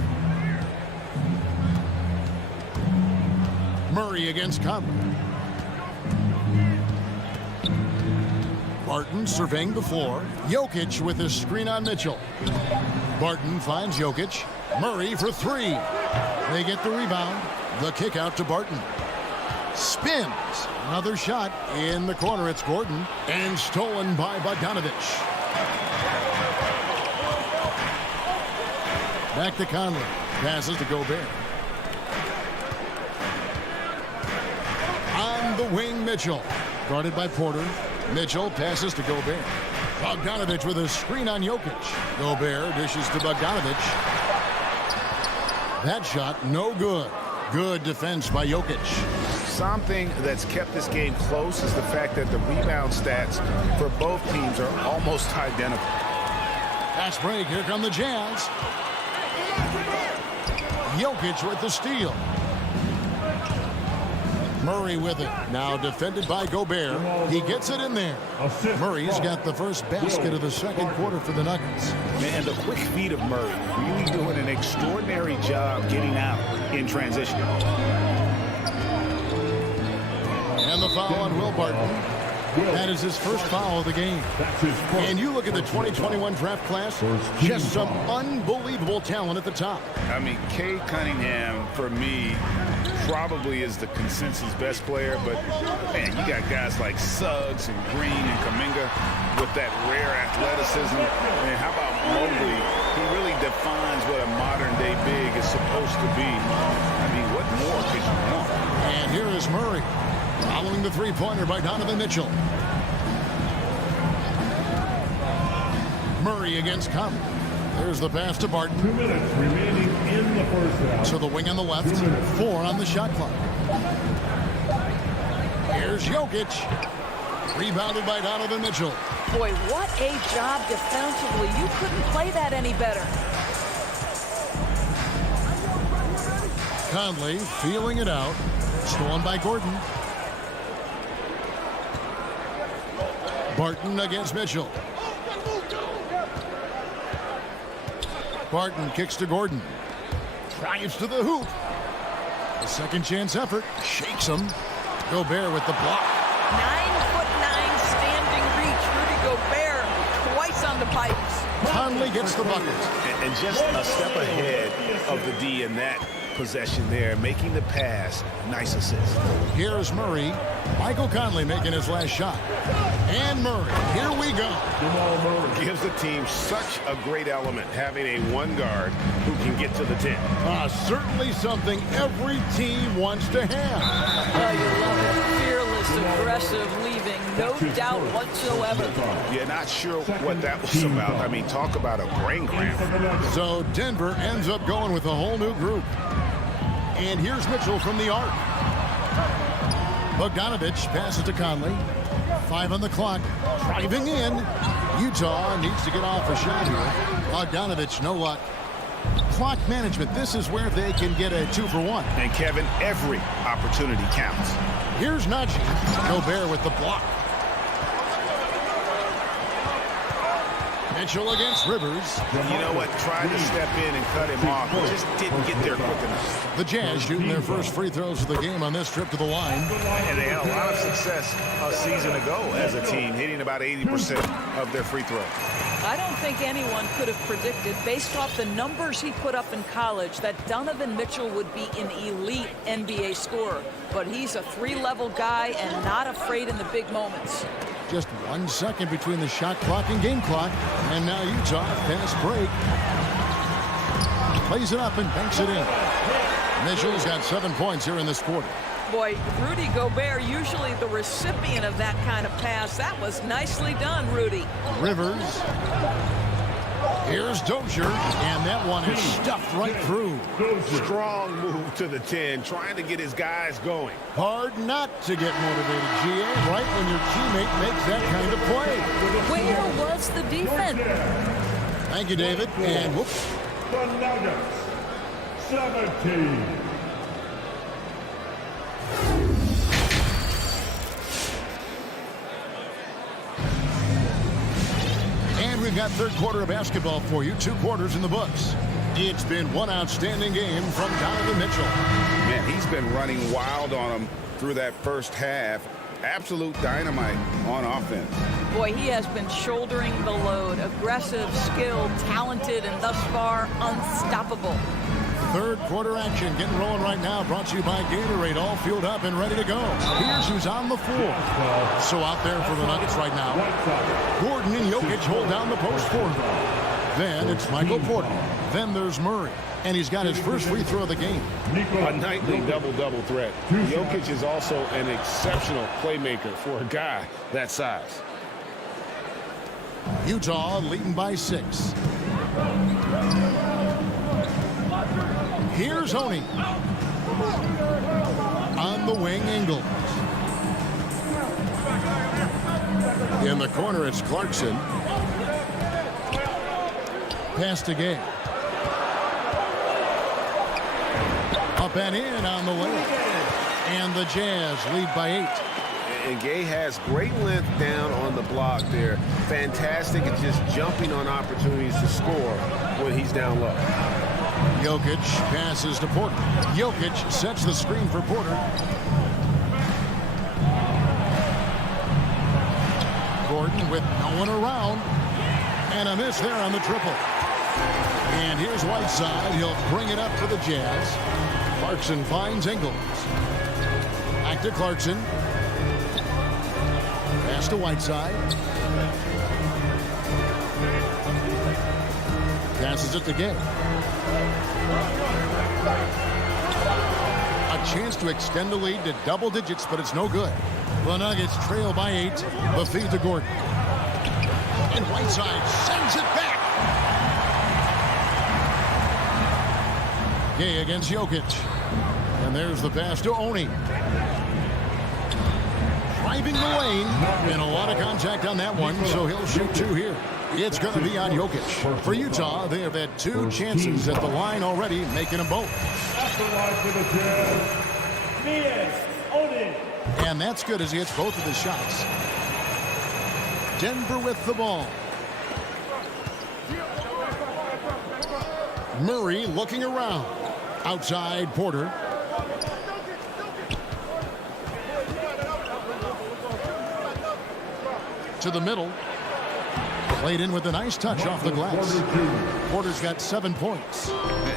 Murray against Conley. Barton surveying the floor. Jokic with a screen on Mitchell. Barton finds Jokic. Murray for 3. They get the rebound. The kick out to Barton. Spins. Another shot in the corner. It's Gordon. And stolen by Bogdanovich. Back to Conley. Passes to Gobert. On the wing, Mitchell. Guarded by Porter. Mitchell passes to Gobert. Bogdanovich with a screen on Jokic. Gobert dishes to Bogdanovich. That shot no good. Good defense by Jokic. Something that's kept this game close is the fact that the rebound stats for both teams are almost identical. Fast break. Here come the Jazz. Jokic with the steal. Murray with it. Now defended by Gobert. He gets it in there. Murray's got the first basket of the second quarter for the Nuggets. Man, the quick feet of Murray really doing an extraordinary job getting out in transition. And the foul on Will Barton. That is his first foul of the game. And you look at the 2021 draft class, just some unbelievable talent at the top. I mean, Cade Cunningham, for me, probably is the consensus best player, but man, you got guys like Suggs and Green and Kuminga with that rare athleticism. And how about Mobley? He really defines what a modern-day big is supposed to be. I mean, what more could you want? And here is Murray, following the three-pointer by Donovan Mitchell. Murray against Conley. There's the pass to Barton. 2 minutes remaining in the first half. So the wing on the left, 4 on the shot clock. Here's Jokic. Rebounded by Donovan Mitchell. Boy, what a job defensively. You couldn't play that any better. Conley feeling it out. Stolen by Gordon. Barton against Mitchell. Barton kicks to Gordon. Drives to the hoop. A second chance effort. Shakes him. Gobert with the block. 9'9" standing reach. Rudy Gobert twice on the pipes. Conley gets the bucket. And just a step ahead of the D in that possession there, making the pass. Nice assist. Here's Murray. Michael Conley making his last shot. And Murray, here we go. Gives the team such a great element, having a one guard who can get to the 10. Certainly something every team wants to have. Oh, you love it. Fearless, aggressive, leaving. No doubt whatsoever. Yeah, not sure what that was about. I mean, talk about a brain cramp. So Denver ends up going with a whole new group. And here's Mitchell from the arc. Bogdanovich passes to Conley. 5 on the clock. Driving in. Utah needs to get off a shot here. Bogdanovich, no luck. Clock management. This is where they can get a 2-for-1. And Kevin, every opportunity counts. Here's Najee. Gobert with the block. Mitchell against Rivers. You know what? Tried to step in and cut him off, but just didn't get there quick enough. The Jazz shooting their first free throws of the game on this trip to the line. And they had a lot of success a season ago as a team, hitting about 80% of their free throws. I don't think anyone could have predicted, based off the numbers he put up in college, that Donovan Mitchell would be an elite NBA scorer. But he's a 3-level guy and not afraid in the big moments. Just 1 second between the shot clock and game clock. And now Utah, fast break. Plays it up and banks it in. Mitchell's got 7 points here in this quarter. Boy, Rudy Gobert, usually the recipient of that kind of pass. That was nicely done, Rudy. Rivers. Here's Dozier, and that one is stuffed right through. Strong move to the 10, trying to get his guys going. Hard not to get motivated, GA, right when your teammate makes that kind of play. Where was the defense? Thank you, David. And whoops. The Nuggets, 17. And we've got third quarter of basketball for you. 2 quarters in the books. It's been one outstanding game from Donovan Mitchell. Man, he's been running wild on him through that first half. Absolute dynamite on offense. Boy, he has been shouldering the load. Aggressive, skilled, talented, and thus far unstoppable. Third quarter action getting rolling right now, brought to you by Gatorade, all fueled up and ready to go. Here's who's on the floor. So out there for the Nuggets right now, Gordon and Jokic hold down the post for him. Then it's Michael Porter. Then there's Murray, and he's got his first free throw of the game. A nightly double-double threat. Jokic is also an exceptional playmaker for a guy that size. Utah leading by 6. Here's Honey. On the wing, Ingles. In the corner, it's Clarkson. Pass to Gay. Up and in on the way. And the Jazz lead by 8. And Gay has great length down on the block there. Fantastic at just jumping on opportunities to score when he's down low. Jokic passes to Porter. Jokic sets the screen for Porter. Gordon with no one around. And a miss there on the triple. And here's Whiteside. He'll bring it up for the Jazz. Clarkson finds Ingles. Back to Clarkson. Pass to Whiteside. Passes it to Gay. A chance to extend the lead to double digits, but it's no good. The Nuggets trail by 8. The feed to Gordon. And Whiteside sends it back. Gay against Jokic. And there's the pass to Oni. Driving the lane. And a lot of contact on that one, so he'll shoot 2 here. It's going to be on Jokic. For Utah, they have had 2 chances at the line already, making them both. At the line for the Jazz, Oni. And that's good as he hits both of his shots. Denver with the ball. Murray looking around. Outside Porter. To the middle. Played in with a nice touch off the glass. Porter's got 7 points.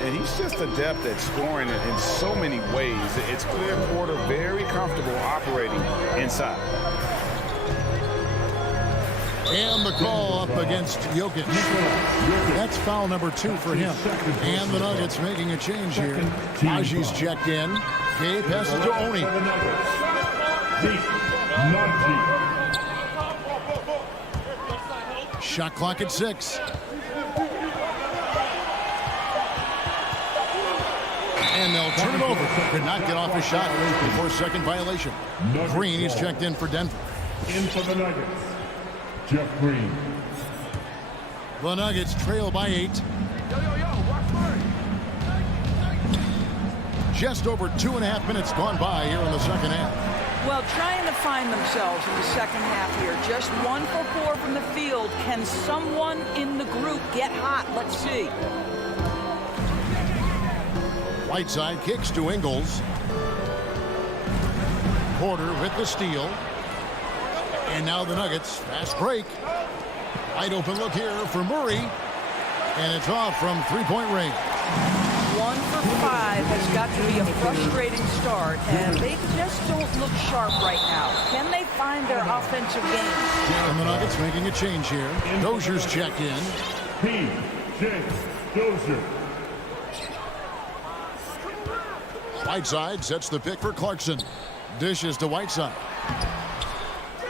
And he's just adept at scoring in so many ways. It's clear Porter very comfortable operating inside. And the call up against Jokic. That's foul number 2 for him. And the Nuggets making a change here. Aji's checked in. Gay passes to Oni. Shot clock at 6. And they'll turn it over. Could not get off a shot before second violation. Green is checked in for Denver. In for the Nuggets, Jeff Green. The Nuggets trail by 8. Just over 2.5 minutes gone by here in the second half. Well, trying to find themselves in the second half here. Just 1 for 4 from the field. Can someone in the group get hot? Let's see. Whiteside kicks to Ingles. Porter with the steal. And now the Nuggets. Fast break. Wide open look here for Murray. And it's off from three-point range. 1 for 5 has got to be a frustrating start, and they just don't look sharp right now. Can they find their offensive game? And the Nuggets making a change here. Dozier's checked in. P.J. Dozier. Whiteside sets the pick for Clarkson. Dishes to Whiteside.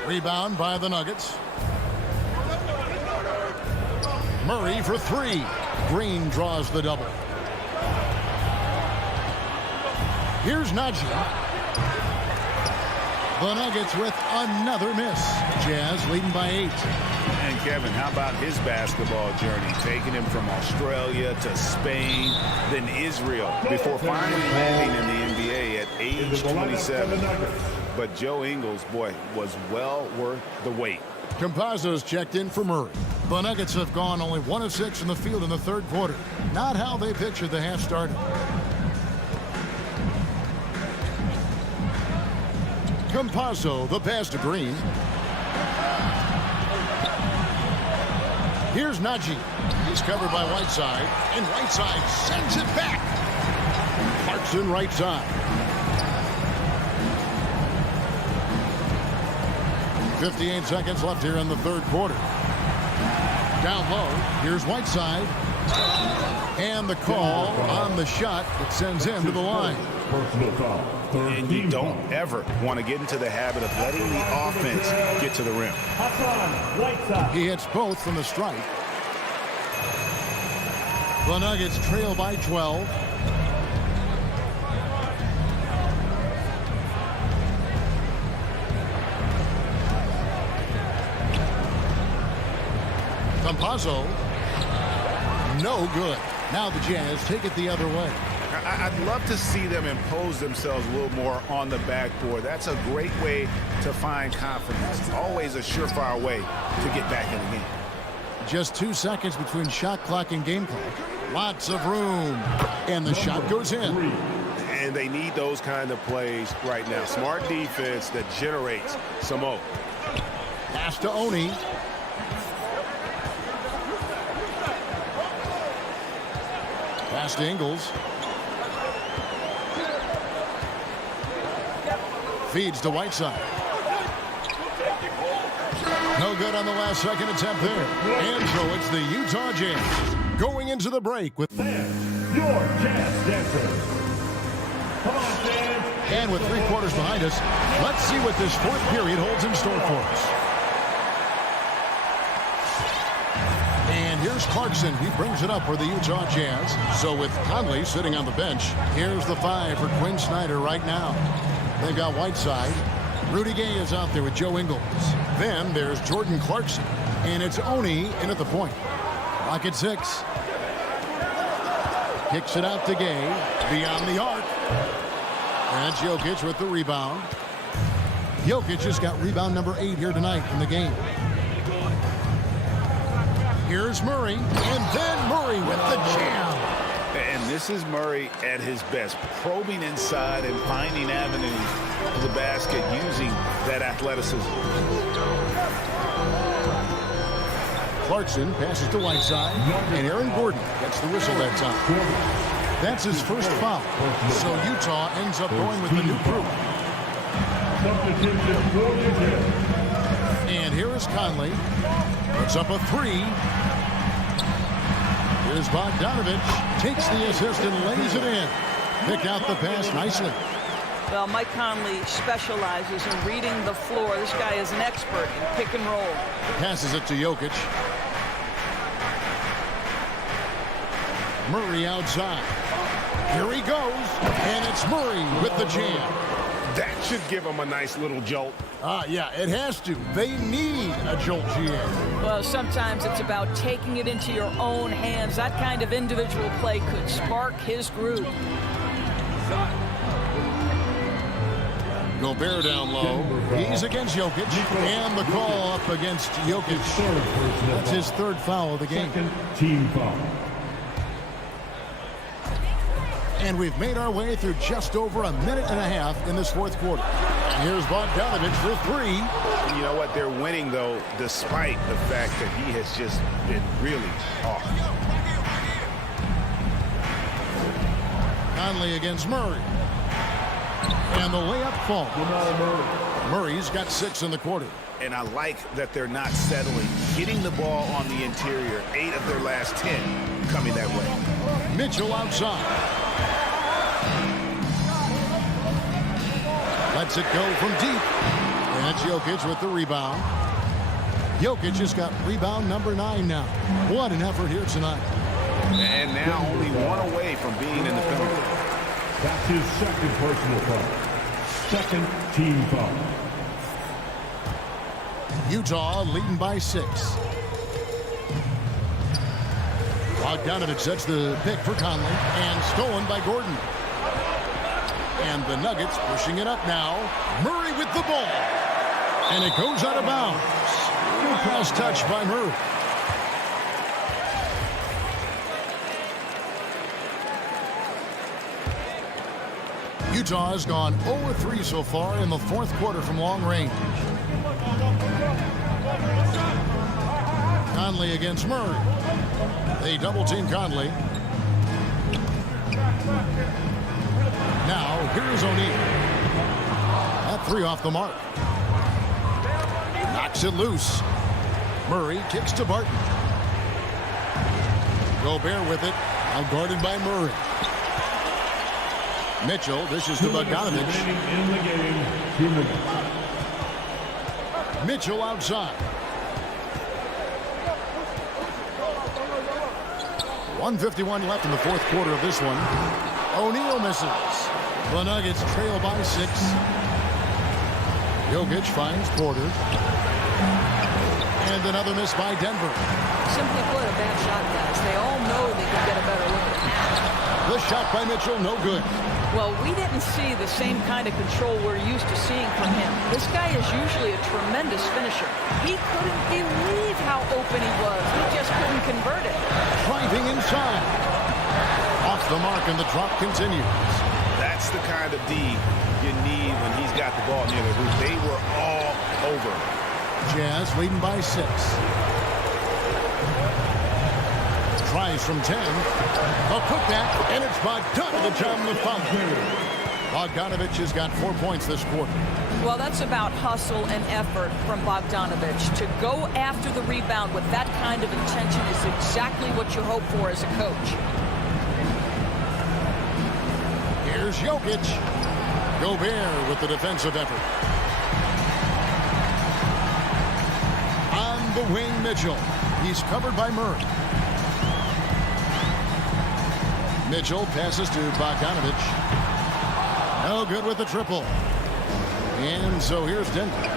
Rebound by the Nuggets. Murray for 3. Green draws the double. Here's Najee. The Nuggets with another miss. Jazz leading by 8. And Kevin, how about his basketball journey? Taking him from Australia to Spain, then Israel, before finally landing in the NBA at age 27. But Joe Ingles, boy, was well worth the wait. Campazzo's checked in for Murray. The Nuggets have gone only 1 of 6 in the field in the third quarter. Not how they pictured the half started. Campazzo, the pass to Green. Here's Najee. He's covered by Whiteside, and Whiteside sends it back. Clarkson right side. 58 seconds left here in the third quarter. Down low, here's Whiteside. And the call on the shot that sends him to the line. And you don't ever want to get into the habit of letting the offense get to the rim. He hits both from the stripe. The Nuggets trail by 12. Campazzo, no good. Now the Jazz take it the other way. I'd love to see them impose themselves a little more on the backboard. That's a great way to find confidence. It's always a surefire way to get back in the game. Just 2 seconds between shot clock and game clock. Lots of room. And the shot goes in. And they need those kind of plays right now. Smart defense that generates some more. Pass to Oni. Pass to Ingles. Feeds to Whiteside. No good on the last second attempt there. And so it's the Utah Jazz going into the break with your Jazz dancers. Come on, fans. And with 3 quarters behind us, let's see what this fourth period holds in store for us. And here's Clarkson. He brings it up for the Utah Jazz. So with Conley sitting on the bench, here's the 5 for Quinn Snyder right now. They've got Whiteside. Rudy Gay is out there with Joe Ingles. Then there's Jordan Clarkson. And it's Oni in at the point. Clock at 6. Kicks it out to Gay. Beyond the arc. And Jokic with the rebound. Jokic just got rebound number 8 here tonight in the game. Here's Murray. And then Murray with the jam. And this is Murray at his best, probing inside and finding avenues to the basket using that athleticism. Clarkson passes to Whiteside, and Aaron Gordon gets the whistle that time. That's his first foul. So Utah ends up going with the new group. And here is Conley. Puts up a three. Here's Bogdanovich. Takes the assist and lays it in. Pick out the pass nicely. Well, Mike Conley specializes in reading the floor. This guy is an expert in pick and roll. Passes it to Jokic. Murray outside. Here he goes. And it's Murray with the jam. That should give him a nice little jolt. Yeah, it has to. They need a jolt, GA. Well, sometimes it's about taking it into your own hands. That kind of individual play could spark his groove. Gobert down low. He's against Jokic. And the call up against Jokic. That's his third foul of the game. Team foul. And we've made our way through just over a minute and a half in this fourth quarter. And here's Bogdanovich for three. And you know what? They're winning, though, despite the fact that he has just been really off. Conley against Murray. And the layup falls. Murray's got 6 in the quarter. And I like that they're not settling. Getting the ball on the interior, 8 of their last 10 coming that way. Mitchell outside. Lets it go from deep. And that's Jokic with the rebound. Jokic has got rebound number 9 now. What an effort here tonight. And now only 1 away from being in the penalty. That's his second personal foul. Second team foul. Utah leading by 6. Bogdanovich sets the pick for Conley and stolen by Gordon. And the Nuggets pushing it up now. Murray with the ball. And it goes out of bounds. Cross touch by Murray. Utah has gone 0-3 so far in the fourth quarter from long range. Conley against Murray. They double team Conley. Now here's O'Neal. That 3 off the mark. Knocks it loose. Murray kicks to Barton. Gobert with it. Now guarded by Murray. Mitchell dishes to Bogdanovich. In the game, 2 minutes. Mitchell outside. 1:51 left in the fourth quarter of this one. O'Neal misses. The Nuggets trail by 6. Jokic finds Porter. And another miss by Denver. Simply put, a bad shot, guys. They all know they can get a better look at that. The shot by Mitchell, no good. Well, we didn't see the same kind of control we're used to seeing from him. This guy is usually a tremendous finisher. He couldn't believe how open he was. He just couldn't convert it. Driving inside. Off the mark, and the drop continues. That's the kind of D you need when he's got the ball near the hoop. They were all over. Jazz leading by 6. Tries from 10. A putback, and it's Bogdanovich on the foul. Bogdanovich has got 4 points this quarter. Well, that's about hustle and effort from Bogdanovich. To go after the rebound with that kind of intention is exactly what you hope for as a coach. Here's Jokic. Gobert with the defensive effort. On the wing, Mitchell. He's covered by Murray. Mitchell passes to Bogdanovich. No good with the triple. And so here's Denver.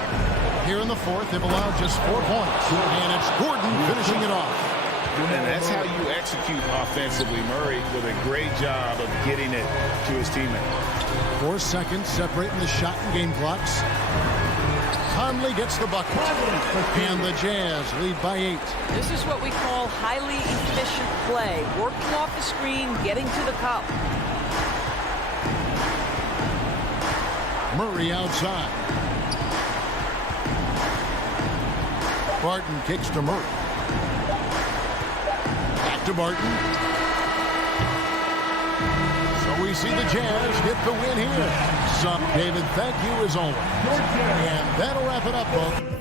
Here in the fourth, they've allowed just 4 points. And it's Gordon finishing it off. And that's how you execute offensively. Murray with a great job of getting it to his teammate. 4 seconds separating the shot and game clocks. Conley gets the bucket. And the Jazz lead by 8. This is what we call highly efficient play. Working off the screen, getting to the cup. Murray outside. Barton kicks to Murray. Back to Barton. So we see the Jazz get the win here. So, David, thank you as always. And that'll wrap it up, folks.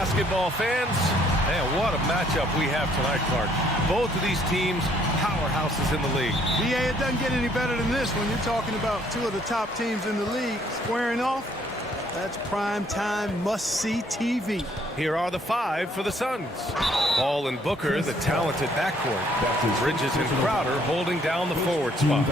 basketball fans. Man, what a matchup we have tonight, Clark. Both of these teams, powerhouses in the league. BA, it doesn't get any better than this when you're talking about two of the top teams in the league squaring off. That's prime time must-see TV. Here are the 5 for the Suns. Paul and Booker, the talented backcourt. Bridges and Crowder holding down the forward spots.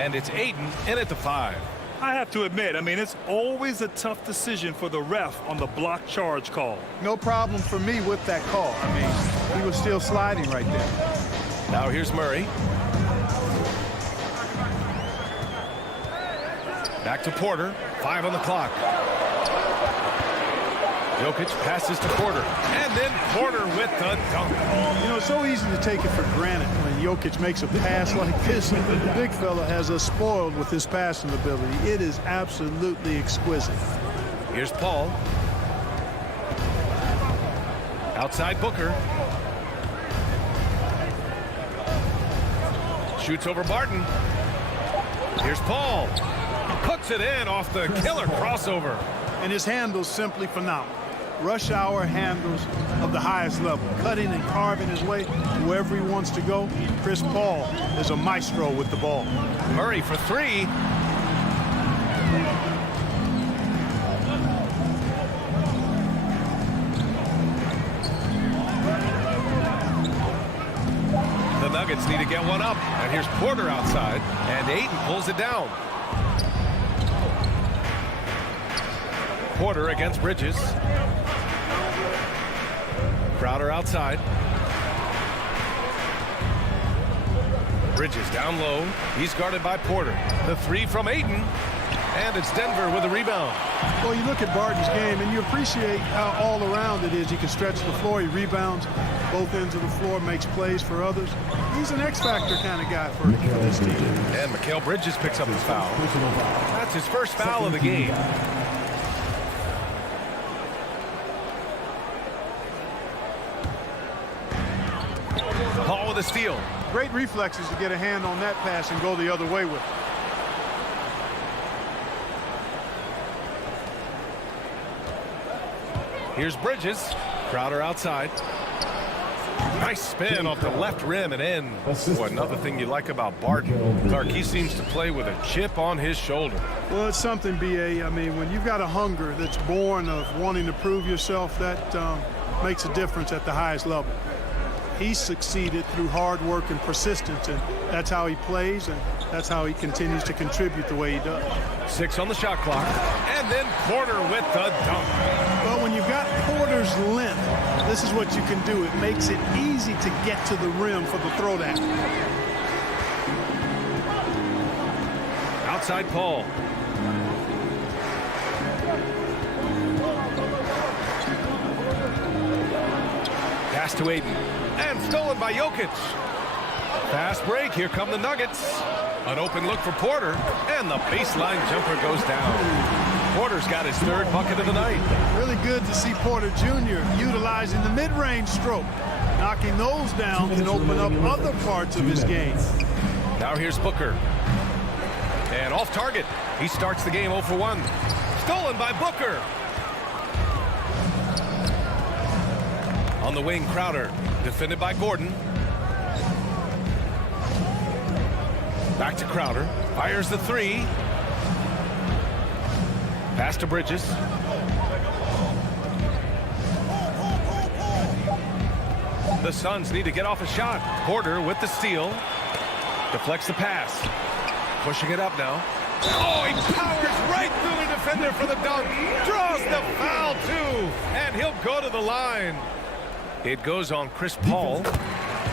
And it's Ayton in at the 5. I have to admit, I mean, it's always a tough decision for the ref on the block charge call. No problem for me with that call. I mean, he was still sliding right there. Now here's Murray. Back to Porter. 5 on the clock. Jokic passes to Porter. And then Porter with the dunk. You know, it's so easy to take it for granted when Jokic makes a pass like this. The big fella has us spoiled with his passing ability. It is absolutely exquisite. Here's Paul. Outside Booker. Shoots over Barton. Here's Paul. Puts it in off the killer crossover. And his handle's simply phenomenal. Rush hour handles of the highest level. Cutting and carving his way wherever he wants to go. Chris Paul is a maestro with the ball. Murray for 3. The Nuggets need to get one up. And here's Porter outside. And Ayton pulls it down. Porter against Bridges. Crowder outside. Bridges down low. He's guarded by Porter. The 3 from Ayton. And it's Denver with a rebound. Well, you look at Barton's game and you appreciate how all around it is. He can stretch the floor. He rebounds both ends of the floor, makes plays for others. He's an X-factor kind of guy for this team. And Mikal Bridges picks up his foul. That's his first foul of the game. Paul with a steal. Great reflexes to get a hand on that pass and go the other way with it. Here's Bridges. Crowder outside. Nice spin off the left rim and in. Boy, another thing you like about Barton, Clark, he seems to play with a chip on his shoulder. Well, it's something, B.A. I mean, when you've got a hunger that's born of wanting to prove yourself, that makes a difference at the highest level. He succeeded through hard work and persistence, and that's how he plays, and that's how he continues to contribute the way he does. 6 on the shot clock, and then Porter with the dunk. Well, when you've got Porter's length, this is what you can do. It makes it easy to get to the rim for the throwdown. Outside Paul. Pass to Ayton. And stolen by Jokic. Fast break. Here come the Nuggets. An open look for Porter. And the baseline jumper goes down. Porter's got his 3rd bucket of the night. Really good to see Porter Jr. utilizing the mid-range stroke. Knocking those down can open up other parts of his game. Now here's Booker. And off target. He starts the game 0 for 1. Stolen by Booker. On the wing, Crowder. Defended by Gordon. Back to Crowder. Fires the 3. Pass to Bridges. The Suns need to get off a shot. Porter with the steal. Deflects the pass. Pushing it up now. Oh, he powers right through the defender for the dunk. Draws the foul, too. And he'll go to the line. It goes on Chris Paul.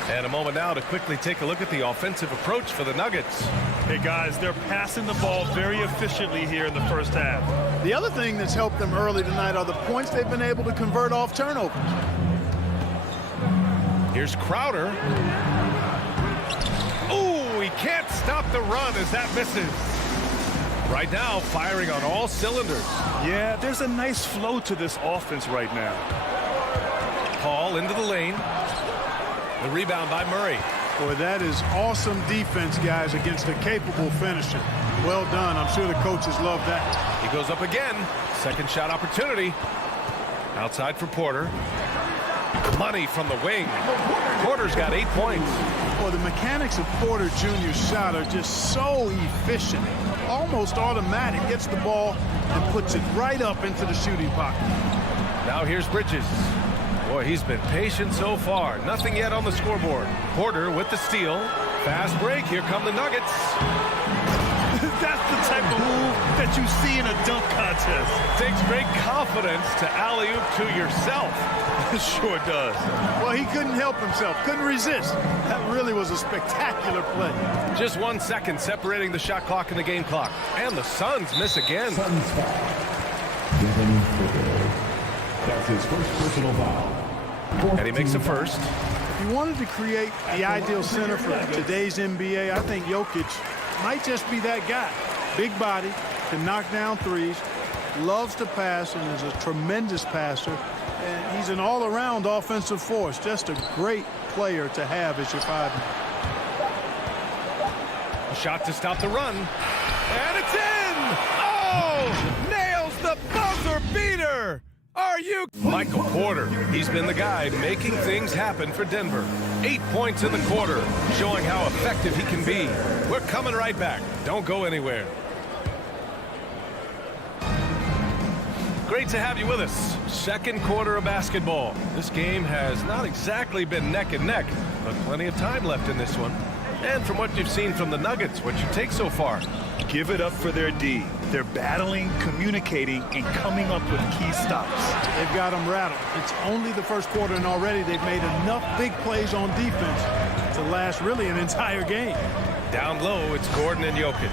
And a moment now to quickly take a look at the offensive approach for the Nuggets. Hey, guys, they're passing the ball very efficiently here in the first half. The other thing that's helped them early tonight are the points they've been able to convert off turnovers. Here's Crowder. Ooh, he can't stop the run as that misses. Right now, firing on all cylinders. Yeah, there's a nice flow to this offense right now. Paul into the lane. The rebound by Murray. Boy, that is awesome defense, guys, against a capable finisher. Well done. I'm sure the coaches love that. He goes up again. Second shot opportunity. Outside for Porter. Money from the wing. Porter's got 8 points. Well, the mechanics of Porter Jr.'s shot are just so efficient. Almost automatic. Gets the ball and puts it right up into the shooting pocket. Now here's Bridges. Boy, he's been patient so far. Nothing yet on the scoreboard. Porter with the steal. Fast break. Here come the Nuggets. That's the type of move that you see in a dunk contest. Takes great confidence to alley-oop to yourself. It sure does. Well, he couldn't help himself. Couldn't resist. That really was a spectacular play. Just 1 second separating the shot clock and the game clock. And the Suns miss again. Suns foul. That's his first personal foul. And he makes the first. If you wanted to create the ideal center for today's NBA, I think Jokic might just be that guy. Big body, can knock down threes, loves to pass, and is a tremendous passer. And he's an all-around offensive force. Just a great player to have as your 5-man. A shot to stop the run. And it's in! Oh! Nails the buzzer beater! Are you... Michael Porter. He's been the guy making things happen for Denver. 8 points in the quarter, showing how effective he can be. We're coming right back. Don't go anywhere. Great to have you with us. Second quarter of basketball. This game has not exactly been neck and neck, but plenty of time left in this one. And from what you've seen from the Nuggets, what's your take so far? Give it up for their D. They're battling, communicating, and coming up with key stops. They've got them rattled. It's only the first quarter, and already they've made enough big plays on defense to last really an entire game. Down low, it's Gordon and Jokic.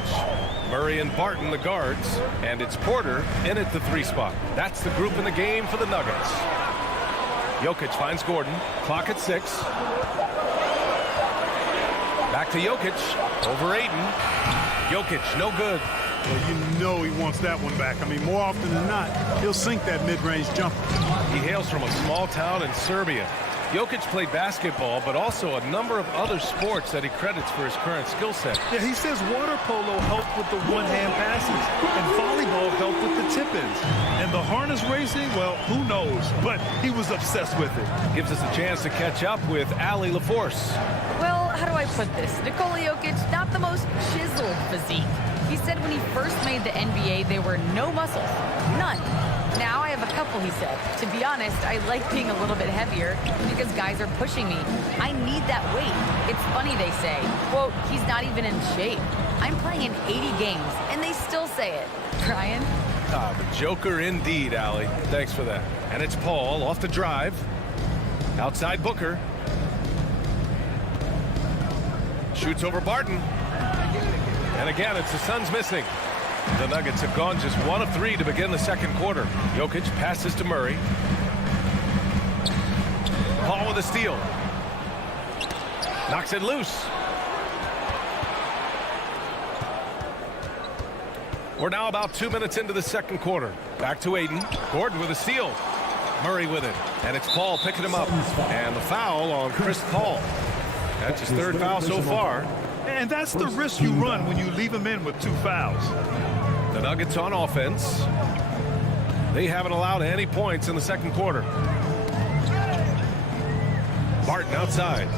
Murray and Barton, the guards. And it's Porter in at the 3 spot. That's the group in the game for the Nuggets. Jokic finds Gordon. Clock at 6. Back to Jokic. Over Ayton. Jokic, no good. Well, you know he wants that one back. I mean, more often than not, he'll sink that mid-range jumper. He hails from a small town in Serbia. Jokic played basketball, but also a number of other sports that he credits for his current skill set. Yeah, he says water polo helped with the one-hand passes, and volleyball helped with the tip-ins. And the harness racing, well, who knows? But he was obsessed with it. Gives us a chance to catch up with Allie LaForce. Well, how do I put this? Nikola Jokic, not the most chiseled physique. He said when he first made the NBA, there were no muscles. None. Now I have a couple, he said. To be honest, I like being a little bit heavier because guys are pushing me. I need that weight. It's funny they say, quote, he's not even in shape. I'm playing in 80 games, and they still say it. Brian? Ah, the Joker indeed, Allie. Thanks for that. And it's Paul off the drive. Outside Booker. Shoots over Barton. And again, it's the Suns missing. The Nuggets have gone just 1 of 3 to begin the second quarter. Jokic passes to Murray. Paul with a steal. Knocks it loose. We're now about 2 minutes into the second quarter. Back to Ayton. Gordon with a steal. Murray with it. And it's Paul picking him up. And the foul on Chris Paul. That's his 3rd foul so far. And that's the risk you run when you leave him in with 2 fouls. The Nuggets on offense. They haven't allowed any points in the second quarter. Barton outside.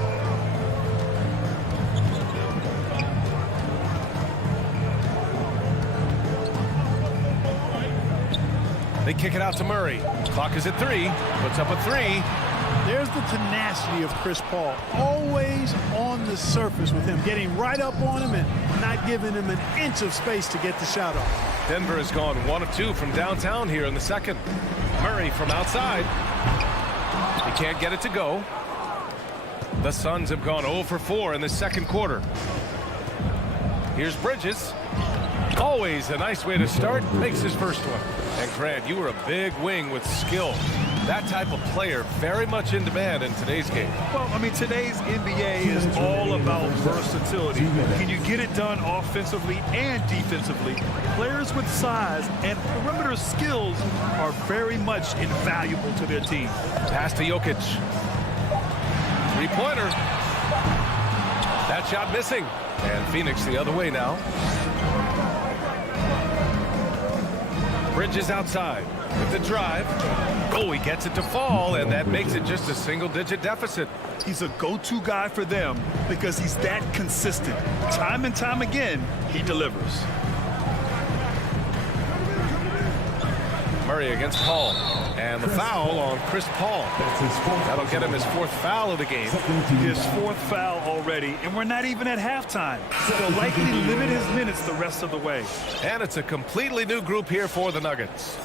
They kick it out to Murray. Clock is at 3. Puts up a 3. There's the tenacity of Chris Paul. Always on the surface with him, getting right up on him and not giving him an inch of space to get the shot off. Denver has gone 1 of 2 from downtown here in the second. Murray from outside. He can't get it to go. The Suns have gone 0 for 4 in the second quarter. Here's Bridges. Always a nice way to start. Makes his first one. And Grant, you were a big wing with skill. That type of player very much in demand in today's game. Well, I mean, today's NBA is all about versatility. Can you get it done offensively and defensively? Players with size and perimeter skills are very much invaluable to their team. Pass to Jokic. 3-pointer. That shot missing. And Phoenix the other way now. Bridges outside. with the drive. Oh, he gets it to fall, and that makes it just a single-digit deficit. He's a go-to guy for them because he's that consistent. Time and time again, he delivers. Murray against Paul. And the foul on Chris Paul. That'll get him his 4th foul of the game. His 4th foul already, and we're not even at halftime. They'll likely limit his minutes the rest of the way. And it's a completely new group here for the Nuggets.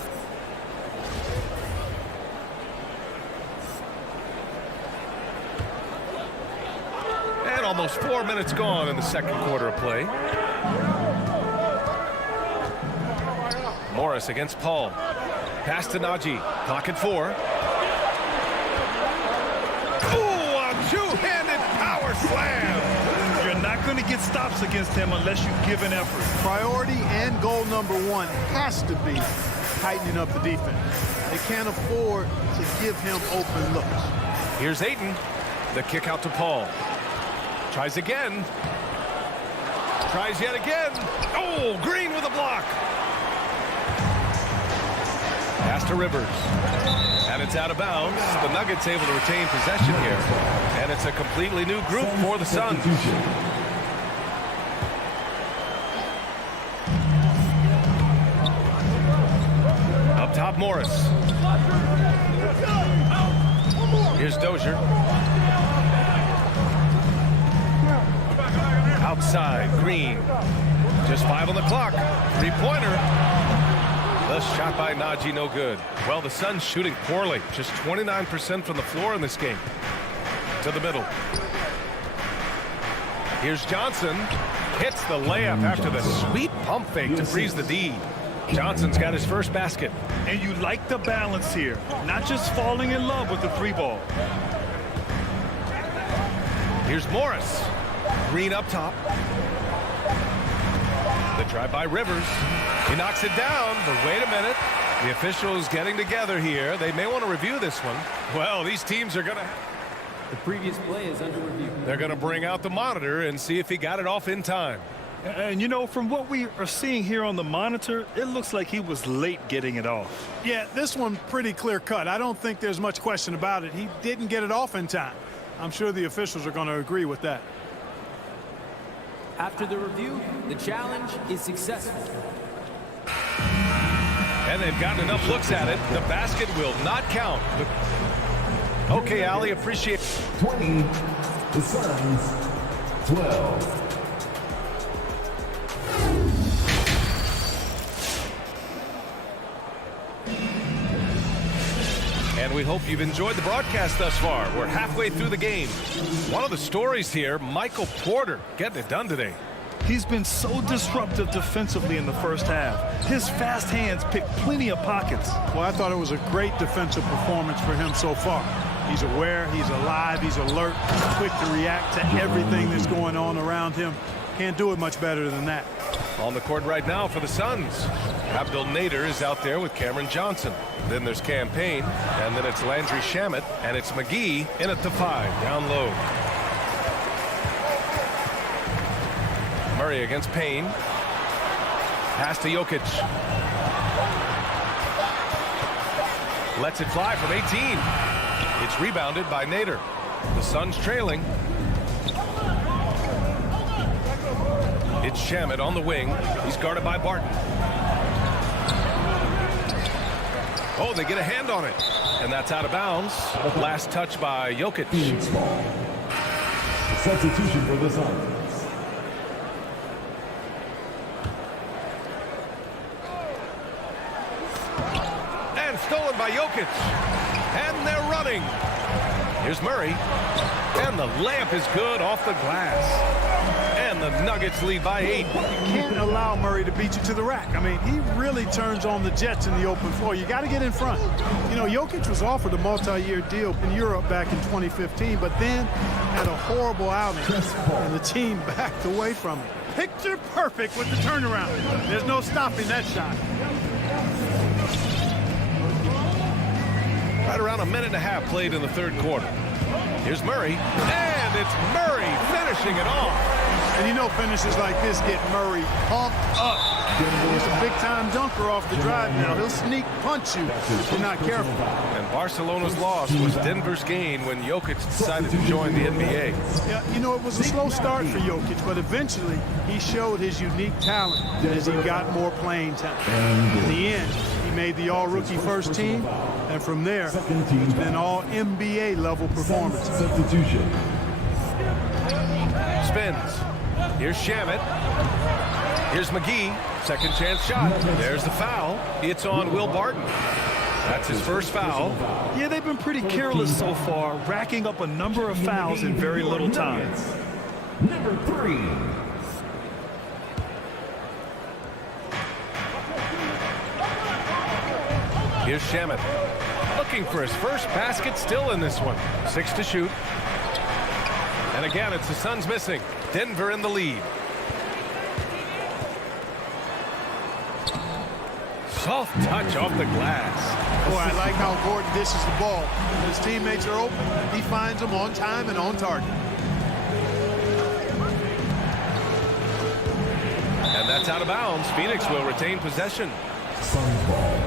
And almost 4 minutes gone in the second quarter of play. Morris against Paul. Pass to Najee. Clock at 4. Ooh, a two-handed power slam. You're not going to get stops against him unless you give an effort. Priority and goal number 1 has to be tightening up the defense. They can't afford to give him open looks. Here's Ayton. The kick out to Paul. Tries again. Tries yet again. Oh, Green with a block. Pass to Rivers. And it's out of bounds. The Nuggets able to retain possession here. And it's a completely new group for the Suns. Up top, Morris. Here's Dozier. Outside, Green. Just 5 on the clock. 3-pointer. The shot by Najee, no good. Well, the Suns shooting poorly. Just 29% from the floor in this game. To the middle. Here's Johnson. Hits the layup after the sweet pump fake to freeze the D. Johnson's got his first basket. And you like the balance here. Not just falling in love with the 3-ball. Here's Morris. Green up top. The drive by Rivers. He knocks it down, but wait a minute. The officials getting together here. They may want to review this one. Well, these teams are going to... The previous play is under review. They're going to bring out the monitor and see if he got it off in time. And, you know, from what we are seeing here on the monitor, it looks like he was late getting it off. Yeah, this one pretty clear cut. I don't think there's much question about it. He didn't get it off in time. I'm sure the officials are going to agree with that. After the review, the challenge is successful. And they've gotten enough looks at it. The basket will not count. Okay, Ali, appreciate it. 20, the Suns, 12. And we hope you've enjoyed the broadcast thus far. We're halfway through the game. One of the stories here, Michael Porter getting it done today. He's been so disruptive defensively in the first half. His fast hands pick plenty of pockets. Well, I thought it was a great defensive performance for him so far. He's aware, he's alive, he's alert, he's quick to react to everything that's going on around him. Can't do it much better than that. On the court right now for the Suns. Abdel Nader is out there with Cameron Johnson. Then there's Cam Payne, and then it's Landry Shamet, and it's McGee in at the 5, down low. Murray against Payne. Pass to Jokic. Lets it fly from 18. It's rebounded by Nader. The Suns trailing. It's Shamet on the wing. He's guarded by Barton. Oh, they get a hand on it. And that's out of bounds. Last touch by Jokic. Substitution for the Suns. And stolen by Jokic. And they're running. Here's Murray. And the layup is good off the glass. And the Nuggets lead by 8. You can't allow Murray to beat you to the rack. I mean, he really turns on the Jets in the open floor. You got to get in front. You know, Jokic was offered a multi-year deal in Europe back in 2015, but then had a horrible outing, and the team backed away from it. Picture perfect with the turnaround. There's no stopping that shot. Right around a minute and a half played in the third quarter. Here's Murray, and it's Murray finishing it off. And you know finishes like this get Murray pumped up. He's a big-time dunker off the drive now. He'll sneak punch you if you're not careful. And Barcelona's loss was Denver's gain when Jokic decided to join the NBA. Yeah, you know, it was a slow start for Jokic, but eventually he showed his unique talent as he got more playing time. In the end, he made the all-rookie first team, and from there, it's been all NBA level performances. Substitution. Spins. Here's Shamet. Here's McGee. Second chance shot. There's the foul. It's on Will Barton. That's his first foul. Yeah, they've been pretty careless so far, racking up a number of fouls in very little time. Number 3. Here's Shamet. Looking for his first basket, still in this one. 6 to shoot. And again, it's the Suns missing. Denver in the lead. Soft touch off the glass. Boy, I like how Gordon dishes the ball. When his teammates are open, he finds them on time and on target. And that's out of bounds. Phoenix will retain possession. Suns ball.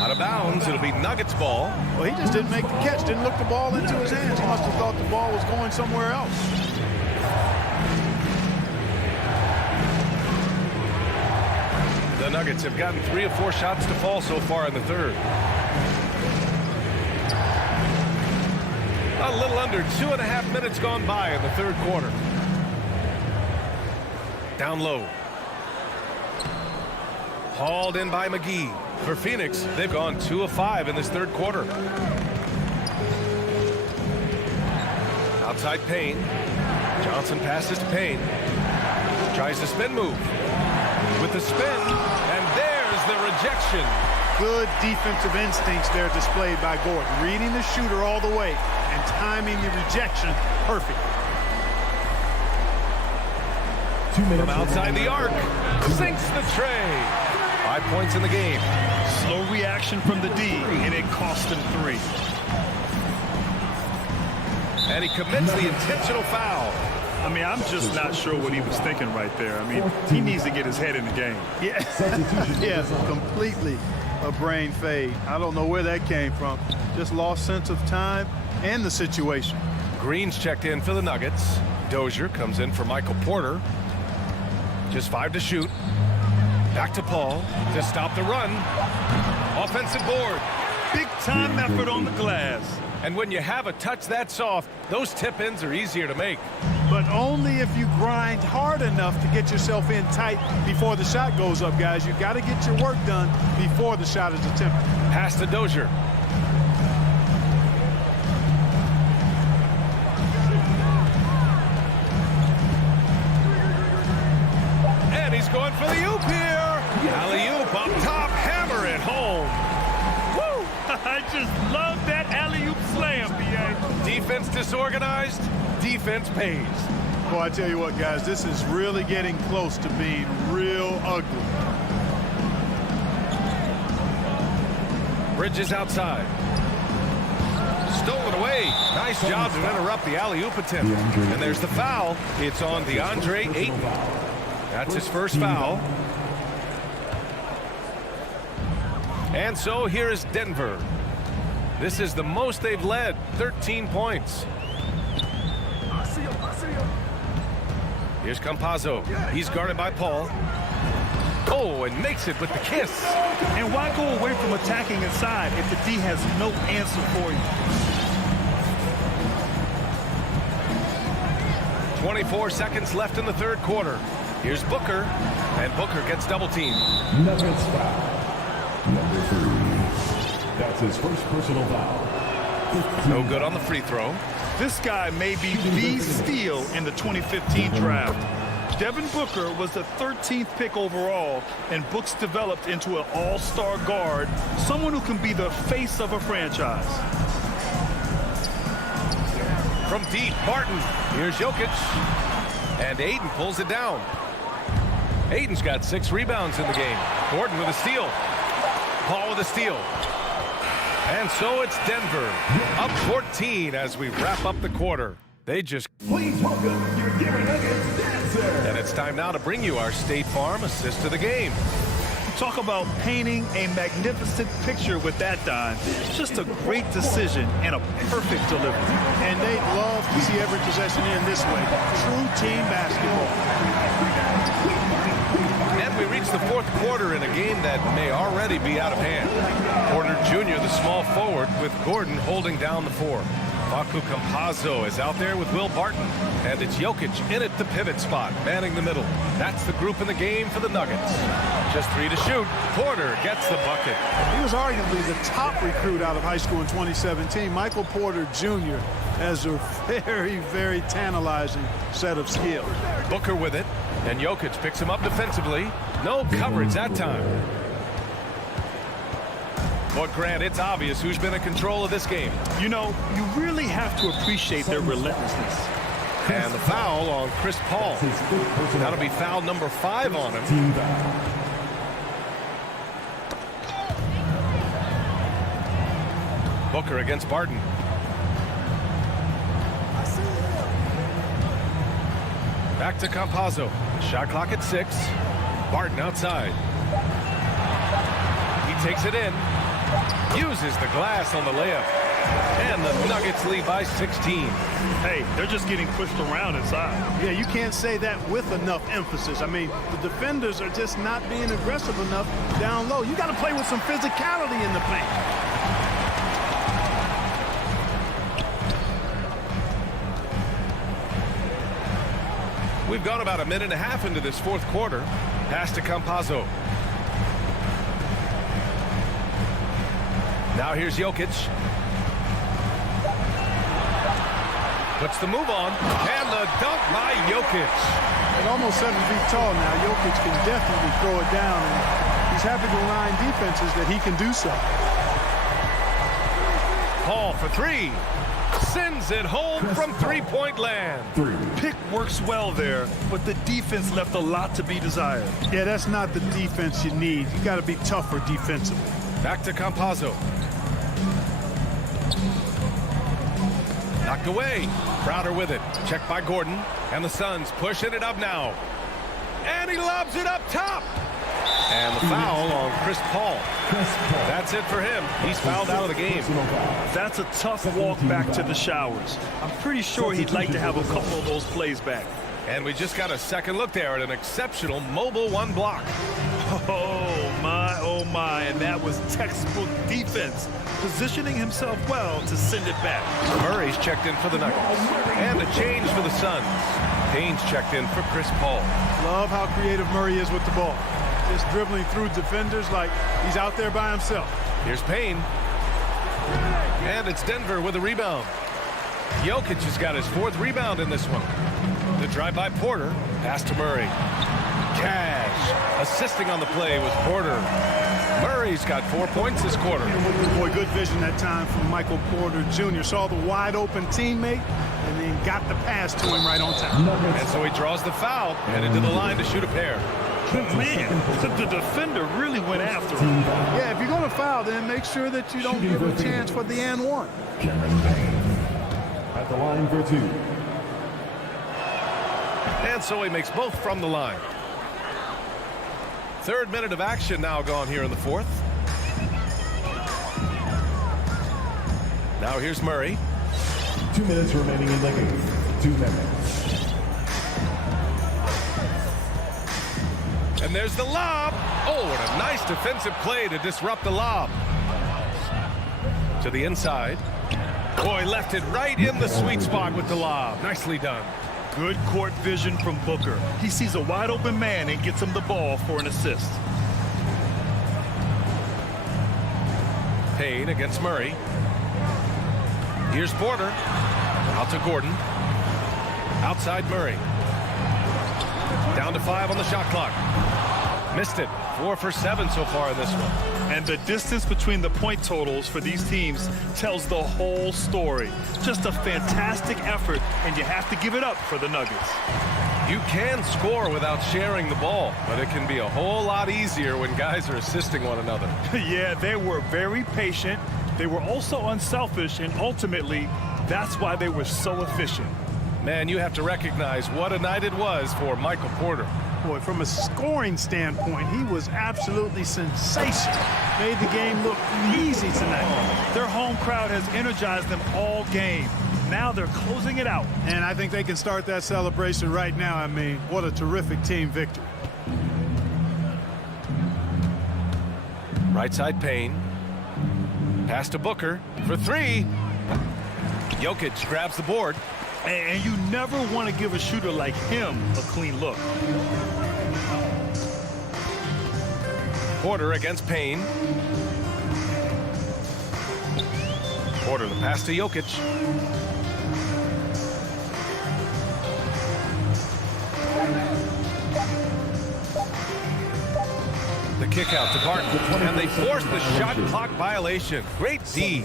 Out of bounds. It'll be Nuggets ball. Well, he just didn't make the catch, didn't look the ball into his hands. He must have thought the ball was going somewhere else. The Nuggets have gotten 3 or 4 shots to fall so far in the third. A little under 2.5 minutes gone by in the third quarter. Down low. Hauled in by McGee. For Phoenix, they've gone 2 of 5 in this third quarter. Outside Payne. Johnson passes to Payne. Tries the spin move. With the spin, and there's the rejection. Good defensive instincts there displayed by Gordon. Reading the shooter all the way and timing the rejection perfect. 2 minutes. From outside the arc, sinks the tray. 5 points in the game. Slow reaction from the D, and it cost him 3. And he commits the intentional foul. I mean, I'm just not sure what he was thinking right there. I mean, he needs to get his head in the game. Yeah, yeah, completely a brain fade. I don't know where that came from. Just lost sense of time and the situation. Green's checked in for the Nuggets. Dozier comes in for Michael Porter. Just 5 to shoot. Back to Paul to stop the run. Offensive board. Big time effort on the glass. And when you have a touch that soft, those tip-ins are easier to make. But only if you grind hard enough to get yourself in tight before the shot goes up, guys. You got to get your work done before the shot is attempted. Pass to Dozier. And he's going for the oop here. Alley-oop up top, hammer it home. Woo! I just love that alley-oop slam, B.A. Defense disorganized, defense pays. Boy, I tell you what, guys, this is really getting close to being real ugly. Bridges outside. Stolen away. Nice job to interrupt the alley-oop attempt. And there's the foul. It's on DeAndre Ayton. That's his first foul. And so here is Denver. This is the most they've led, 13 points. Here's Campazzo. He's guarded by Paul. Oh, and makes it with the kiss. And why go away from attacking inside if the D has no answer for you? 24 seconds left in the third quarter. Here's Booker, and Booker gets double-teamed. Nuggets foul. Number 3. That's his first personal foul. No good on the free throw. This guy may be the steal in the 2015 draft. Devin Booker was the 13th pick overall, and Books developed into an all-star guard, someone who can be the face of a franchise. From deep, Barton. Here's Jokic. And Ayton pulls it down. Ayton's got 6 rebounds in the game. Gordon with a steal. Paul with a steal. And so it's Denver, up 14 as we wrap up the quarter. They just... Please welcome your Denver Nuggets dancer. And it's time now to bring you our State Farm assist to the game. Talk about painting a magnificent picture with that dime. Just a great decision and a perfect delivery. And they love to see every possession in this way. True team basketball. And we reach the fourth quarter in a game that may already be out of hand. Porter Jr., the small forward, with Gordon holding down the four. Facu Campazzo is out there with Will Barton. And it's Jokic in at the pivot spot, manning the middle. That's the group in the game for the Nuggets. Just 3 to shoot. Porter gets the bucket. He was arguably the top recruit out of high school in 2017. Michael Porter Jr. has a very, very tantalizing set of skills. Booker with it, and Jokic picks him up defensively. No coverage that time. But Grant, it's obvious who's been in control of this game. You know, you really have to appreciate their relentlessness. And the foul on Chris Paul. That'll be foul number 5 on him. Booker against Barton. Back to Campazzo. Shot clock at 6. Barton outside. He takes it in. Uses the glass on the layup. And the Nuggets lead by 16. Hey, they're just getting pushed around inside. Yeah, you can't say that with enough emphasis. I mean, the defenders are just not being aggressive enough down low. You got to play with some physicality in the paint. We've gone about a minute and a half into this fourth quarter. Pass to Campazzo. Now here's Jokic. Puts the move on. And the dunk by Jokic. At almost 7 feet tall now, Jokic can definitely throw it down. And he's happy to remind defenses that he can do so. Paul for 3. Sends it home from three-point land. Pick works well there, but the defense left a lot to be desired. Yeah, that's not the defense you need. You got to be tougher defensively. Back to Campazzo. Knocked away. Crowder with it. Checked by Gordon. And the Suns pushing it up now. And he lobs it up top. And the foul on Chris Paul. That's it for him. He's fouled out of the game. That's a tough walk back to the showers. I'm pretty sure he'd like to have a couple of those plays back. And we just got a second look there at an exceptional mobile 1 block. Oh my, and that was textbook defense. Positioning himself well to send it back. Murray's checked in for the Nuggets. And a change for the Suns. Payne's checked in for Chris Paul. Love how creative Murray is with the ball. Just dribbling through defenders like he's out there by himself. Here's Payne. And it's Denver with a rebound. Jokic has got his 4th rebound in this one. The drive by Porter. Pass to Murray. Cash. Assisting on the play was Porter. Murray's got 4 points this quarter. Boy, good vision that time from Michael Porter Jr. Saw the wide open teammate and then got the pass to him right on time. And so he draws the foul and into the line to shoot a pair. Man, the defender really went after him. Yeah, if you're going to foul, then make sure that you don't give him a chance for the and one. Cameron Payne at the line for 2. And so he makes both from the line. 3rd minute of action now gone here in the 4th. Now here's Murray. 2 minutes remaining in the game. 2 minutes. And there's the lob. Oh, what a nice defensive play to disrupt the lob. To the inside. Boy, left it right in the sweet spot with the lob. Nicely done. Good court vision from Booker. He sees a wide open man and gets him the ball for an assist. Payne against Murray. Here's Porter. Out to Gordon. Outside Murray. Down to 5 on the shot clock. Missed it. 4 for 7 so far in this one. And the distance between the point totals for these teams tells the whole story. Just a fantastic effort, and you have to give it up for the Nuggets. You can score without sharing the ball, but it can be a whole lot easier when guys are assisting one another. Yeah, they were very patient. They were also unselfish, and ultimately, that's why they were so efficient. Man, you have to recognize what a night it was for Michael Porter. Boy, from a scoring standpoint, he was absolutely sensational. Made the game look easy tonight. Their home crowd has energized them all game. Now they're closing it out. And I think they can start that celebration right now. I mean, what a terrific team victory. Right side Payne. Pass to Booker for three. Jokic grabs the board. And you never want to give a shooter like him a clean look. Porter against Payne. Porter the pass to Jokic. The kick out to Barton. And they force the shot clock violation. Great D.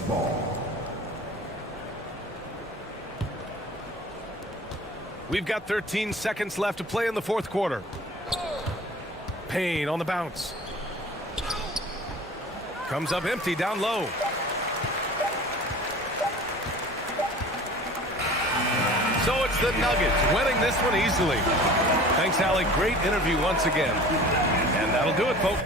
We've got 13 seconds left to play in the fourth quarter. Payne on the bounce. Comes up empty down low. So it's the Nuggets winning this one easily. Thanks, Allie. Great interview once again. And that'll do it, folks.